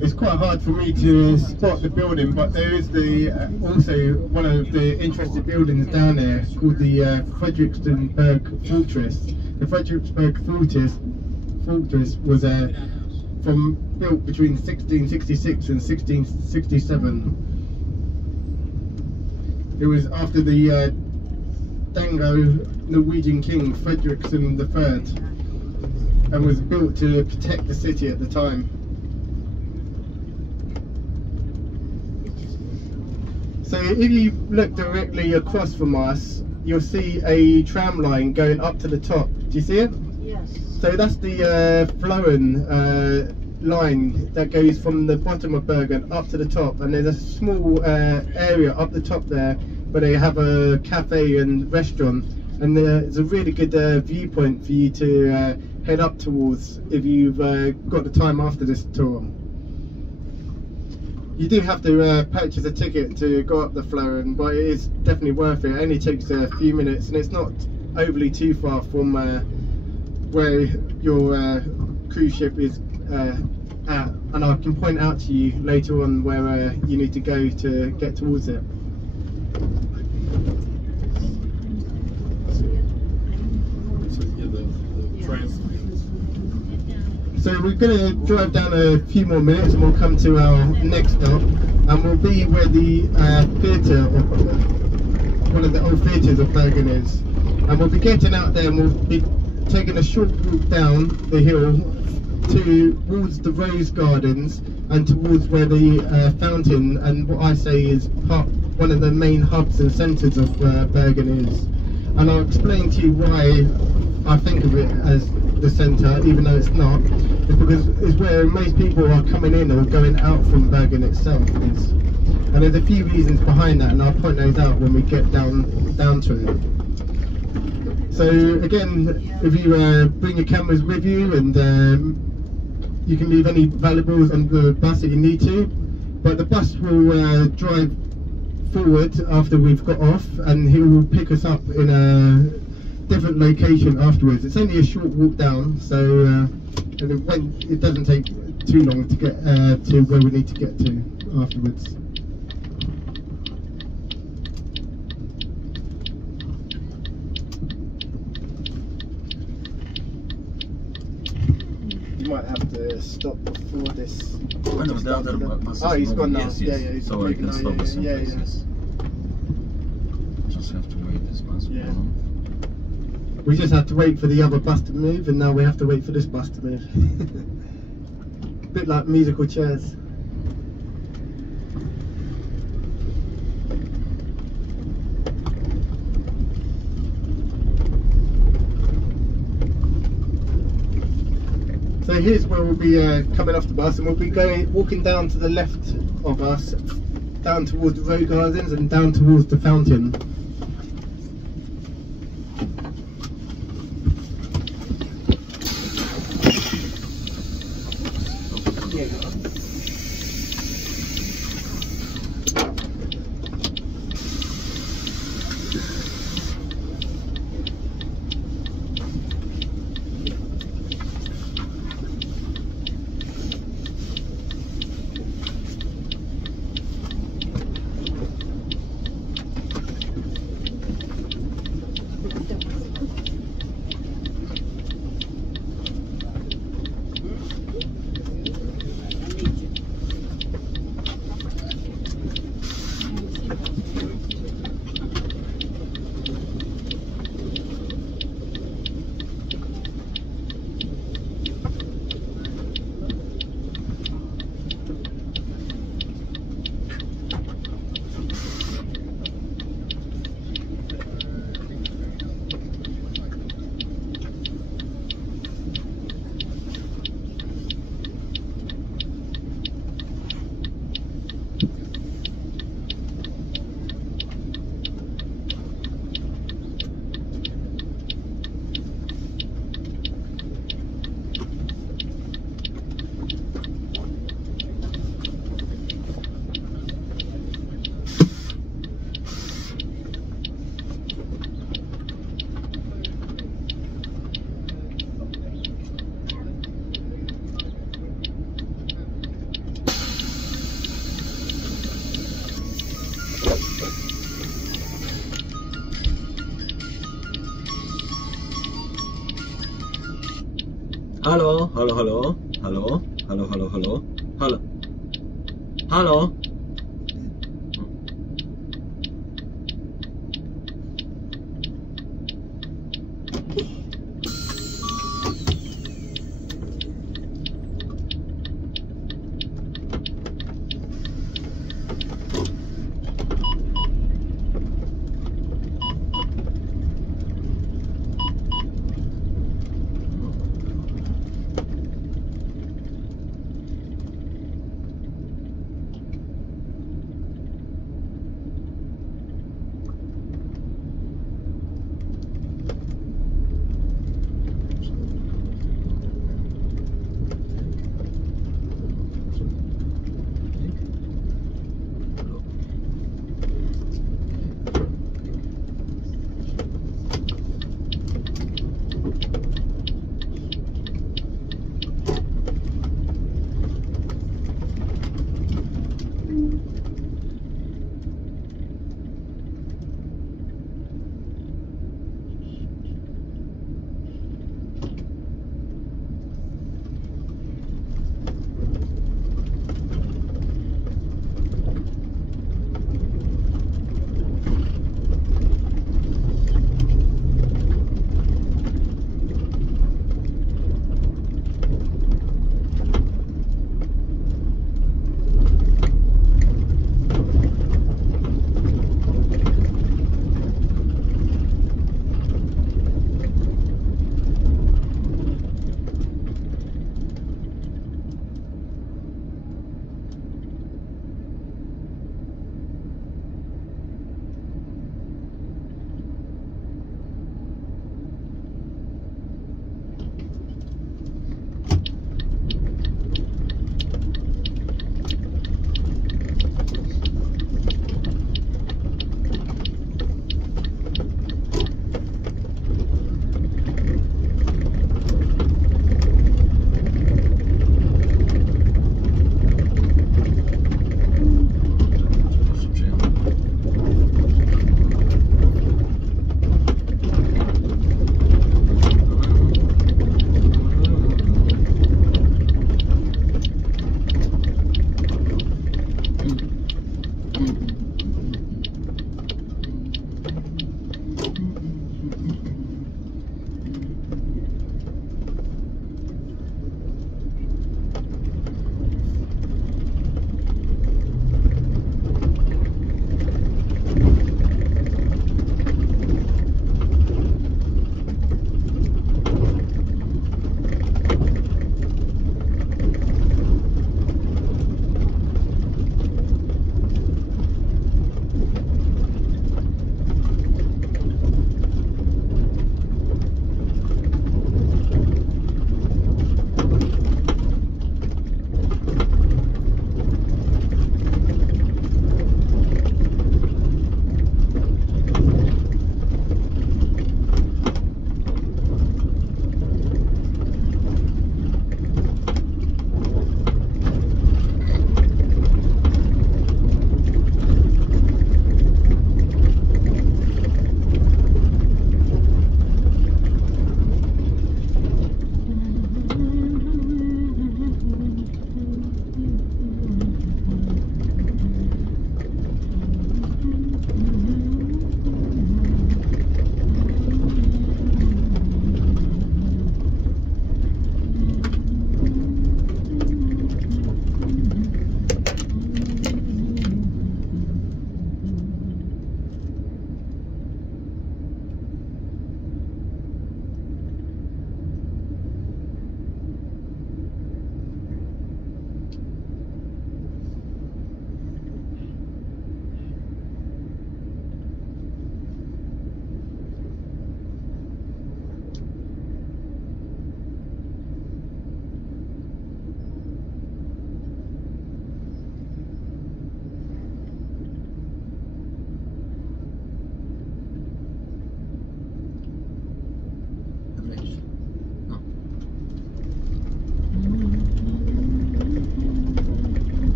It's quite hard for me to spot the building, but there is also one of the interesting buildings down there called the Frederiksberg Fortress. The Frederiksberg Fortress was built between 1666 and 1667. It was after the Dango-Norwegian king Frederiksberg III, and was built to protect the city at the time. So if you look directly across from us, you'll see a tram line going up to the top. Do you see it? Yes. So that's the Flowen line that goes from the bottom of Bergen up to the top, and there's a small area up the top there where they have a cafe and restaurant, and it's a really good viewpoint for you to head up towards if you've got the time after this tour. You do have to purchase a ticket to go up the Floren, but it is definitely worth it. It only takes a few minutes, and it's not overly too far from where your cruise ship is at. And I can point out to you later on where you need to go to get towards it. So we're going to drive down a few more minutes and we'll come to our next stop, and we'll be where the theatre, one of the old theatres of Bergen is. And we'll be getting out there and we'll be taking a short walk down the hill towards the rose gardens and towards where the fountain and what I say is one of the main hubs and centres of Bergen is. And I'll explain to you why I think of it as the centre, even though it's not. It's because it's where most people are coming in or going out from Bergen itself. And there's a few reasons behind that, and I'll point those out when we get down to it. So again, if you bring your cameras with you, and you can leave any valuables on the bus that you need to, but the bus will drive forward after we've got off, and he will pick us up in a different location afterwards. It's only a short walk down, so it doesn't take too long to get to where we need to get to afterwards. You might have to stop before this. Oh, he's gone now. Yes, Yeah, yes. yeah. He's So I can stop at some yeah. places. Just have to wait this bus. Yeah. We just had to wait for the other bus to move, and now we have to wait for this bus to move. A bit like musical chairs. So here's where we'll be coming off the bus, and we'll be walking down to the left of us, down towards the Rose Gardens and down towards the fountain. Hello, hello, hello, hello, hello, hello, hello, hello, hello.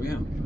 wiem.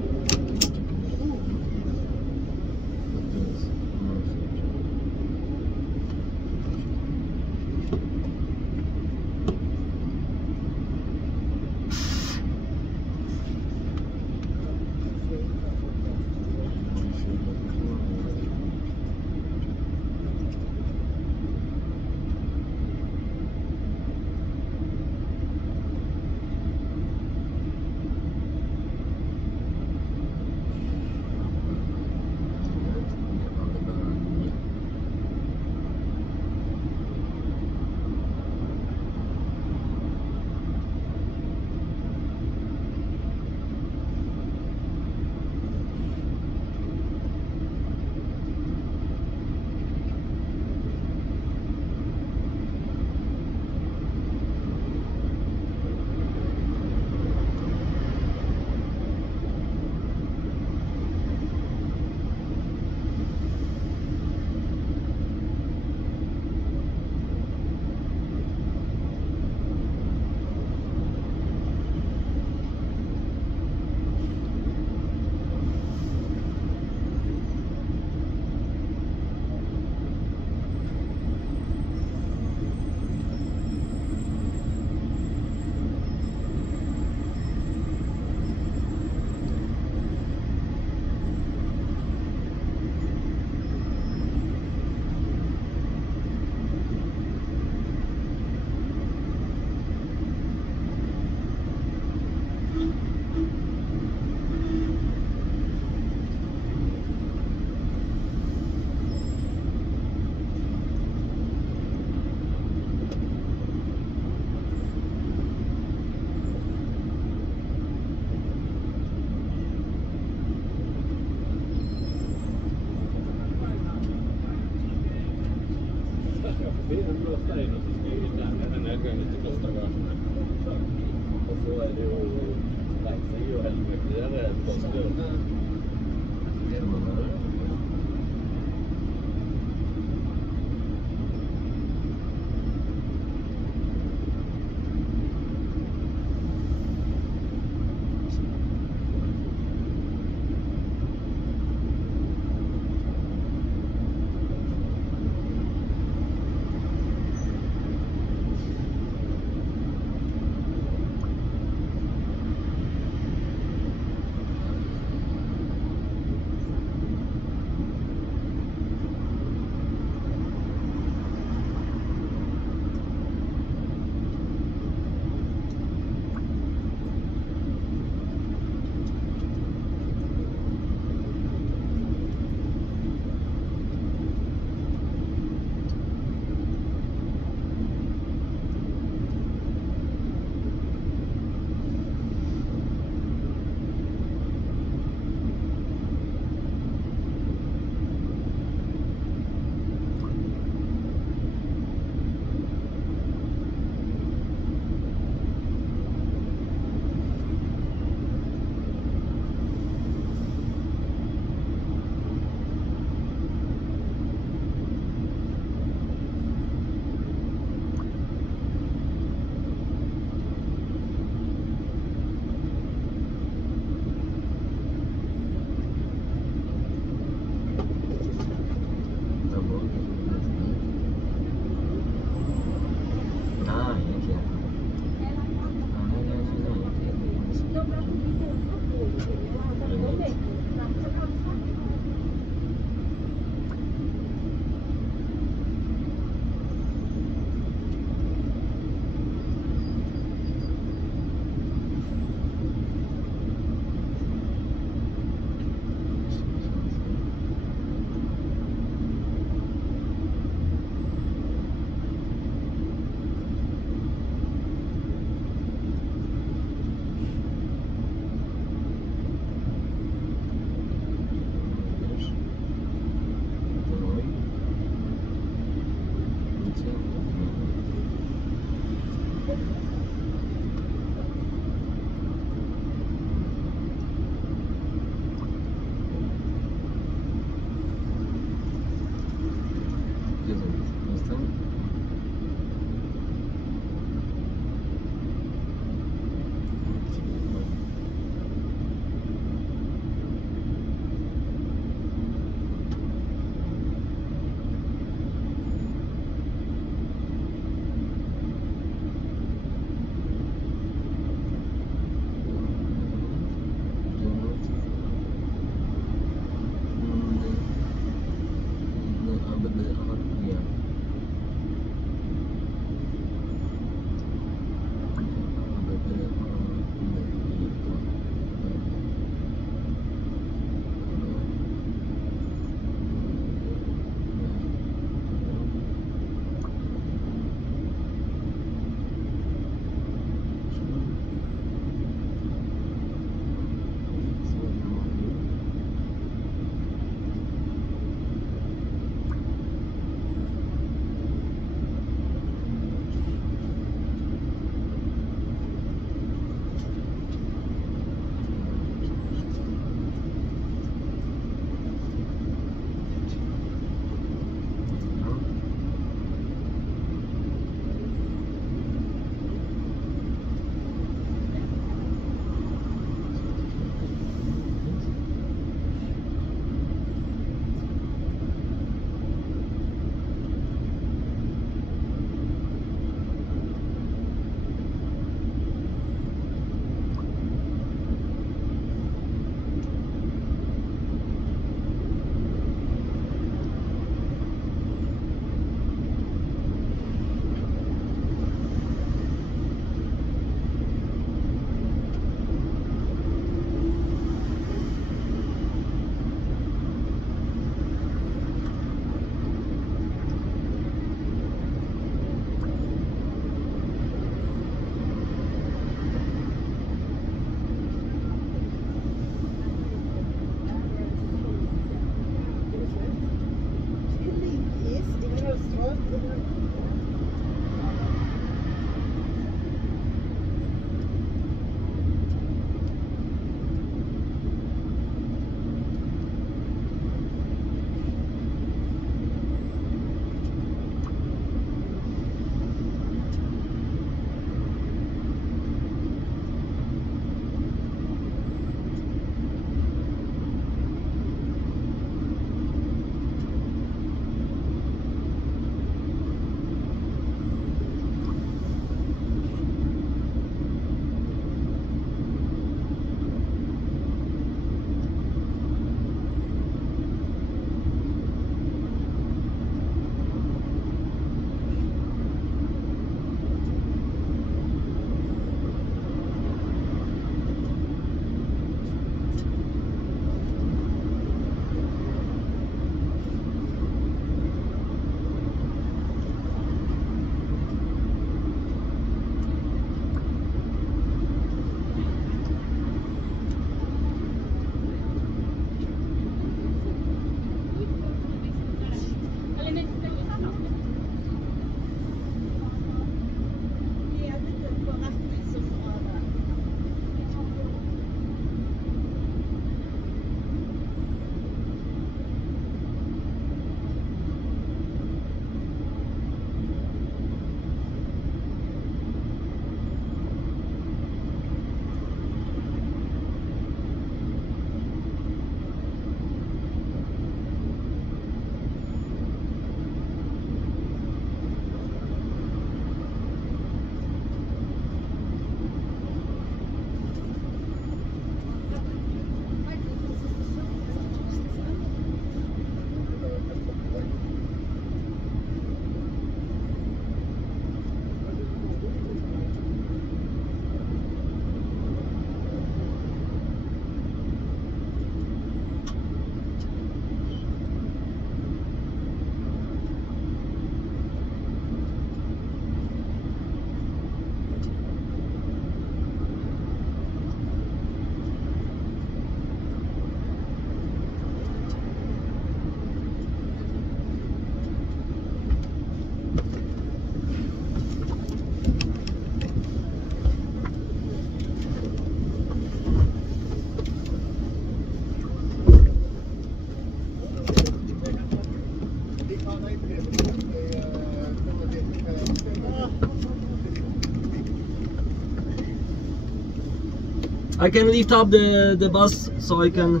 I can lift up the bus so I can.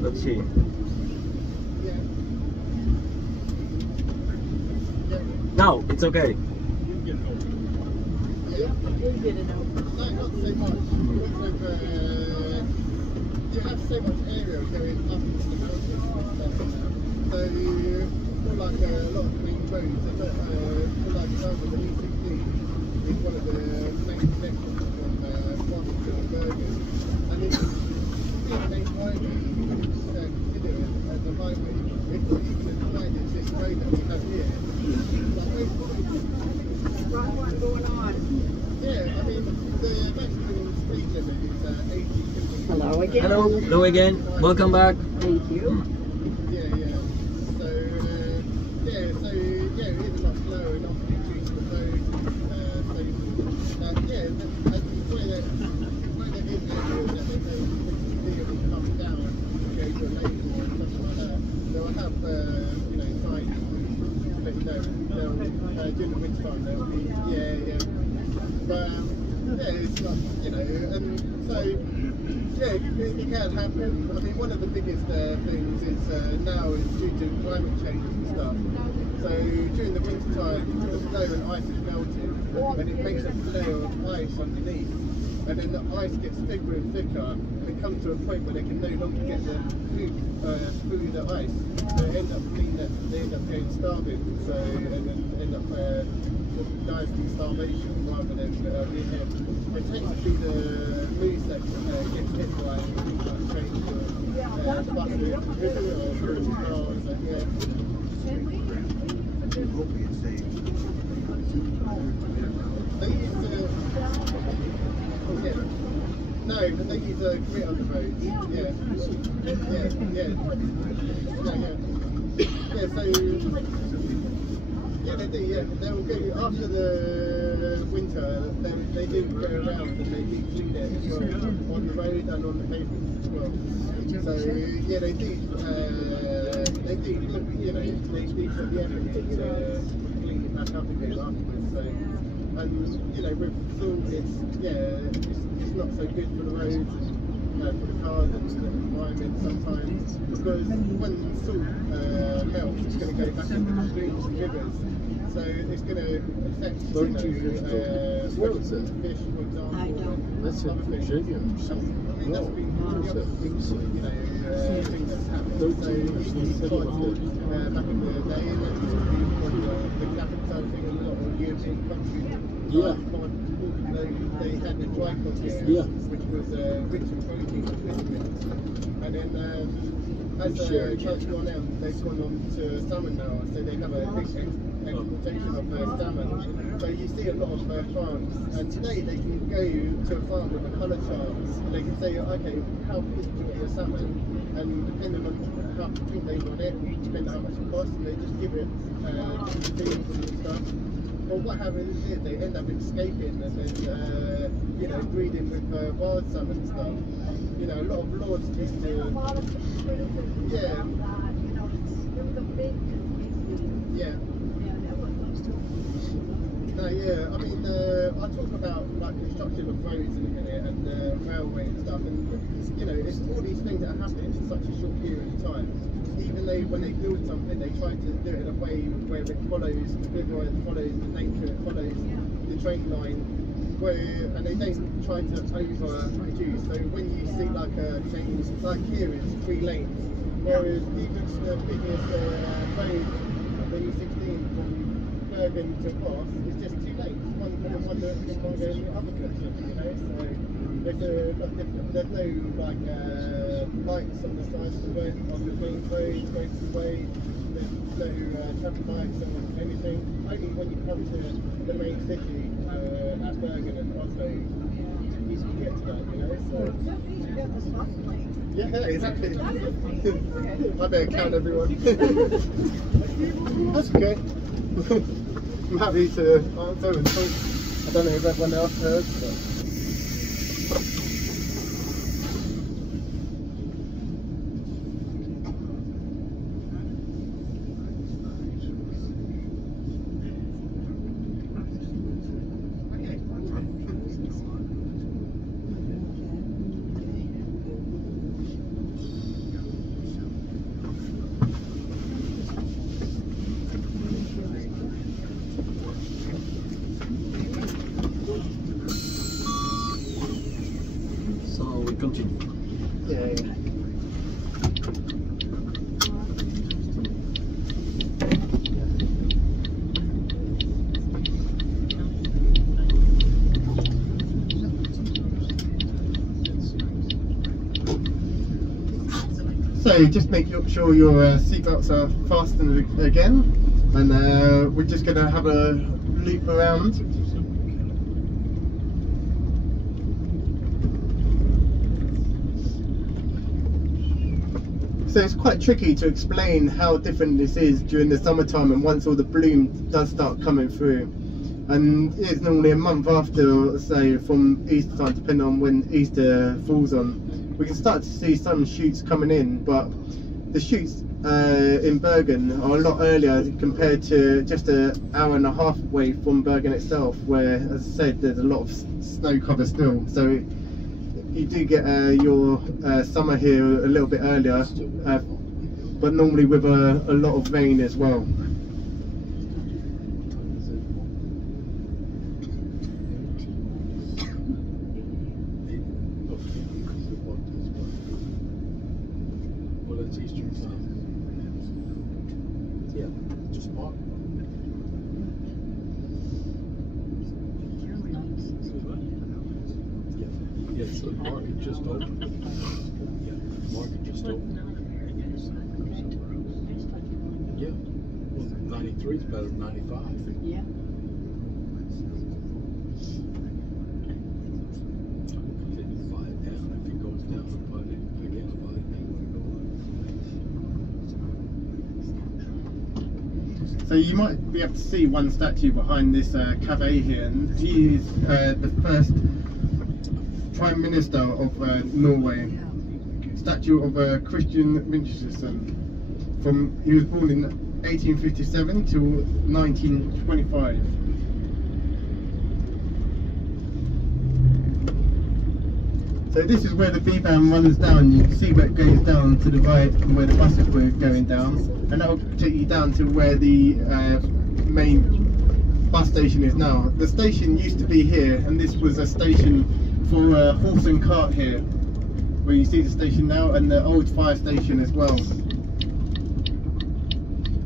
Let's see. Now it's okay. You have so much area going up into the mountains and stuff. So for like a lot of main roads, for like example, the E16 is one of the main connections from Barking to Bergen. And it's the main highway, you can consider it as a highway. It's not even as wide as this road that we have here. Wrong one going on. Yeah, I mean, the maximum speed limit is 80 km. Hello again. Hello again. Welcome back. Thank you. Yeah. So, it is a lot slower and often reduced the road. And the way that is that they will come down and go to a lane or something like that. They'll have, signs to let you know. During the winter time, they'll be, But, it's not, and so. Yeah, it can happen. I mean, one of the biggest things is now is due to climate change and stuff. So during the winter time, the snow and ice is melting, and it makes a layer of ice underneath. And then the ice gets thicker and thicker, and it comes to a point where they can no longer get the food through the ice. So they end up going starving. So and then end up dying from starvation rather than being hit. It tends to be the moose that gets hit by things like trains or the buses, or cars, and No, but they use grit on the roads. Yeah, so they do. Yeah, they'll go after the winter. They do go around and they do clean it as well on the road and on the pavements as well. So yeah, they do. They do. They do put the effort in to clean it back up again afterwards. So with salt, it's not so good for the roads. For the cars and the environment sometimes, because when salt melts, it's going to go back into the streams and rivers, so it's going to affect fish, for example, and That's other in Virginia. things. I mean, that's been one of the other things, thing that's happened. So these parts back in the day, and that used to be on the Catholic side thing in a lot of European countries. They had the dry here, which was rich in protein and vitamins. And then as time's gone on, they've gone on to salmon now, so they have a big exportation of salmon. So you see a lot of farms, and today they can go to a farm with a colour chart, and they can say, okay, how big do you want your salmon? And depending on how big they want it, depending on how much it costs, and they just give it feeds and stuff. Well, what happens is they end up escaping and then, breeding with wild salmon and stuff. A lot of lords used to. I mean, I talk about like construction of roads in a minute and railway and stuff, and it's all these things that happen in such a short period of time. Even though when they build something, they try to do it in a way where it follows the river, it follows the nature, it follows the train line, and they don't try to overproduce. So when you see like a change, like here it's 3 lanes, whereas even the biggest road, the E16 from Bergen to Voss, is just 2 lanes, one going one direction, one going the other direction. So there's no like lights on the sides of the road, on the main road, motorway. There's no traffic lights or anything. Only when you come to the main city at Bergen and Oslo, you can get to that. So yeah, exactly. I better count everyone. That's okay. I'm happy to answer and talk. I don't know if everyone else heard, but. So just make sure your seatbelts are fastened again, and we're just going to have a loop around. So it's quite tricky to explain how different this is during the summertime and once all the bloom does start coming through. And it's normally a month after, say, from Easter time, depending on when Easter falls on. We can start to see some shoots coming in, but the shoots in Bergen are a lot earlier compared to just an hour and a half away from Bergen itself, where, as I said, there's a lot of snow cover still. So you do get your summer here a little bit earlier, but normally with a lot of rain as well. Well, that's Eastern time. Yeah, just mark. Yeah, so the market just opened. Yeah, market just opened. Yeah, well, 93 is better than 95. Yeah. Buy it down. If it goes down, buy it again. Buy it down. So you might be able to see one statue behind this cafe here, and he is the first Prime Minister of Norway. Statue of Christian Minchison. He was born in 1857 to 1925. So this is where the B-Bahn runs down. You can see where it goes down to the right and where the buses were going down, and that will take you down to where the main bus station is now. The station used to be here, and this was a station for a horse and cart here, where you see the station now, and the old fire station as well.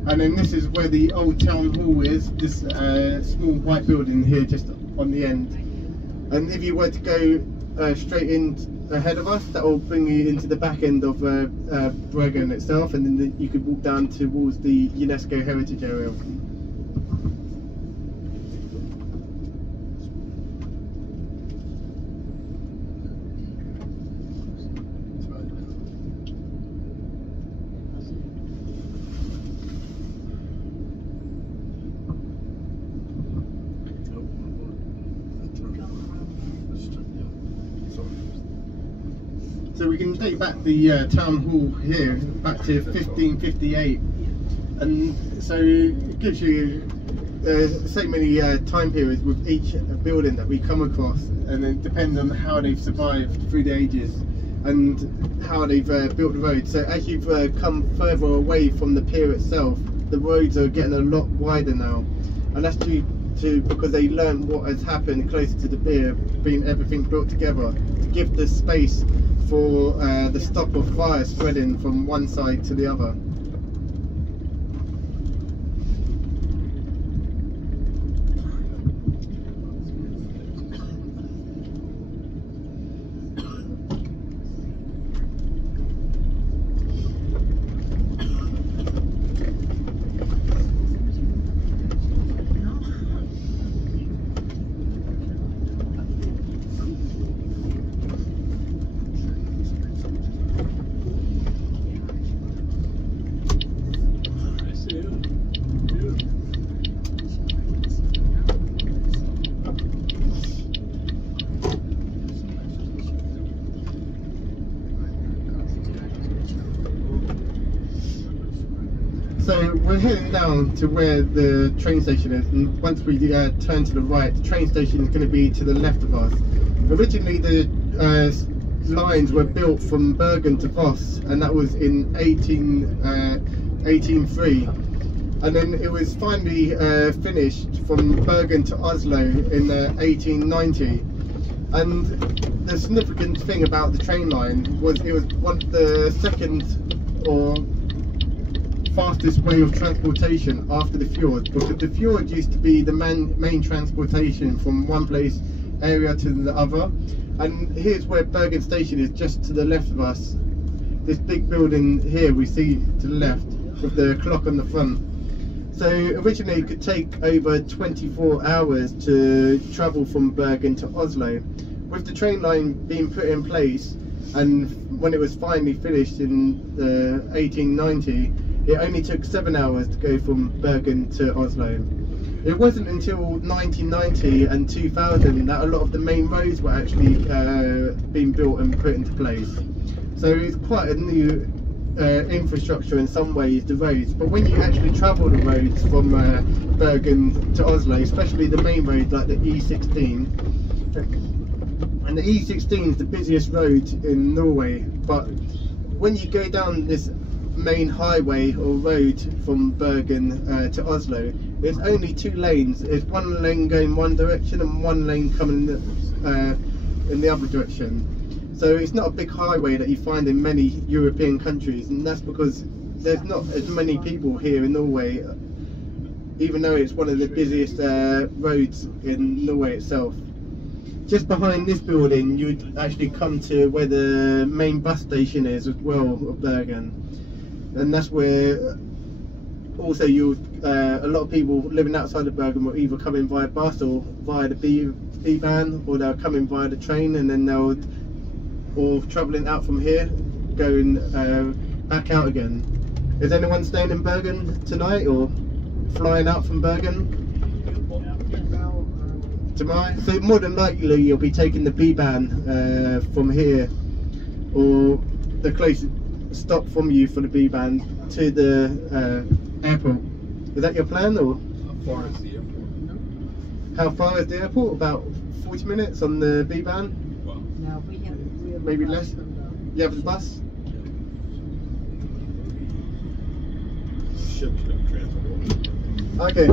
And then this is where the old town hall is, this small white building here just on the end. And if you were to go straight in ahead of us, that will bring you into the back end of Bergen itself, and then you could walk down towards the UNESCO Heritage Area. So we can take back the town hall here back to 1558, and so it gives you so many time periods with each building that we come across, and it depends on how they've survived through the ages and how they've built the road. So as you've come further away from the pier itself, the roads are getting a lot wider now, and that's due to because they learned what has happened closer to the pier, being everything built together to give the space for the stop of fire spreading from one side to the other. So we're heading down to where the train station is, and once we turn to the right, the train station is going to be to the left of us. Originally the lines were built from Bergen to Voss, and that was in 1803, and then it was finally finished from Bergen to Oslo in 1890. And the significant thing about the train line was it was the second or fastest way of transportation after the fjord, because the fjord used to be the main transportation from one place area to the other. And here's where Bergen station is, just to the left of us, this big building here we see to the left with the clock on the front. So originally it could take over 24 hours to travel from Bergen to Oslo. With the train line being put in place, and when it was finally finished in 1890, it only took 7 hours to go from Bergen to Oslo. It wasn't until 1990 and 2000 that a lot of the main roads were actually being built and put into place. So it's quite a new infrastructure in some ways, the roads. But when you actually travel the roads from Bergen to Oslo, especially the main road like the E16, and the E16 is the busiest road in Norway, but when you go down this main highway or road from Bergen to Oslo, there's only 2 lanes. There's 1 lane going one direction and 1 lane coming in the other direction. So it's not a big highway that you find in many European countries, and that's because there's not as many people here in Norway, even though it's one of the busiest roads in Norway itself. Just behind this building you'd actually come to where the main bus station is as well of Bergen, and that's where also a lot of people living outside of Bergen will either come in via bus or via the B-Bahn, or they'll come in via the train, and then they'll, or travelling out from here, going back out again. Is anyone staying in Bergen tonight or flying out from Bergen tomorrow? So more than likely you'll be taking the B-Bahn from here, or the closest stop from you for the B-Bahn to the airport. Is that your plan, or? How far is the airport? How far is the airport? About 40 minutes on the B-Bahn? Well, No, we have Maybe a bus less? from the- You have the bus? ships don't transport. Okay.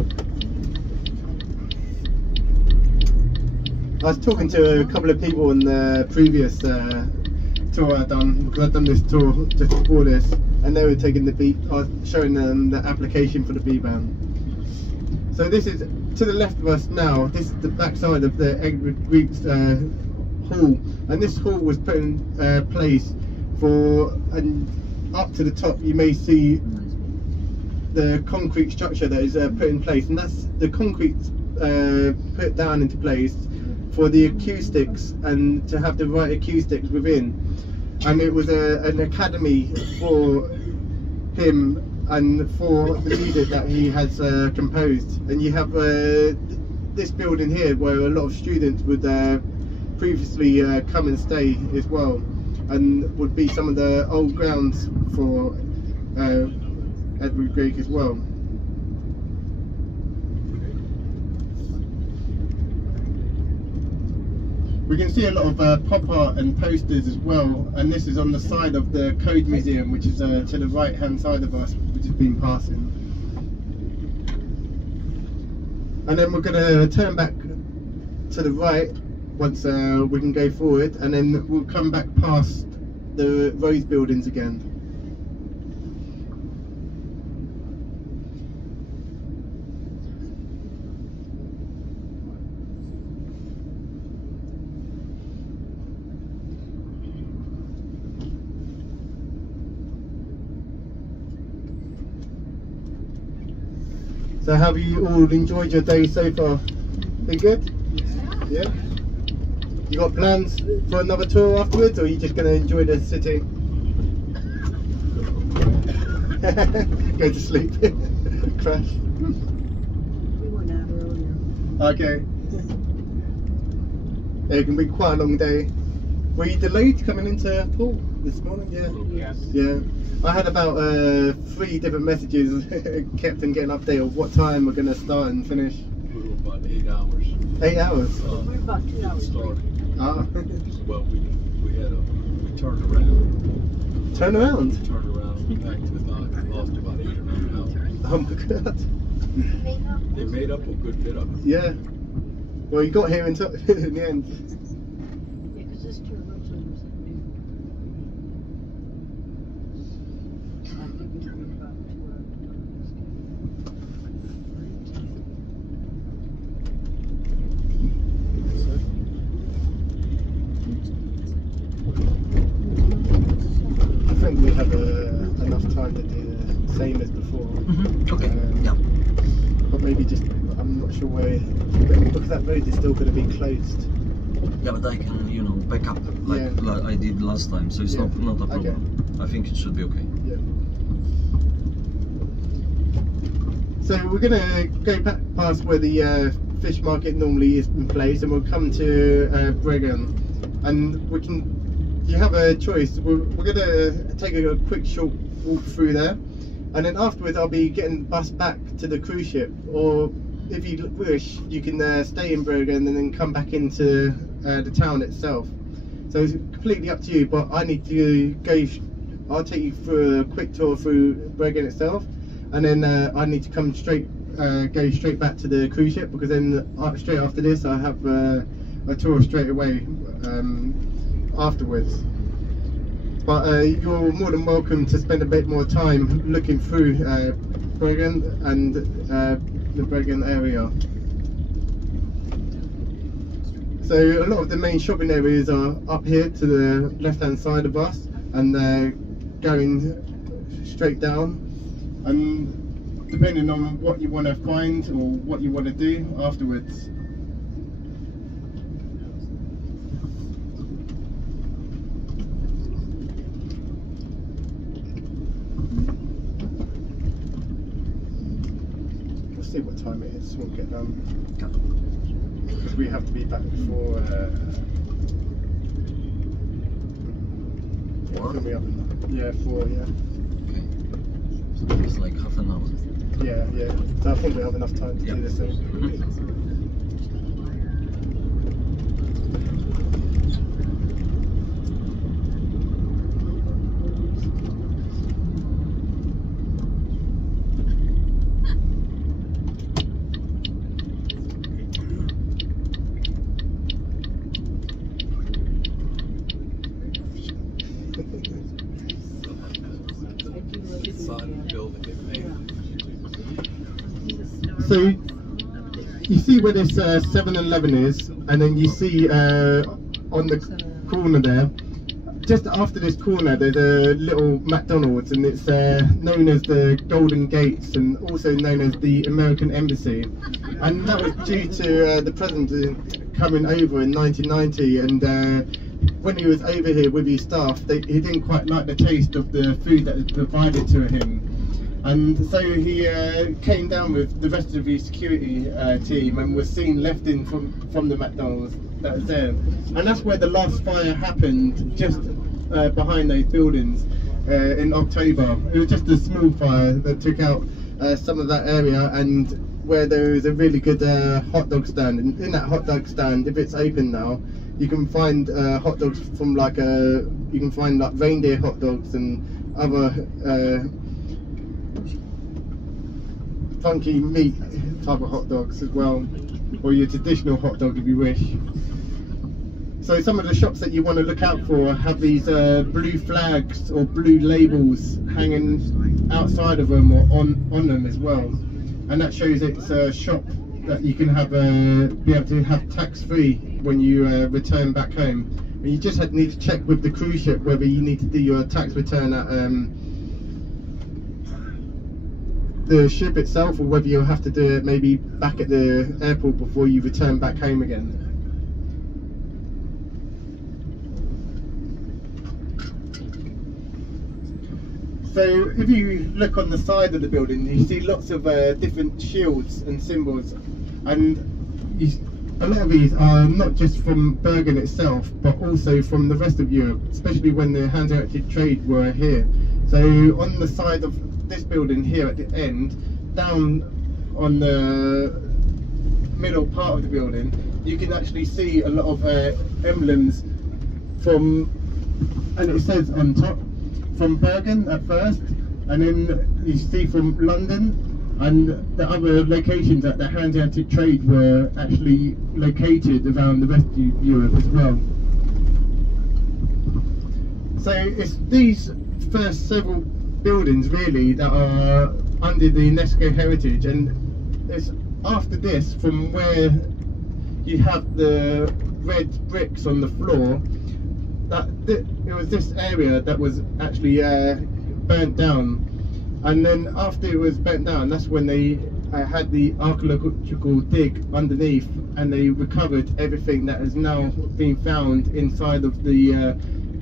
I was talking to a couple of people on the previous tour I'd done, because I'd done this tour just before this, and they were taking the I was showing them the application for the B-Bahn. So this is to the left of us now. This is the backside of the Edward Greeks hall, and this hall was put in place for, and up to the top you may see the concrete structure that is put in place, and that's the concrete put down into place for the acoustics and to have the right acoustics within. And it was an academy for him and for the music that he has composed. And you have this building here where a lot of students would previously come and stay as well, and would be some of the old grounds for Edward Grieg as well. We can see a lot of pop art and posters as well, and this is on the side of the Code Museum, which is to the right hand side of us, which has been passing. And then we're going to turn back to the right once we can go forward, and then we'll come back past the Rose buildings again. So have you all enjoyed your day so far? Been good? Yeah? You got plans for another tour afterwards, or are you just going to enjoy the city? Go to sleep. Crash. We went out earlier. Okay. It can be quite a long day. Were you delayed coming into Poole this morning? Yeah. Yes. Yeah. I had about 3 different messages kept on getting update of what time we're going to start and finish. We were about 8 hours. 8 hours? We're about 2 hours late. Started. Ah. Well, we turned around. Turn around? Turned around and back to the dock and lost about 8 or 9 hours. Oh my god. They made up a good bit of it. Yeah. Well, you got here in the end. Yeah, because this tour looks almost new. I think it's been about 2 hours. I think we enough time to do the same as before. Okay. Yeah. But maybe just, I'm not sure where, because that road is still going to be closed. Yeah, but I can, you know, back up like I did last time, so it's not a problem. Okay. I think it should be okay. Yeah. So we're going to go back past where the fish market normally is in place, and we'll come to Bergen, and we can. You have a choice. We're going to take a quick short walk through there, and then afterwards I'll be getting the bus back to the cruise ship, or if you wish you can stay in Bergen and then come back into the town itself. So it's completely up to you, but I need to go. I'll take you through a quick tour through Bergen itself, and then I need to come go straight back to the cruise ship, because then straight after this I have a tour straight away afterwards. But you're more than welcome to spend a bit more time looking through Bergen and the Bergen area. So a lot of the main shopping areas are up here to the left hand side of us, and they're going straight down, and depending on what you want to find or what you want to do afterwards. We'll see what time it is when we get done, because we have to be back before 4. Yeah, 4, yeah. Okay. So it's like half an hour. Yeah. So I think we have enough time to do this thing. So you see where this 7-Eleven is, and then you see on the corner there, just after this corner, there's a little McDonald's, and it's known as the Golden Gates, and also known as the American Embassy. And that was due to the president coming over in 1990, and when he was over here with his staff, he didn't quite like the taste of the food that was provided to him. And so he came down with the rest of his security team and was seen left in from the McDonald's that was there. And that's where the last fire happened, just behind those buildings in October. It was just a small fire that took out some of that area, and where there was a really good hot dog stand. And in that hot dog stand, if it's open now, you can find hot dogs from you can find like reindeer hot dogs and other funky meat type of hot dogs as well, or your traditional hot dog if you wish. So some of the shops that you want to look out for have these blue flags or blue labels hanging outside of them or on them as well, and that shows it's a shop that you can have be able to have tax-free when you return back home. And you just need to check with the cruise ship whether you need to do your tax return at the ship itself, or whether you'll have to do it maybe back at the airport before you return back home again. So if you look on the side of the building, you see lots of different shields and symbols, and a lot of these are not just from Bergen itself, but also from the rest of Europe, especially when the hands-directed trade were here. So on the side of this building here at the end, down on the middle part of the building, you can actually see a lot of emblems from, and it says on top, from Bergen at first, and then you see from London, and the other locations that the hands-directed trade were actually located around the rest of Europe as well. So it's these first several buildings really that are under the UNESCO heritage, and it's after this, from where you have the red bricks on the floor, that it was this area that was actually burnt down, and then after it was burnt down, that's when they had the archaeological dig underneath, and they recovered everything that has now been found inside of the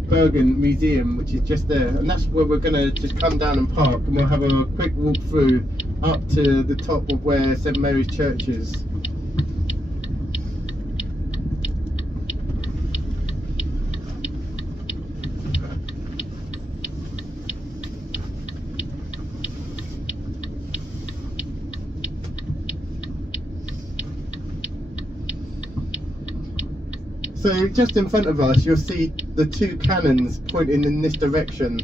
Bergen Museum, which is just there. And that's where we're going to just come down and park, and we'll have a quick walk through up to the top of where St Mary's Church is. So just in front of us, you'll see the two cannons pointing in this direction,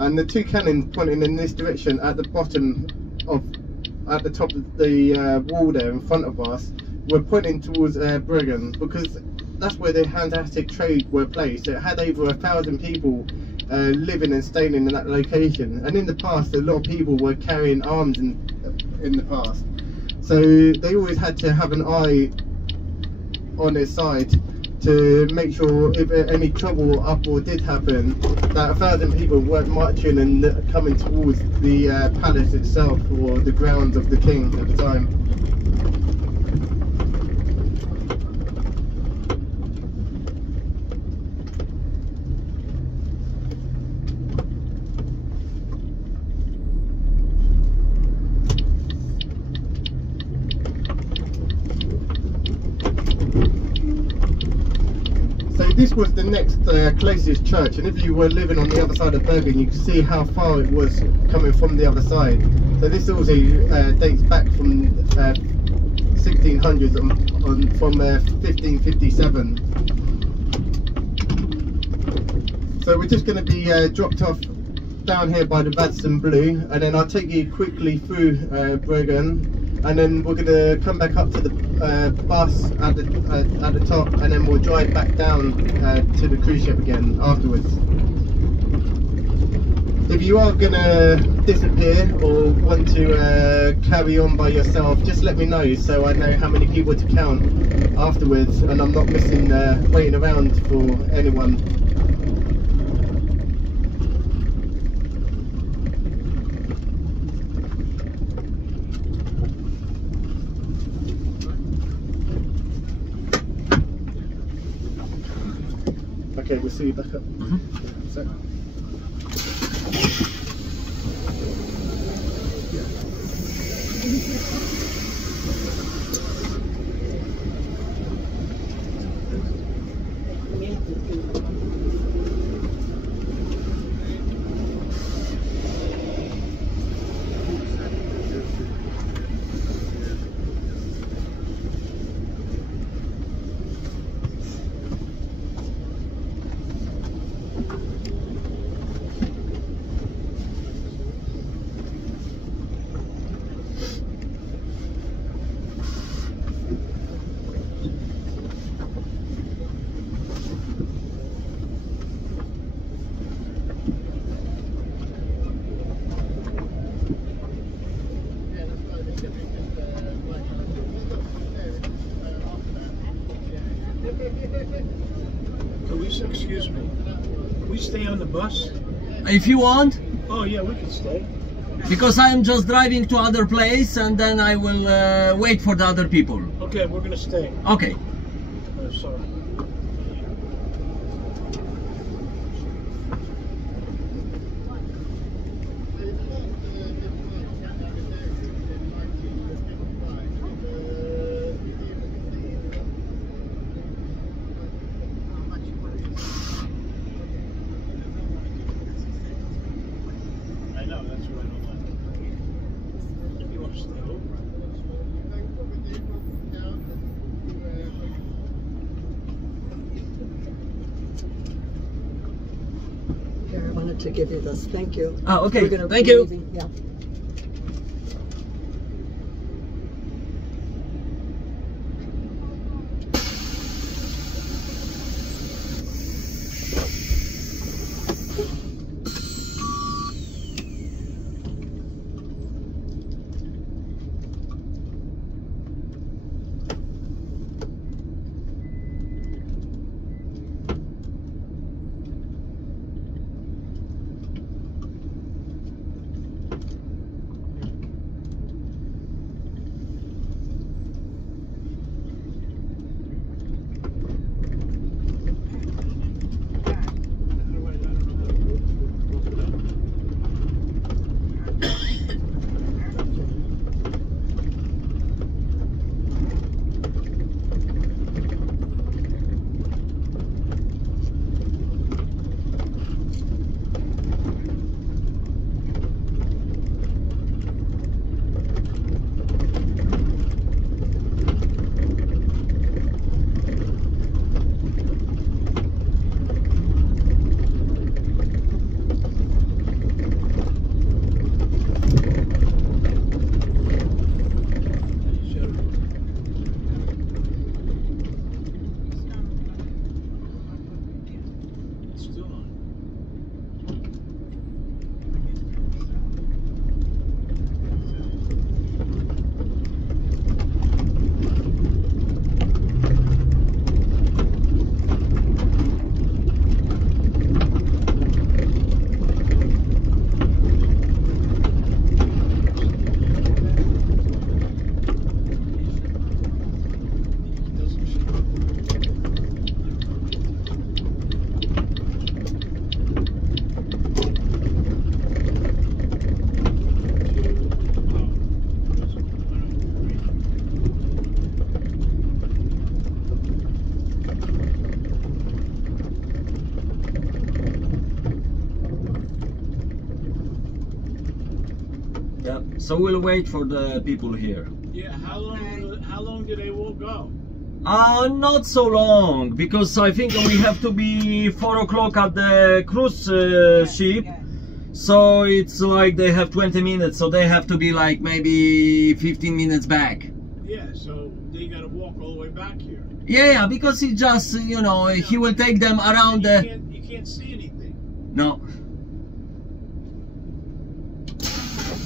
and the two cannons pointing in this direction at the bottom of, at the top of the wall there in front of us, were pointing towards Bergen, because that's where the Hanseatic trade were placed. It had over 1,000 people living and staying in that location, and in the past a lot of people were carrying arms in the past, so they always had to have an eye on their side to make sure if any trouble or uproar did happen, that 1,000 people weren't marching and coming towards the palace itself or the grounds of the king at the time. This was the next closest church, and if you were living on the other side of Bergen, you could see how far it was coming from the other side. So this also dates back from 1600s from 1557. So we're just going to be dropped off down here by the Vadsen Blue, and then I'll take you quickly through Bergen, and then we're going to come back up to the bus at the top, and then we'll drive back down to the cruise ship again afterwards. If you are going to disappear or want to carry on by yourself, just let me know so I know how many people to count afterwards, and I'm not missing waiting around for anyone. Okay, we'll see you back up. So. Excuse me. Can we stay on the bus? If you want. Oh yeah, we can stay. Because I am just driving to other place, and then I will wait for the other people. Okay, we're gonna stay. Okay. Sorry. To give you this, thank you. Oh, okay. Thank you. you. Yeah. Yeah. So we'll wait for the people here. Yeah, how long do they all go? Not so long, because I think we have to be 4 o'clock at the cruise ship. So it's like they have 20 minutes, so they have to be like maybe 15 minutes back. Yeah, so they gotta walk all the way back here. Yeah, because he just, you know, he will take them around the... You can't see anything. No.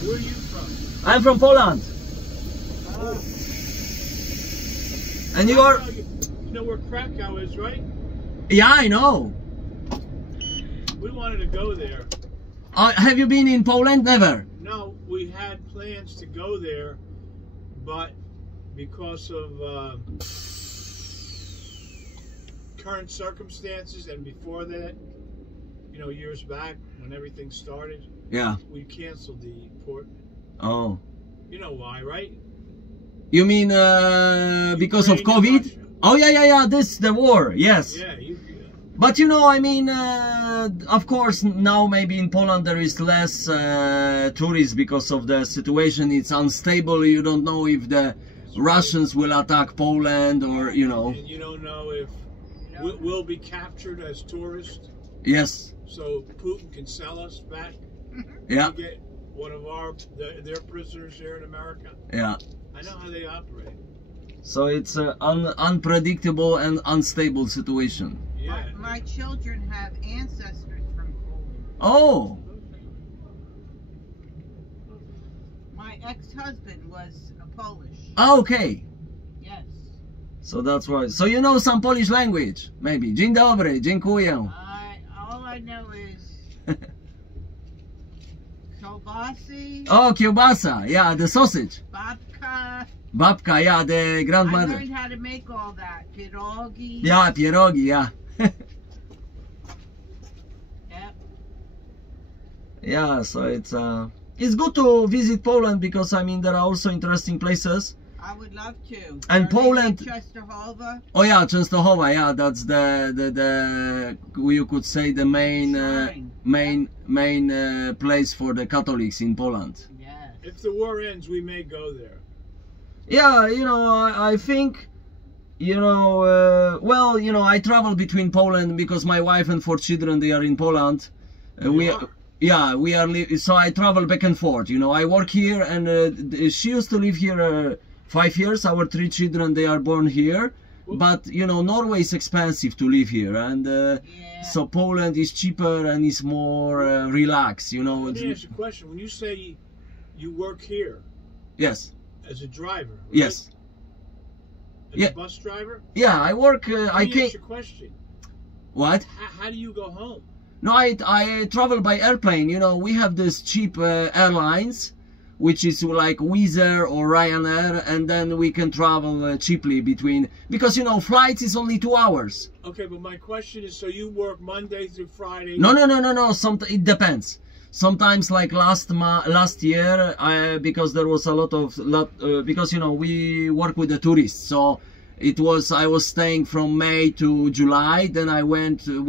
Where are you from? I'm from Poland. And you are... You know where Krakow is, right? Yeah, I know. We wanted to go there. Have you been in Poland? Never. No, we had plans to go there, but because of current circumstances and before that, you know, years back when everything started, Yeah. we canceled the port. Oh. You know why, right? You mean because of Ukraine and COVID? Russia. Oh yeah, this the war, yes. Yeah, But you know, I mean, of course, now maybe in Poland there is less tourists because of the situation. It's unstable. You don't know if the Russians will attack Poland or, you know. And you don't know if we'll be captured as tourists. Yes. So Putin can sell us back. Yeah. To get one of their prisoners here in America. Yeah. I know how they operate. So it's an unpredictable and unstable situation. Yeah. My children have ancestors from Poland. Oh. My ex-husband was a Polish. Okay. Yes. So that's why. So you know some Polish language, maybe. Dzień dobry, dziękuję. All I know is kielbasy. Oh, kiełbasa, yeah, the sausage. Babka. Babka, yeah, the I grandmother. learned how to make all that. Pierogi. Yeah, pierogi, yeah. Yep. Yeah, so it's good to visit Poland because I mean there are also interesting places. I would love to. And Are they Poland- in Częstochowa? Oh yeah, Częstochowa, yeah, that's the you could say the main place for the Catholics in Poland. Yes. If the war ends, we may go there. Yeah, you know, I think, you know, well, you know, I travel between Poland because my wife and 4 children, they are in Poland. Yeah, we are, so I travel back and forth, you know, I work here and she used to live here 5 years, our 3 children, they are born here. But, you know, Norway is expensive to live here and so Poland is cheaper and is more relaxed, you know. Let me ask you a question. When you say you work here, Yes. as a driver, right? Yes. As Yeah. a bus driver? Yeah, I work, Let I me can't... ask you a question. What? How do you go home? No, I travel by airplane. You know, we have this cheap airlines, which is like Wizz Air or Ryanair, and then we can travel cheaply between, because you know, flights is only 2 hours. Okay, but my question is, so you work Monday through Friday? No. It depends. Sometimes, like last year, because there was a lot because you know we work with the tourists, so I was staying from May to July. Then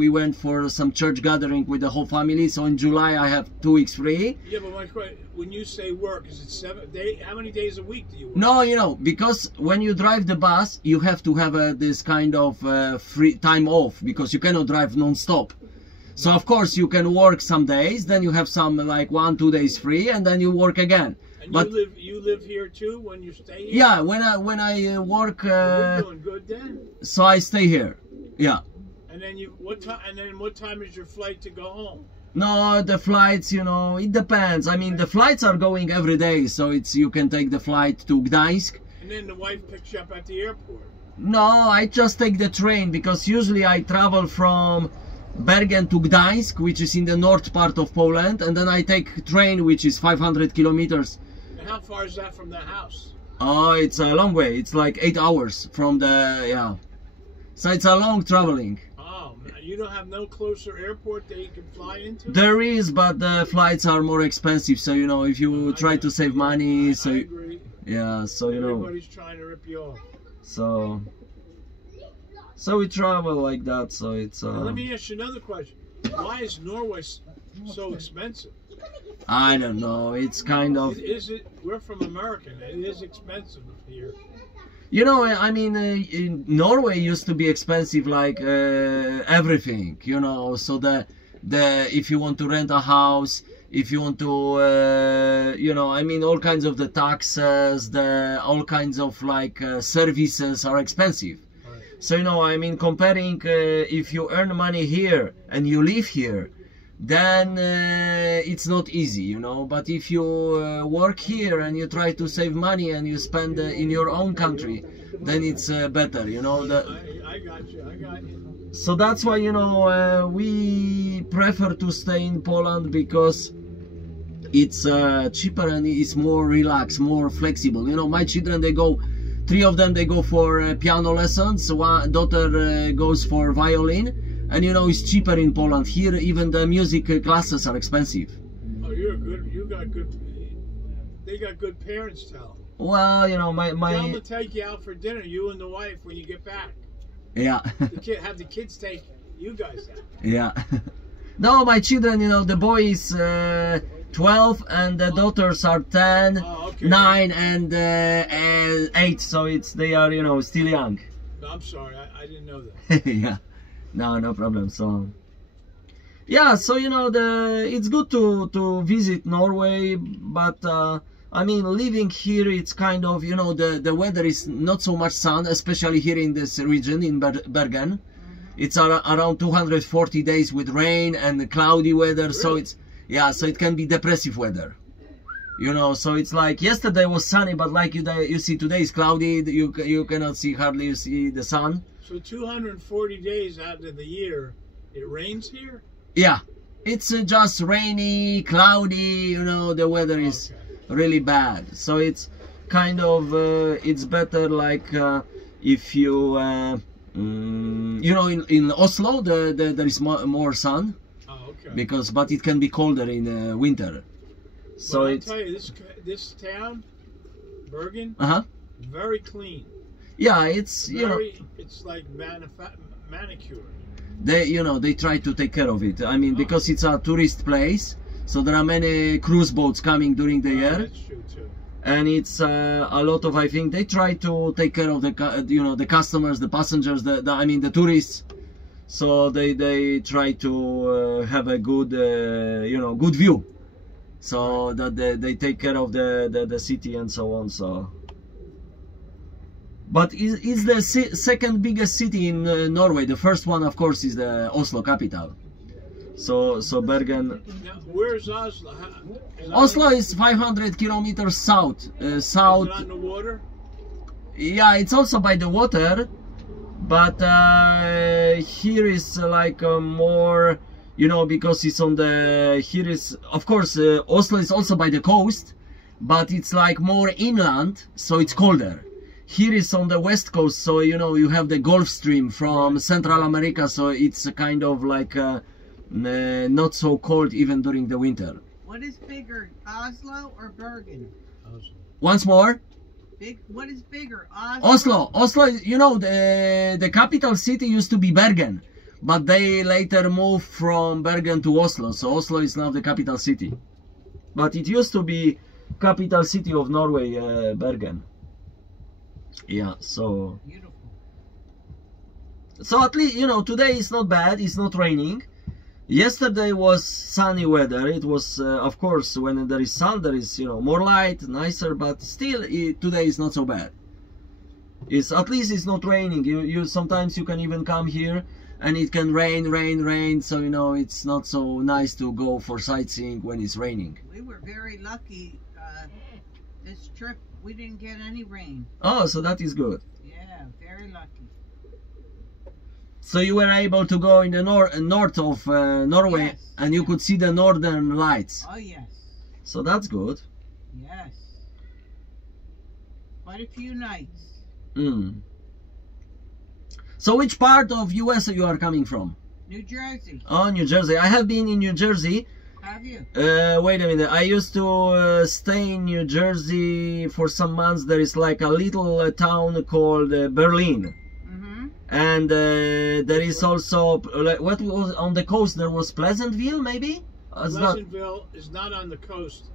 we went for some church gathering with the whole family. So in July I have 2 weeks free. Yeah, but my question, when you say work, is it 7 days? How many days a week do you work? No, you know, because when you drive the bus, you have to have this kind of free time off because you cannot drive non-stop. So of course you can work some days, then you have some like 1-2 days free, and then you work again. And but you live here too when you stay here? Yeah, when I work. You're doing good then. So I stay here. Yeah. And then what time is your flight to go home? No, the flights, you know, it depends. I mean, the flights are going every day, so you can take the flight to Gdańsk. And then the wife picks you up at the airport. No, I just take the train because usually I travel from Bergen to Gdańsk, which is in the north part of Poland, and then I take train, which is 500 kilometers. And how far is that from the house? Oh, it's a long way. It's like 8 hours from the, So it's a long traveling. Oh, man. You don't have no closer airport that you can fly into? There is, but the flights are more expensive, so you know, if you try to save money, I agree. Yeah, so you know. Everybody's trying to rip you off. So we travel like that, so it's Now, let me ask you another question. Why is Norway so expensive? I don't know. It's kind of. Is it? We're from America. It is expensive here. You know, I mean, in Norway used to be expensive, like everything. You know, so the if you want to rent a house, if you want to, you know, I mean, all kinds of the taxes, all kinds of like services are expensive. Right. So you know, I mean, comparing if you earn money here and you live here, then it's not easy, you know. But if you work here and you try to save money and you spend in your own country, then it's better, you know. I got you. I got you. So that's why, you know, we prefer to stay in Poland because it's cheaper and it's more relaxed, more flexible. You know, my children, they go, 3 of them, they go for piano lessons. One daughter goes for violin. And you know, it's cheaper in Poland. Here, even the music classes are expensive. Oh, you're good. You got good. They got good parents, tell. Well, you know, my. Tell them to take you out for dinner, you and the wife, when you get back. Yeah. Have the kids take you guys out. Yeah. No, my children, you know, the boy is 12 and the daughters are 10, okay. 9 and 8. So they are, you know, still young. No, I'm sorry, I didn't know that. Yeah. No problem. So yeah, so you know, it's good to visit Norway, but I mean, living here, it's kind of, you know, the weather is not so much sun, especially here in this region in Bergen. It's around 240 days with rain and cloudy weather. Really? So it's, yeah, so it can be depressive weather, you know. So it's like yesterday was sunny, but like you see today is cloudy. You cannot see, hardly you see the sun. So 240 days out of the year, it rains here? Yeah, it's just rainy, cloudy, you know, the weather is really bad. So it's kind of, it's better like if you, you know, in Oslo, there is more sun. Oh, okay. But it can be colder in winter. So I'll tell you, this town, Bergen, very clean. Yeah, it's, you know, it's like manicured. They try to take care of it. I mean, because it's a tourist place, so there are many cruise boats coming during the year. That's true too. And it's a lot of, I think, they try to take care of the, you know, the customers, the passengers, I mean, the tourists. So they try to have a good, you know, good view. So that they take care of the city and so on. So. But it's the second biggest city in Norway. The first one, of course, is the Oslo capital. So Bergen. Now, where's Oslo? Oslo is 500 kilometers south. South. Is it on the water? Yeah, it's also by the water, but here is like more, you know, because it's on the. Here is, of course, Oslo is also by the coast, but it's like more inland, so it's colder. Here is on the west coast, so you know, you have the Gulf Stream from Central America, so it's kind of like not so cold even during the winter. What is bigger, Oslo or Bergen? Oslo. Once more. What is bigger, Oslo? Oslo, you know, the capital city used to be Bergen, but they later moved from Bergen to Oslo, so Oslo is now the capital city. But it used to be capital city of Norway, Bergen. Yeah, so beautiful. So at least, you know, today is not bad, it's not raining. Yesterday was sunny weather. It was, of course, when there is sun, there is, you know, more light, nicer, but still, today is not so bad. It's, at least it's not raining. You sometimes you can even come here and it can rain, so, you know, it's not so nice to go for sightseeing when it's raining. We were very lucky this trip. We didn't get any rain. Oh, so that is good. Yeah, very lucky. So you were able to go in the north of Norway, yes, and you could see the northern lights. Oh, yes. So that's good. Yes. Quite a few nights. So which part of US you are coming from? New Jersey. Oh, New Jersey. I have been in New Jersey. Have you? Wait a minute. I used to stay in New Jersey for some months. There is like a little town called Berlin. And there is also, what was on the coast, there was Pleasantville, maybe? It's not. Pleasantville is not on the coast.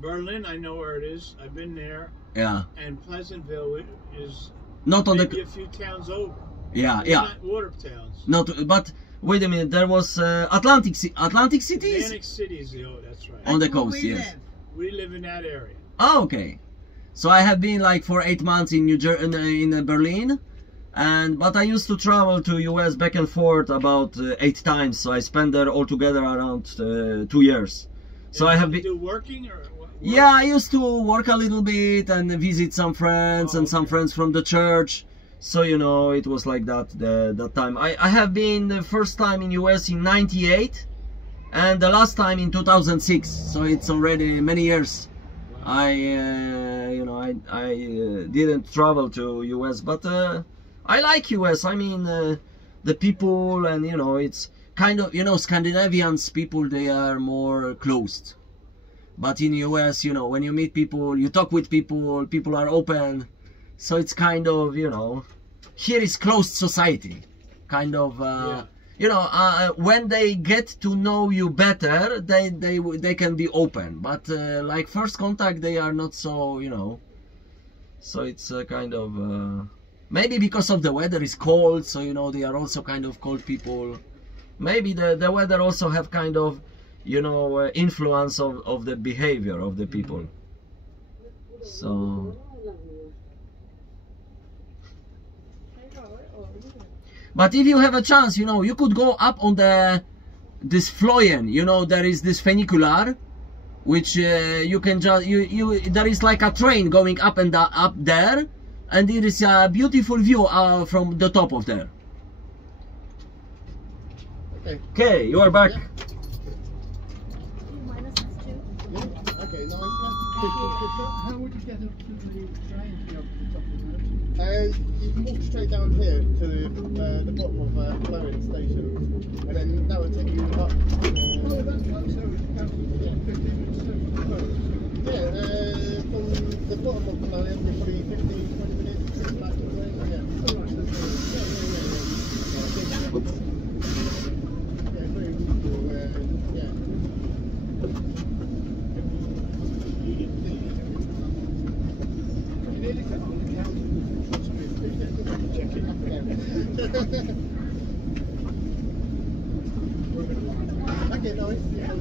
Berlin, I know where it is. I've been there. Yeah. And Pleasantville is Not on maybe the. a few towns over. Yeah, They're yeah. not water towns. Not, but wait a minute. There was Atlantic cities Atlantic City is that's right. on the That's where coast. we Yes. live. We live in that area. Oh, okay. So I have been like for 8 months in in Berlin, but I used to travel to US back and forth about 8 times. So I spent there altogether around 2 years. So I have been. Do working or what? Yeah, I used to work a little bit and visit some friends and some friends from the church. So you know, it was like that that time. I have been the first time in US in '98, and the last time in 2006. So it's already many years. I didn't travel to US, but I like US. I mean, the people, and you know, it's kind of, you know, Scandinavians people, they are more closed. But in US, you know, when you meet people, you talk with people, people are open. So it's kind of, you know, here is closed society, kind of. You know, when they get to know you better, they can be open. But like first contact, they are not so, you know. So it's kind of maybe because of the weather is cold, so you know they are also kind of cold people. Maybe the weather also have kind of, you know, influence of the behavior of the people. So. But if you have a chance, you know, you could go up on this Floyen. You know, there is this funicular, which you can just there is like a train going up and up there, and it is a beautiful view from the top of there. Okay, you are back. Yeah. Okay, nice. How would you get up to the train to go up to the top of the mountain? You can walk straight down here to the bottom of Flowen station, and then that will take you up. Oh, that's right. So it's about 15 minutes to Yeah, from the bottom of Flowen, you're probably 15, 20 minutes back to the way. Yeah. Oh, right, so Yeah, very useful. Yeah. you nearly got on the counter. Check it up again. Okay, nice. Yeah,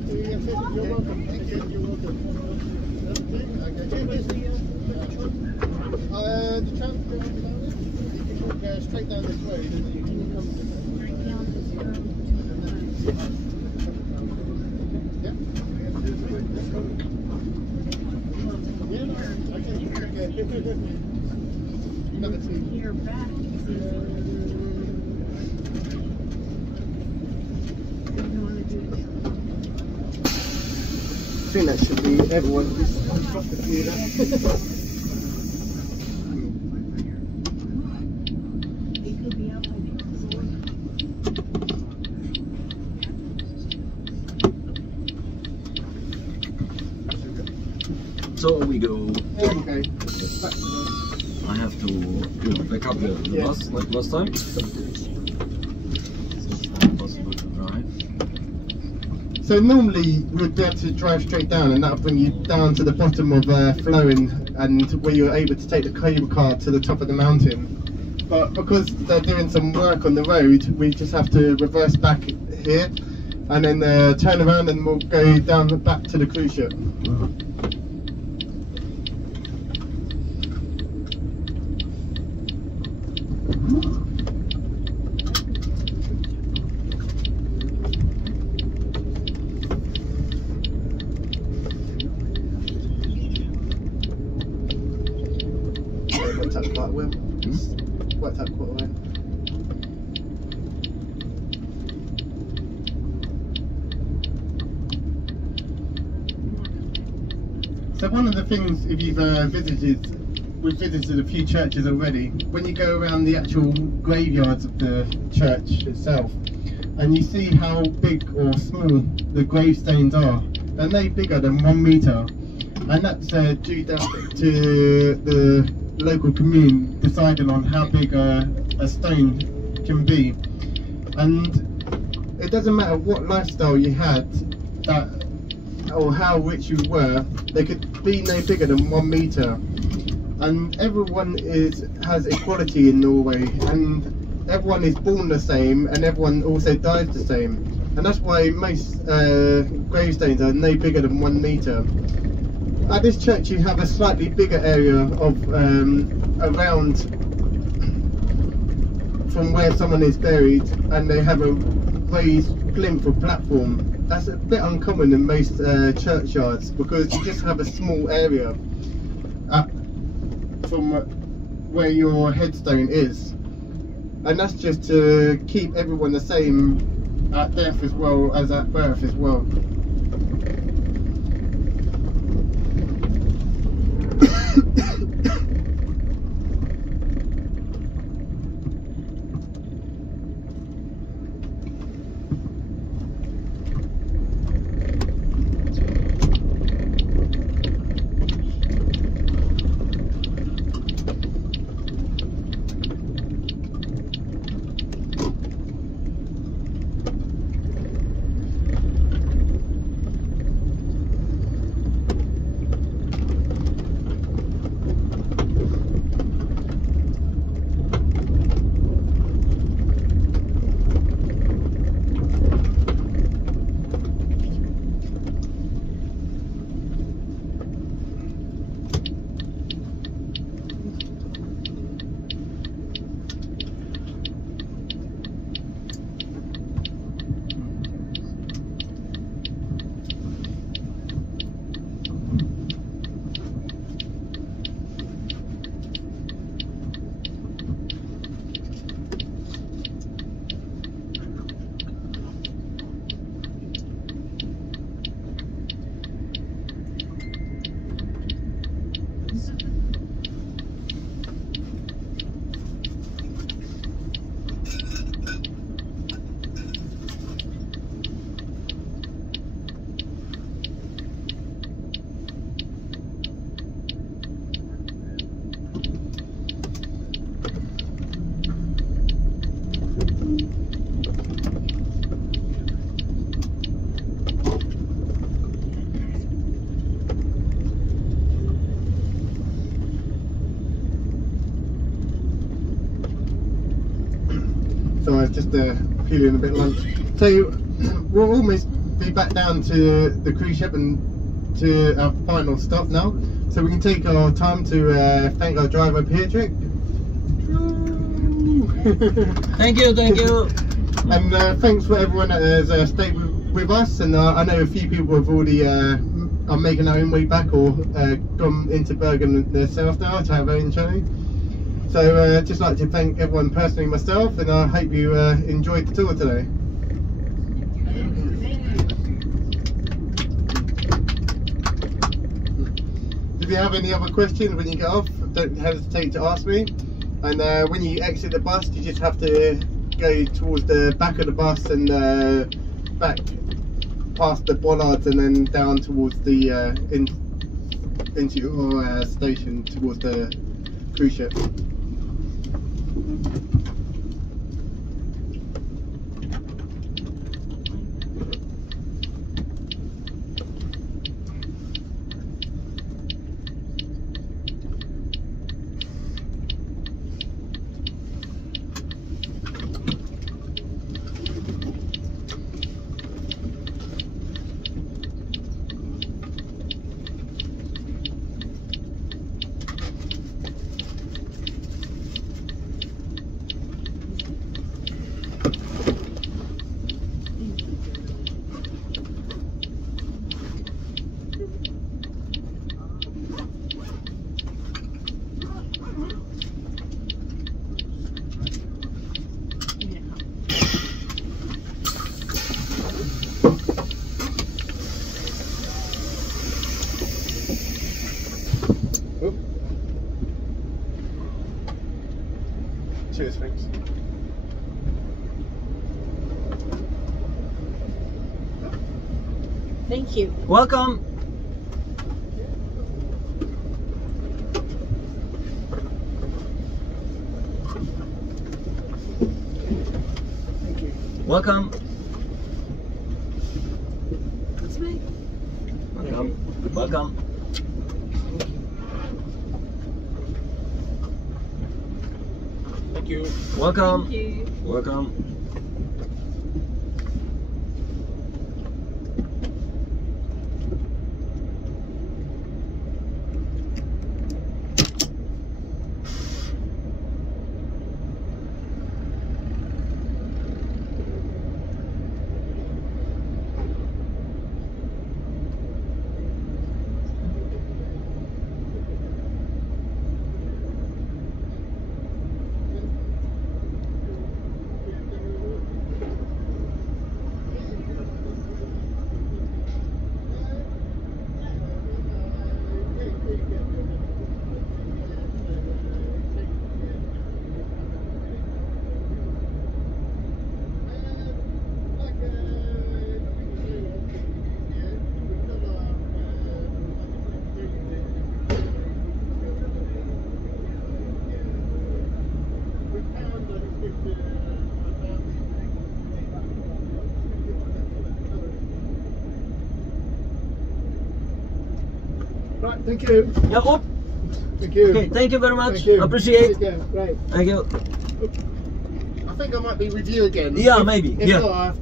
you're welcome. Thank you. You're welcome. Okay. Where's the The tram goes down there. You can walk straight down this way, and then you can come to Another two. You're back. I think that should be everyone. Just drop the computer. It could be up like So we go. There we go. Back to the... I have to, you know, back up the bus like last time. So it's not possible to drive. So normally we'd be able to drive straight down, and that'll bring you down to the bottom of Flowen, and where you're able to take the cable car to the top of the mountain. But because they're doing some work on the road, we just have to reverse back here, and then turn around, and we'll go down back to the cruise ship. Worked out quite well. Worked out quite well. So one of the things, if you've we've visited a few churches already, when you go around the actual graveyards of the church itself, and you see how big or small the gravestones are, they're no bigger than 1 metre, and that's due down to the local commune deciding on how big a stone can be. And doesn't matter what lifestyle you had, or how rich you were, they could be no bigger than 1 meter. And everyone has equality in Norway, and everyone is born the same, and everyone also dies the same. And that's why most gravestones are no bigger than 1 meter. At this church you have a slightly bigger area of around from where someone is buried, and they have a raised plinth or platform. That's a bit uncommon in most churchyards, because you just have a small area from where your headstone is, and that's just to keep everyone the same at death as well as at birth as well. So I was just peeling a bit of lunch. So we'll almost be back down to the cruise ship and to our final stop now. So we can take our time to thank our driver Patrick. Thank you, thank you. And thanks for everyone that has stayed with us. And I know a few people have already are making their own way back or gone into Bergen themselves now to have their own journey. So just like to thank everyone personally, myself, and I hope you enjoyed the tour today. If you have any other questions when you get off, don't hesitate to ask me. And when you exit the bus, you just have to go towards the back of the bus and back past the bollards and then down towards the into your station towards the cruise ship. Cheers, thanks. Thank you. Welcome. Thank you. Welcome. Welcome. Thank you. Welcome. Thank you. Welcome. Right, thank you. Yeah, oh, Thank you. okay, thank you very much. Thank you. Appreciate. Yeah, right. Thank you. I think I might be with you again. Yeah, maybe. If Yeah. not, I have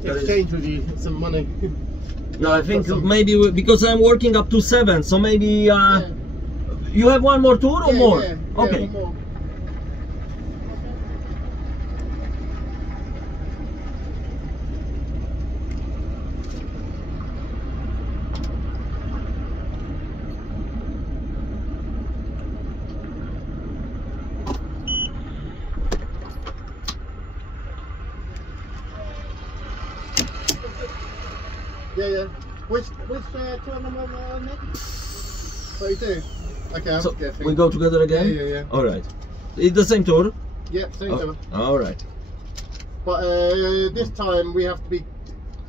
to exchange with you some money. No, I think some- maybe because I'm working up to 7, so maybe you have one more tour or more? Yeah, Okay. one more. Yeah. Which tour number Nick? 32. Okay, I'm So guessing. we go together again? Yeah. All right. It's the same tour? Yeah, same tour. All right. But this time we have to be.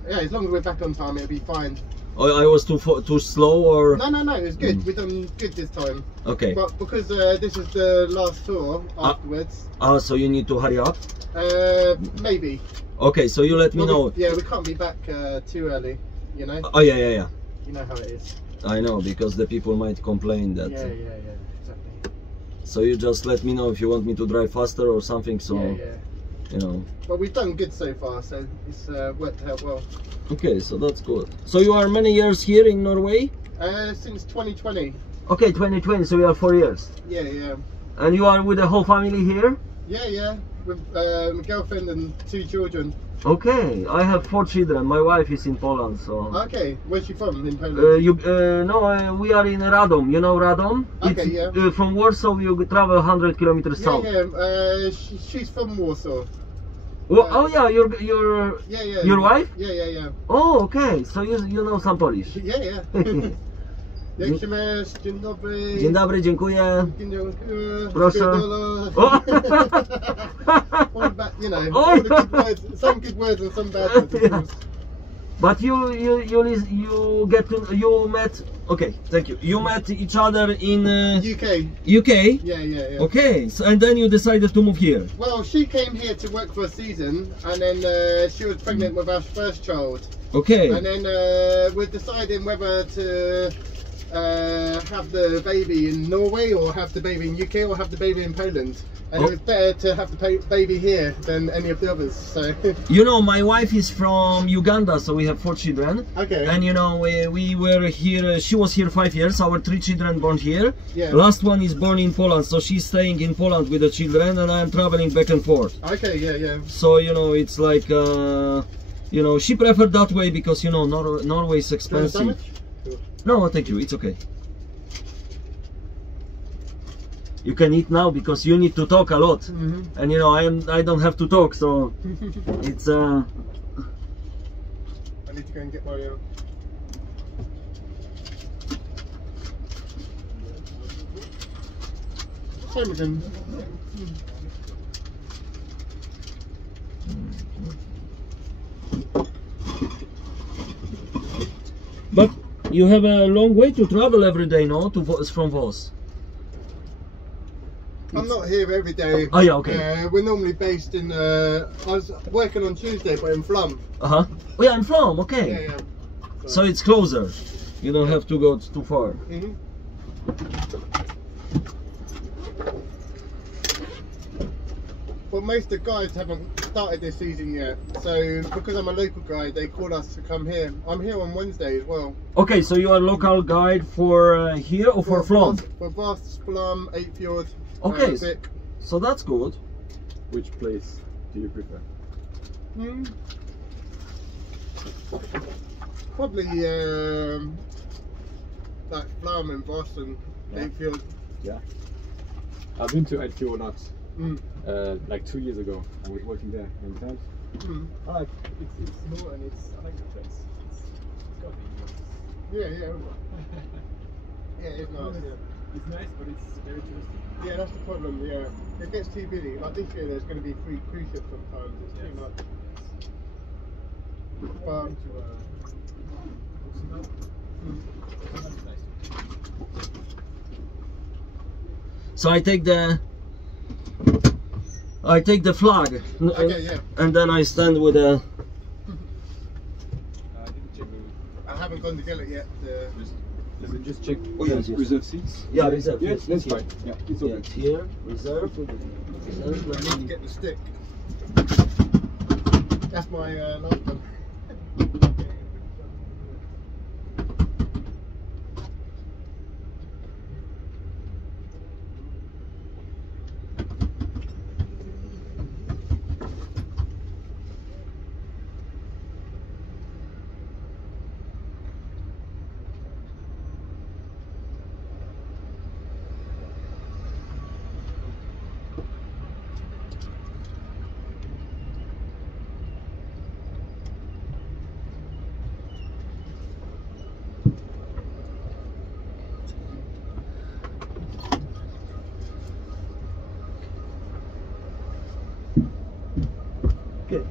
Yeah, as long as we're back on time, it'll be fine. Oh, I was too slow or? No, it's good. We've done good this time. Okay. But because this is the last tour afterwards, So you need to hurry up? maybe. Okay, so you let me know. Yeah, we can't be back too early, you know? Oh, yeah. You know how it is. I know, because the people might complain that. Yeah, exactly. So you just let me know if you want me to drive faster or something, so, Yeah. you know. But we've done good so far, so it's worked out well. Okay, so that's good. So you are many years here in Norway? Since 2020. Okay, 2020, so you are 4 years. Yeah. And you are with the whole family here? Yeah. With my girlfriend and 2 children. Okay, I have 4 children. My wife is in Poland, so. Okay, where's she from in Poland? We are in Radom. You know Radom? Okay, yeah. From Warsaw, you travel 100 kilometers south. Yeah. She's from Warsaw. Oh yeah, your Yeah. your wife? Yeah. Oh, okay. So you know some Polish. Yeah. Jak się masz? Dzień dobry. Dzień dobry, dziękuję. Dzień dobry. Proszę. Pierdolę. O! All bad, you know, all the good words, some good words and some bad words. Of course. But you met. Okay, thank you. You met each other in UK. UK. Yeah. Okay, so, and then you decided to move here. Well, she came here to work for a season, and then she was pregnant with our first child. Okay. And then we're deciding whether to have the baby in Norway or have the baby in UK or have the baby in Poland. And it was better to have the baby here than any of the others. So you know, my wife is from Uganda, so we have 4 children. Okay. And you know, we were here. She was here 5 years. Our 3 children born here. Yeah. Last one is born in Poland, so she's staying in Poland with the children, and I'm traveling back and forth. Okay, yeah. So you know, it's like you know, she preferred that way because you know Norway is expensive. No, thank you. It's okay. You can eat now because you need to talk a lot, and you know I don't have to talk, so it's I need to go and get my same again. But you have a long way to travel every day, no? From Vos. I'm not here every day. Oh yeah, okay. We're normally based in. I was working on Tuesday, but in Flum. Oh yeah, I'm from. Okay. Yeah. So it's closer. You don't have to go too far. Mm-hmm. Well, most of the guides haven't started this season yet, so because I'm a local guide, they called us to come here. I'm here on Wednesday as well. Okay, so you are local guide for here or for Flom? For Voss, Flom, Eightfjord, Okay, Vic. so that's good. Which place do you prefer? Probably like Flom and Voss and Eightfjord. Yeah. I've been to Eightfjord a lot. Mm. Like 2 years ago, I was working there many times. Mm. I like it's small and I like the place. It's got Yeah, yeah. Yeah, it's nice. Yeah. It's nice, but it's very touristy. Yeah, that's the problem. Yeah, it gets too busy. Like this year, there's going to be free cruise ships sometimes. It's too much. But So I take the flag, okay, yeah. and then I stand with a. I haven't gone to get it yet. Does it just check? Oh, yes, yes. Reserve seats? Yeah, reserve. Yes, that's here. fine. Yeah, it's Yeah, okay. it's here, reserve. I need to get the stick. That's my last one. Good.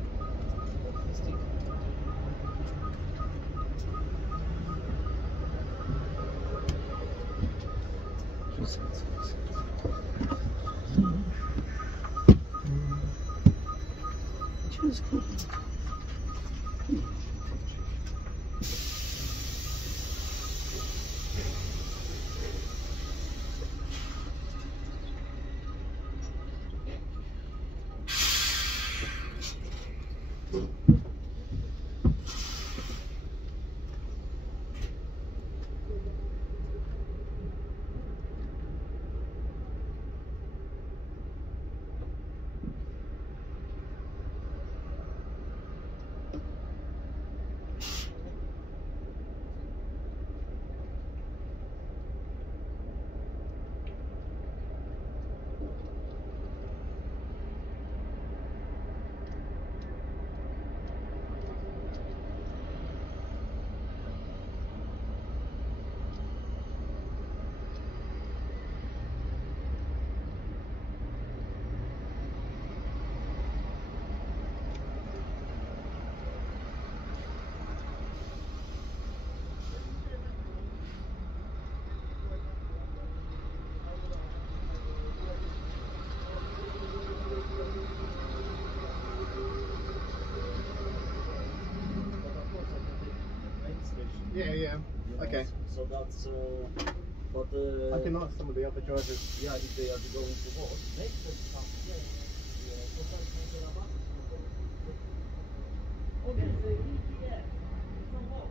Yeah, yeah. Okay. So that's. But I can ask some of the other drivers. yeah, if they are going to vote, make them come. Yeah. Okay, the EPS. From vote.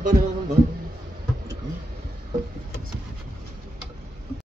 Ba-dum-bum.